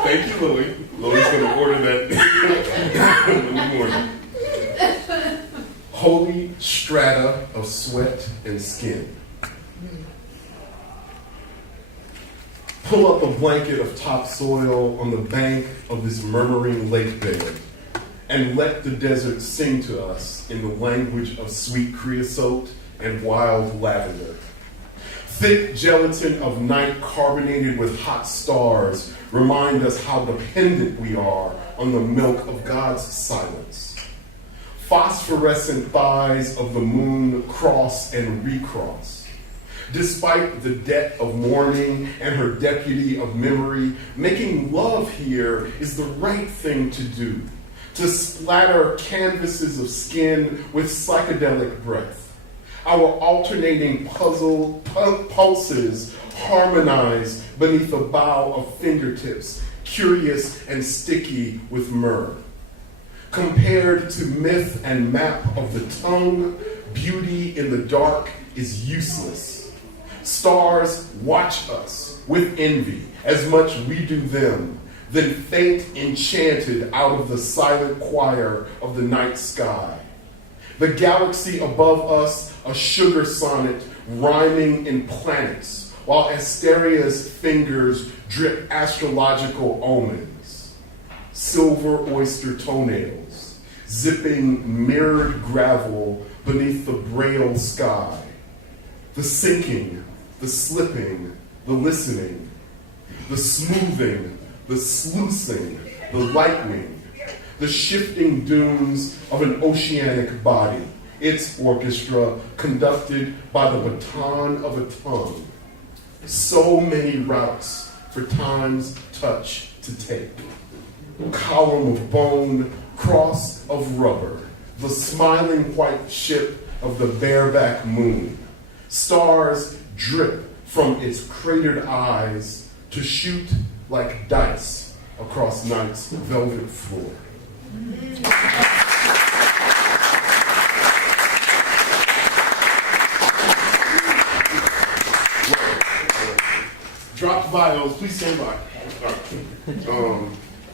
Thank you, Lily. Lily's going to order that in the morning. Holy strata of sweat and skin. Pull up a blanket of topsoil on the bank of this murmuring lake bed, and let the desert sing to us in the language of sweet creosote and wild lavender. Thick gelatin of night carbonated with hot stars remind us how dependent we are on the milk of God's silence. Phosphorescent thighs of the moon cross and recross. Despite the debt of mourning and her deputy of memory, making love here is the right thing to do. To splatter canvases of skin with psychedelic breath. Our alternating pulses harmonize beneath a bow of fingertips, curious and sticky with myrrh. Compared to myth and map of the tongue, beauty in the dark is useless. Stars watch us with envy as much we do them, then faint enchanted out of the silent choir of the night sky. The galaxy above us, a sugar sonnet rhyming in planets, while Asteria's fingers drip astrological omens. Silver oyster toenails, zipping mirrored gravel beneath the braille sky. The sinking, the slipping, the listening, the smoothing, the sluicing, the lightning, the shifting dunes of an oceanic body, its orchestra conducted by the baton of a tongue. So many routes for time's touch to take. Column of bone, cross of rubber, the smiling white ship of the bareback moon. Stars drip from its cratered eyes to shoot like dice across night's velvet floor. Drop the bios, please stand by.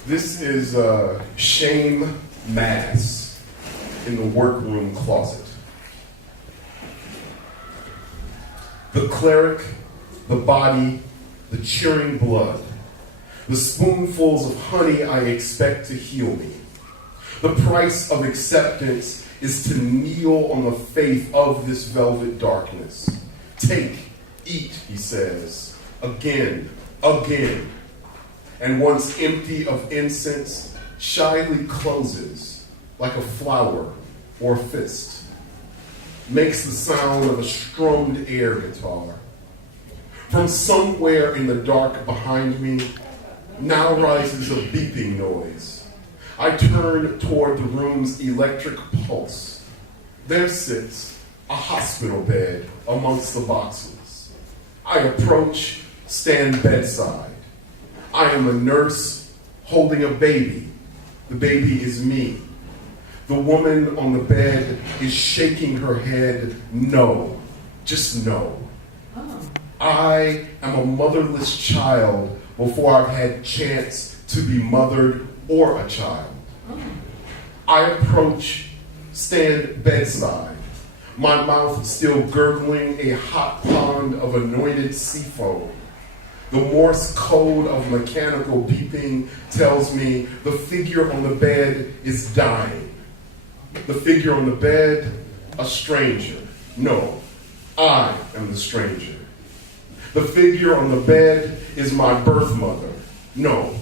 This is shame mass in the workroom closet. The cleric, the body, the cheering blood, the spoonfuls of honey I expect to heal me. The price of acceptance is to kneel on the faith of this velvet darkness. Take, eat, he says, again, again. And once empty of incense, shyly closes like a flower or fist. Makes the sound of a strummed air guitar. From somewhere in the dark behind me, now rises a beeping noise. I turn toward the room's electric pulse. There sits a hospital bed amongst the boxes. I approach, stand bedside. I am a nurse holding a baby. The baby is me. The woman on the bed is shaking her head no, just no. I am a motherless child before I've had chance to be mothered or a child. I approach, stand bedside, my mouth still gurgling a hot pond of anointed sea foam. The Morse code of mechanical beeping tells me the figure on the bed is dying. The figure on the bed, a stranger. No, I am the stranger. The figure on the bed is my birth mother. No,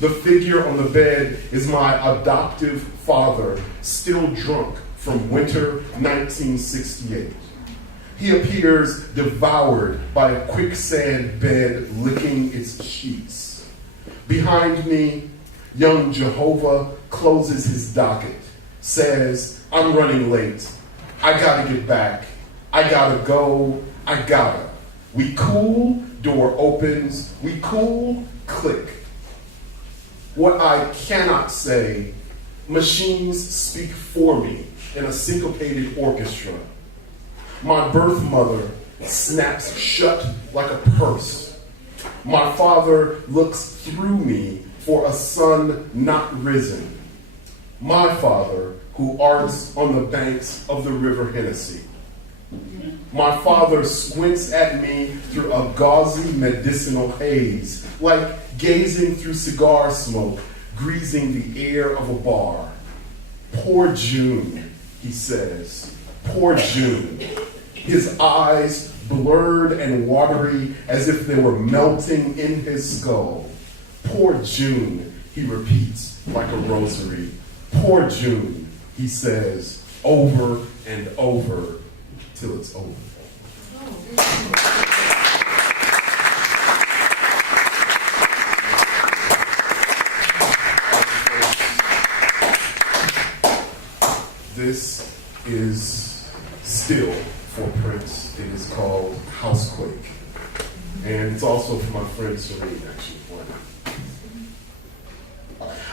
the figure on the bed is my adoptive father, still drunk from winter 1968. He appears devoured by a quicksand bed licking its sheets. Behind me, young Jehovah closes his docket, says, I'm running late. I gotta get back. I gotta go. I gotta. We cool, door opens. We cool, click. What I cannot say, machines speak for me in a syncopated orchestra. My birth mother snaps shut like a purse. My father looks through me for a sun not risen. My father who arts on the banks of the river Hennessy. My father squints at me through a gauzy medicinal haze, like gazing through cigar smoke, greasing the air of a bar. Poor June, he says. Poor June. His eyes blurred and watery as if they were melting in his skull. Poor June, he repeats like a rosary. Poor June, he says, over and over till it's over. This is still for Prince. It is called Housequake. And it's also for my friend Serene, actually.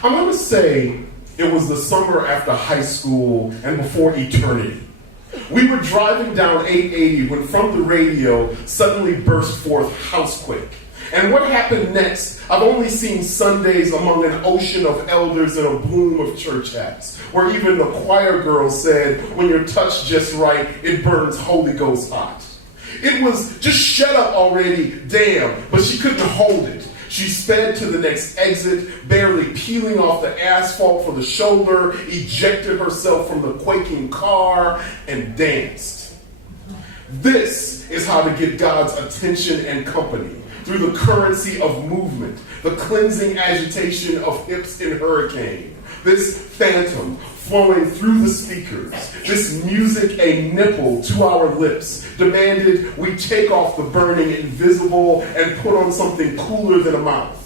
I'm going to say it was the summer after high school and before eternity. We were driving down 880 when from the radio suddenly burst forth Housequake. And what happened next, I've only seen Sundays among an ocean of elders in a bloom of church hats, where even the choir girl said, when you're touched just right, it burns Holy Ghost hot. It was just shut up already, damn, but she couldn't hold it. She sped to the next exit, barely peeling off the asphalt for the shoulder, ejected herself from the quaking car, and danced. This is how to get God's attention and company, through the currency of movement, the cleansing agitation of hips in hurricane. This phantom flowing through the speakers, this music a nipple to our lips, demanded we take off the burning invisible and put on something cooler than a mouth.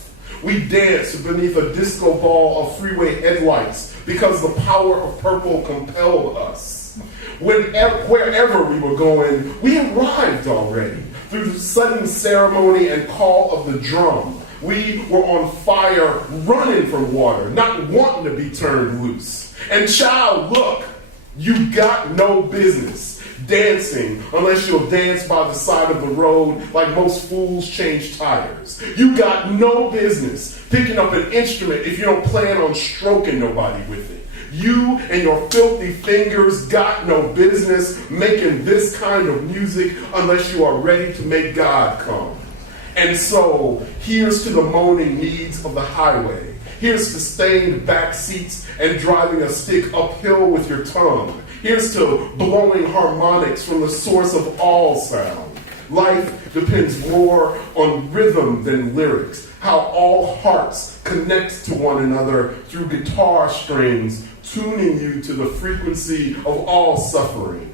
We danced beneath a disco ball of freeway headlights because the power of purple compelled us. Wherever we were going, we arrived already. Through the sudden ceremony and call of the drum, we were on fire, running for water, not wanting to be turned loose. And child, look, you got no business dancing unless you'll dance by the side of the road like most fools change tires. You got no business picking up an instrument if you don't plan on stroking nobody with it. You and your filthy fingers got no business making this kind of music unless you are ready to make God come. And so, here's to the moaning needs of the highway. Here's to stained back seats and driving a stick uphill with your tongue. Here's to blowing harmonics from the source of all sound. Life depends more on rhythm than lyrics. How all hearts connect to one another through guitar strings, tuning you to the frequency of all suffering.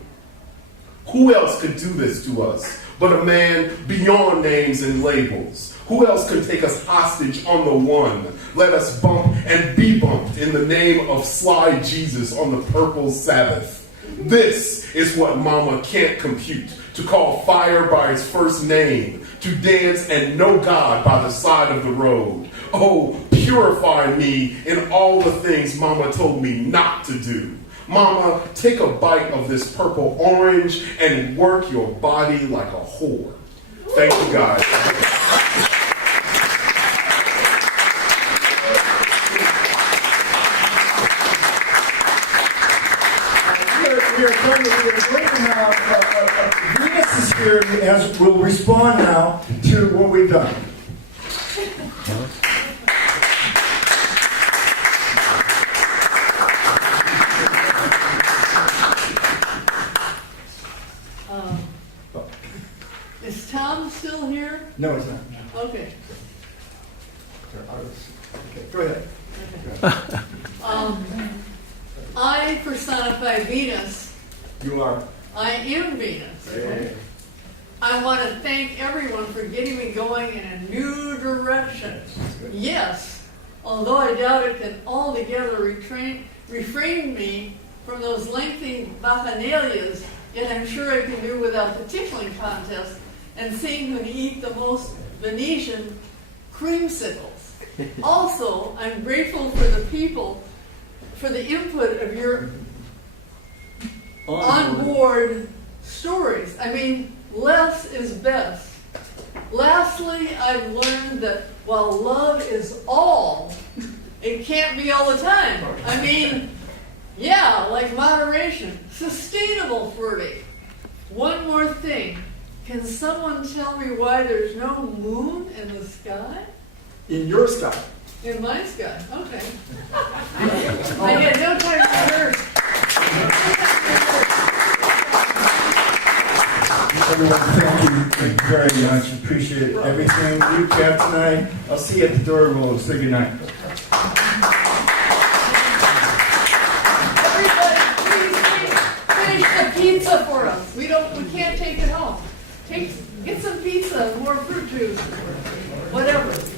Who else could do this to us but a man beyond names and labels. Who else can take us hostage on the one? Let us bump and be bumped in the name of sly Jesus on the purple Sabbath. This is what Mama can't compute. To call fire by its first name, to dance and know God by the side of the road. Oh, purify me in all the things Mama told me not to do. Mama, take a bite of this purple orange and work your body like a whore. Thank you, guys. We are going to now. Venus is here as will respond now to what we've done. Is Tom still here? No, it's not. Okay. Okay, go ahead. I personify Venus. You are. I am Venus. Okay. I want to thank everyone for getting me going in a new direction. Yes, although I doubt it can altogether refrain me from those lengthy bacchanalias, yet I'm sure I can do without the tickling contest and seeing who can eat the most Venetian creamsicles. Also, I'm grateful for the people, for the input of your onboard stories. I mean, less is best. Lastly, I've learned that while love is all, it can't be all the time. I mean, yeah, like moderation, sustainable flirting. One more thing. Can someone tell me why there's no moon in the sky? In your sky. In my sky, okay. I get no time to rehearse. Everyone, thank you very much. Appreciate everything you kept tonight. I'll see you at the door. We'll say goodnight. Everybody, please finish the pizza for us. We can't take it home. Get some pizza, more fruit juice, whatever.